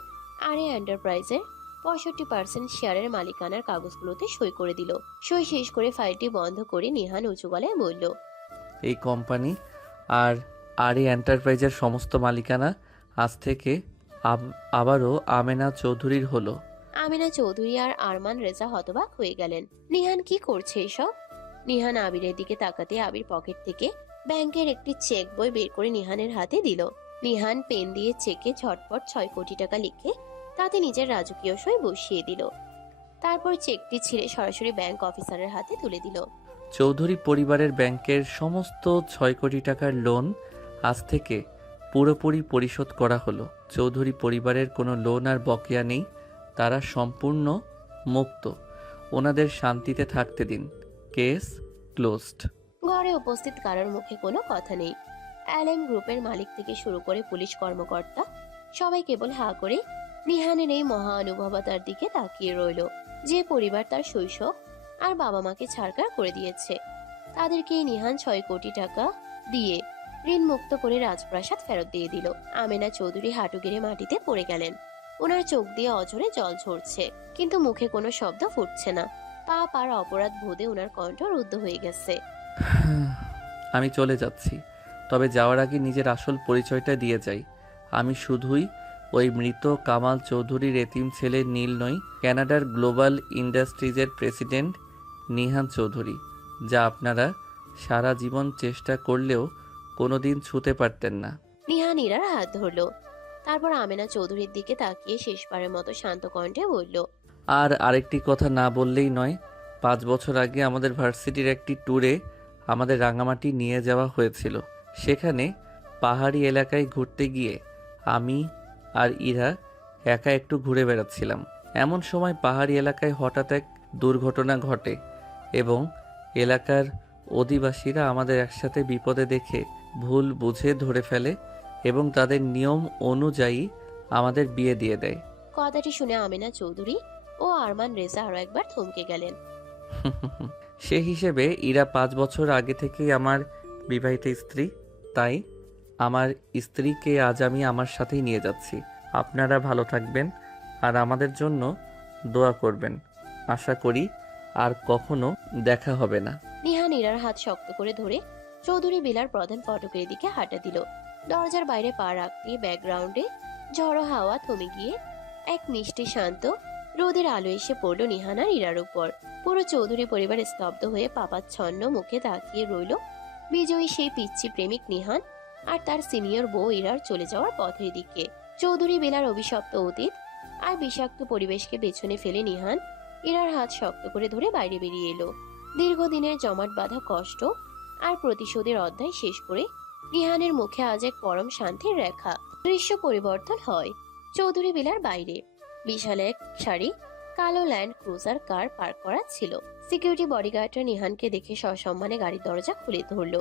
আরে এন্টারপ্রাইজের 65% শেয়ারের মালিকানার কাগজগুলোতে সই করে দিল। সই শেষ করে ফাইলটি বন্ধ করে নিহান উঁচু গলায় বলল, এই কোম্পানি আর এই এন্টারপ্রাইজের সমস্ত মালিকানা আজ থেকে আবারও আমেনা চৌধুরীর হলো। আমেনা চৌধুরী আর আরমান রেজা হতবাক হয়ে গেলেন। নিহান কি করছে এসব? নিহান আবিরের দিকে তাকাতে আবির পকেট থেকে ব্যাংকের একটি চেক বই বের করে নিহানের হাতে দিল। নিহান পেন দিয়ে চেকে ঝটপট 6 কোটি টাকা লিখে তাতে নিজের রাজকীয় সই বসিয়ে দিল। তারপর চেকটি ছিঁড়ে সরাসরি ব্যাংক অফিসারের হাতে তুলে দিল। চৌধুরী পরিবারের ব্যাংকের সমস্ত 6 কোটি টাকার লোন আজ থেকে পুরোপুরি পরিশোধ করা হলো। চৌধুরী পরিবারের কোনো লোন আর বকেয়া নেই, তারা সম্পূর্ণ মুক্ত। ওনাদের শান্তিতে থাকতে দিন। Case closed. ঘরে উপস্থিত কারোর মুখে কোনো কথা নেই। এলএম গ্রুপের মালিক থেকে শুরু করে পুলিশ কর্মকর্তা সবাই কেবল হা করে নিহানের এই মহানুভবতার দিকে তাকিয়ে রইল, যে পরিবার তার শৈশব আর বাবা মাকে ছাড়কার করে দিয়েছে। তাদেরকে নিহান 6 কোটি টাকা দিয়ে ঋণ মুক্ত করে রাজপ্রাসাদ ফেরত দিয়ে দিল। আমেনা চৌধুরী হাঁটু গেড়ে মাটিতে পড়ে গেলেন। ওনার চোখ দিয়ে অঝরে জল ঝরছে, কিন্তু মুখে কোনো শব্দ ফুটছে না। পাপ আর অপরাধ বোধে ওনার কণ্ঠ রুদ্ধ হয়ে গেছে। আমি চলে যাচ্ছি, তবে যাওয়ার আগে নিজের আসল পরিচয়টা দিয়ে যাই। আমি শুধুই ওই মৃত কামাল চৌধুরীর এতিম ছেলে নীল নই, কানাডার গ্লোবাল ইন্ডাস্ট্রিজের প্রেসিডেন্ট নিহান চৌধুরী, যা আপনারা সারা জীবন চেষ্টা করলেও কোনোদিন ছুঁতে পারতেন না। নিহান ইরার হাত ধরলো, তারপর আমেনা চৌধুরীর দিকে তাকিয়ে শেষবারের মতো শান্ত কণ্ঠে বলল, আর আরেকটি কথা না বললেই নয়। 5 বছর আগে আমাদের ভার্সিটির একটি ট্যুরে আমাদের রাঙামাটি নিয়ে যাওয়া হয়েছিল। সেখানে পাহাড়ি এলাকায় ঘুরতে গিয়ে আমি আর ইরা একা একটু ঘুরে বেড়াচ্ছিলাম। এমন সময় পাহাড়ি এলাকায় হঠাৎ এক দুর্ঘটনা ঘটে এবং এলাকার অধিবাসীরা আমাদের একসাথে বিপদে দেখে ভুল বুঝে ধরে ফেলে এবং তাদের নিয়ম অনুযায়ী আমাদের বিয়ে দিয়ে দেয়। কথাটি শুনে আমেনা চৌধুরী ও আরমান রেজা আরো একবার থমকে গেলেন। সে হিসেবে ইরা 5 বছর আগে থেকেই আমার বিবাহিত স্ত্রী, তাই আমার স্ত্রীকে আজ আমি আমার সাথেই নিয়ে যাচ্ছি। আপনারা ভালো থাকবেন আর আমাদের জন্য দোয়া করবেন। আশা করি আর কখনো দেখা হবে না। নিহান ইরার হাত শক্ত করে ধরে চৌধুরী বিলার প্রধান ফটকের দিকে হাঁটা দিল। দরজার বাইরে পা রাখতে ব্যাকগ্রাউন্ডে ঝড়ো হাওয়া থমে গিয়ে এক মিষ্টি শান্ত রোদের আলো এসে পড়ল নিহান আর ইরার উপর। পুরো চৌধুরী পরিবার স্তব্ধ হয়ে পাপাচ্ছন্ন মুখে তাকিয়ে রইল বিজয়ী সেই পিচ্ছি প্রেমিক নিহান আর তার সিনিয়র বউ ইরার চলে যাওয়ার পথের দিকে। চৌধুরী বেলার অভিশপ্ত অতীত আর বিষাক্ত পরিবেশকে পেছনে ফেলে নিহান ইরার হাত শক্ত করে ধরে বাইরে বেরিয়ে এলো। দীর্ঘদিনের জমাট বাঁধা কষ্ট আর প্রতিশোধের অধ্যায় শেষ করে নিহানের মুখে আজ এক পরম শান্তির রেখা। দৃশ্য পরিবর্তন হয় চৌধুরী বেলার বাইরে। বিশাল এক সারি কালো ল্যান্ড ক্রুজার কার পার্ক করা ছিল। সিকিউরিটি বডিগার্ডরা নিহানকে দেখে সসম্মানে গাড়ির দরজা খুলে ধরলো।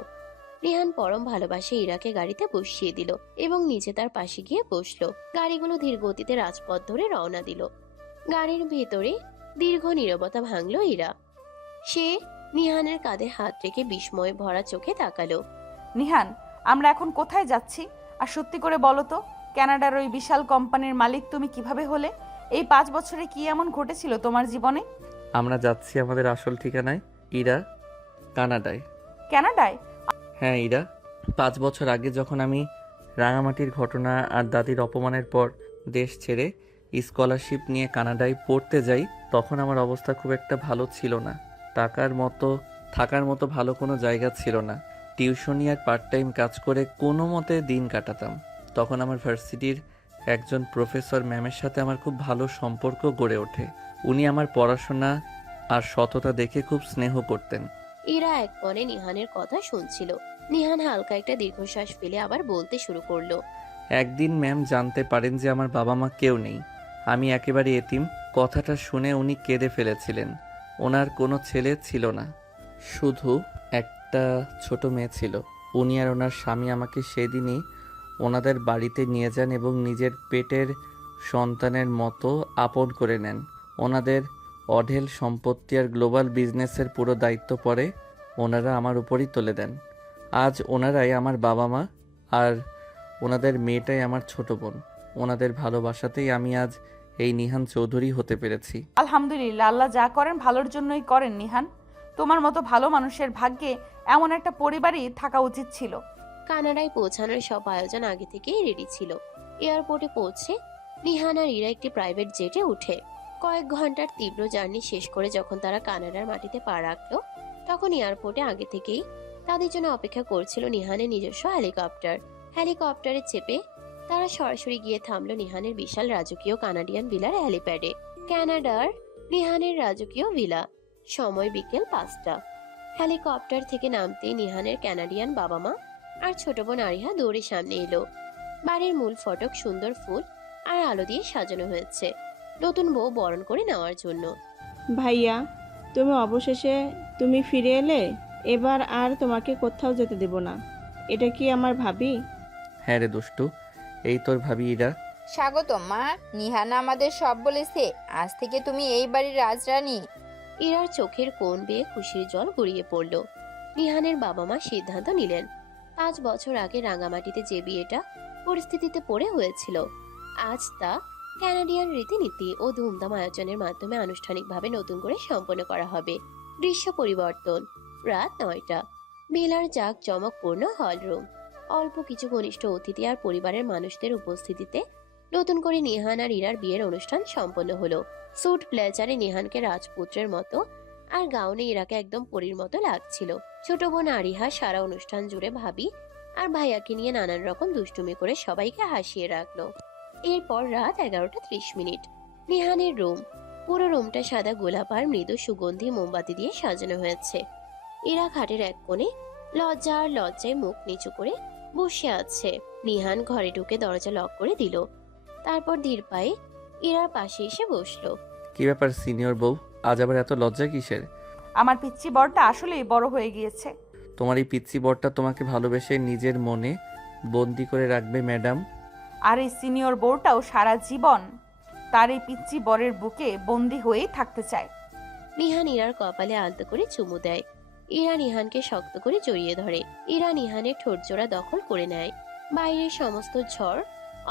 নিহান পরম ভালোবাসে ইরাকে গাড়িতে বসিয়ে দিল এবং নিচে তার পাশে গিয়ে বসলো। গাড়িগুলো ধীর গতিতে রাজপথ ধরে রওনা দিল। গাড়ির ভেতরে দীর্ঘ নীরবতা ভাঙলো ইরা। সে নিহানের কাঁধে হাত রেখে বিস্ময়ে ভরা চোখে তাকালো। নিহান, আমরা এখন কোথায় যাচ্ছি? আর সত্যি করে বলো তো, কানাডার ওই বিশাল কোম্পানির মালিক তুমি কিভাবে হলে? এই 5 বছরে কি এমন ঘটেছিল তোমার জীবনে? আমরা যাচ্ছি আমাদের আসল ঠিকানায়, ইরা, কানাডায়। কানাডায়? হ্যাঁ ইরা, 5 বছর আগে যখন আমি রাঙামাটির ঘটনা আর দাদির অপমানের পর দেশ ছেড়ে স্কলারশিপ নিয়ে কানাডায় পড়তে যাই, তখন আমার অবস্থা খুব একটা ভালো ছিল না। থাকার মতো ভালো কোনো জায়গা ছিল না। টিউশনি আর পার্ট টাইম কাজ করে কোনো মতে দিন কাটাতাম। তখন আমার ভার্সিটির একজন প্রফেসর ম্যামের সাথে আমার খুব ভালো সম্পর্ক গড়ে ওঠে। উনি আমার পড়াশোনা আর সততা দেখে খুব স্নেহ করতেন। ইরা এক মনে নিহানের কথা শুনছিল। নিহান হালকা একটা দীর্ঘশ্বাস ফেলে আবার বলতে শুরু করলো। একদিন ম্যাম জানতে পারেন যে আমার বাবা মা কেউ নেই, আমি একেবারে এতিম। কথাটা শুনে উনি কেঁদে ফেলেছিলেন। ওনার কোনো ছেলে ছিল না, শুধু একটা ছোট মেয়ে ছিল। উনি আর ওনার স্বামী আমাকে সেদিনই ওনাদের বাড়িতে নিয়ে যান এবং নিজের পেটের সন্তানের মতো আপন করে নেন। ওনাদের অঢেল সম্পত্তি আর গ্লোবাল বিজনেসের পুরো দায়িত্ব পড়ে ওনারা আমার উপরই তুলে দেন। আজ ওনারাই আমার বাবা মা, আর ওনাদের মেয়েটাই আমার ছোট বোন। ওনাদের ভালোবাসাতেই আমি আজ এই নিহান চৌধুরী হতে পেরেছি। আলহামদুলিল্লাহ, আল্লাহ যা করেন ভালোর জন্যই করেন নিহান। তোমার মতো ভালো মানুষের ভাগ্যে এমন একটা পরিবারই থাকা উচিত ছিল। কানাডায় পৌঁছানোর সব আয়োজন আগে থেকেই রেডি ছিল। এয়ারপোর্টে পৌঁছে নিহান আর ইরা একটি প্রাইভেট জেটে উঠে কয়েক ঘন্টার তীব্র জার্নি শেষ করে যখন তারা কানাডার মাটিতে পা রাখলো, তখন এয়ারপোর্টে আগে থেকেই তাদের জন্য অপেক্ষা করছিল নিহানের নিজস্ব হেলিকপ্টার। হেলিকপ্টারে চেপে তারা সরাসরি গিয়ে থামলো নিহানের বিশাল রাজকীয় কানাডিয়ান ভিলার হেলিপ্যাডে। কানাডার নিহানের রাজকীয় ভিলা। সময় বিকেল 5টা। হেলিকপ্টার থেকে নামতেই নিহানের কানাডিয়ান বাবা মা আর ছোট বোন আরিহা দৌড়ে সামনে এলো। বাড়ির মূল ফটক সুন্দর ফুল আর আলো দিয়ে সাজানো হয়েছে নতুন বউ বরণ করে নেওয়ার জন্য। ভাইয়া, তুমি ফিরে এলে। এবার আর তোমাকে কোথাও যেতে দেব না। এটা কি আমার ভাবি? হ্যাঁ রে দুষ্টু, এই তোর ভাবি ইরা। স্বাগত মা। নিহান আমাদের সব বলেছে, আজ থেকে তুমি এই বাড়ির রাজরানী। ইরার চোখের কোণ বেয়ে খুশির জল গড়িয়ে পড়ল। নিহানের বাবা মা সিদ্ধান্ত নিলেন 5 বছর আগে রাঙামাটিতে যে বিয়েটা পরিস্থিতিতে পড়ে হয়েছিল, আজ তা কানাডিয়ান রীতিনীতি ও ধুমধাম আয়োজনের মাধ্যমে আনুষ্ঠানিকভাবে নতুন করে সম্পন্ন করা হবে। দৃশ্য পরিবর্তন। রাত 9টা। মেলার জাঁক জমকপূর্ণ হলরুম। অল্প কিছু ঘনিষ্ঠ অতিথি আর পরিবারের মানুষদের উপস্থিতিতে নতুন করে নিহান আর ইরার বিয়ের অনুষ্ঠান সম্পন্ন হলো। স্যুট ব্লেজারে নিহানকে রাজপুত্রের মতো আর গাউনে ইরাকে একদম পরীর মতো লাগছিল। ছোট বোন আরিহা সারা অনুষ্ঠান জুড়ে ভাবি আর ভাইয়াকে নিয়ে নানান রকম দুষ্টুমি করে সবাইকে হাসিয়ে রাখলো। এরপর রাত 11:30। নিহানের রুম। পুরো রুমটা সাদা গোলাপ আর মৃদু সুগন্ধি মোমবাতি দিয়ে সাজানো হয়েছে। ইরা খাটের এক কোণে লজ্জায় মুখ নিচু করে বসে আছে। নিহান ঘরে ঢুকে দরজা লক করে দিল। তারপর ধীর পায়ে ইরার পাশে এসে বসলো। কি ব্যাপার সিনিয়র বউ, আজ আবার এত লজ্জা কিসের? আমার পিচ্চি বরটা আসলেই বড় হয়ে গিয়েছে। তোমার এই পিচ্চি বরটা তোমাকে ভালোবেসে নিজের মনে বন্দি করে রাখবে ম্যাডাম। আর এই সিনিয়র বউটাও সারা জীবন তার এই পিচ্চি বরের বুকে বন্দি হয়েই থাকতে চায়। নিহান ইরার কপালে আলতো করে চুমু দেয়। ইরা নিহানকে শক্ত করে জড়িয়ে ধরে। ইরা নিহানের ঠোঁট জোড়া দখল করে নেয়। বাইরের সমস্ত ঝড়,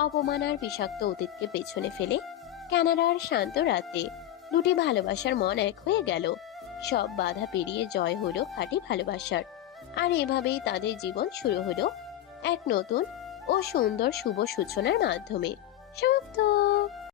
অপমান আর বিষাক্ত অতীতকে পেছনে ফেলে কানাডার শান্ত রাতে দুটি ভালোবাসার মন এক হয়ে গেল। সব বাধা পেরিয়ে জয় হলো খাঁটি ভালোবাসার। আর এভাবেই তাদের জীবন শুরু হলো এক নতুন ও সুন্দর শুভ সূচনার মাধ্যমে। সমাপ্ত।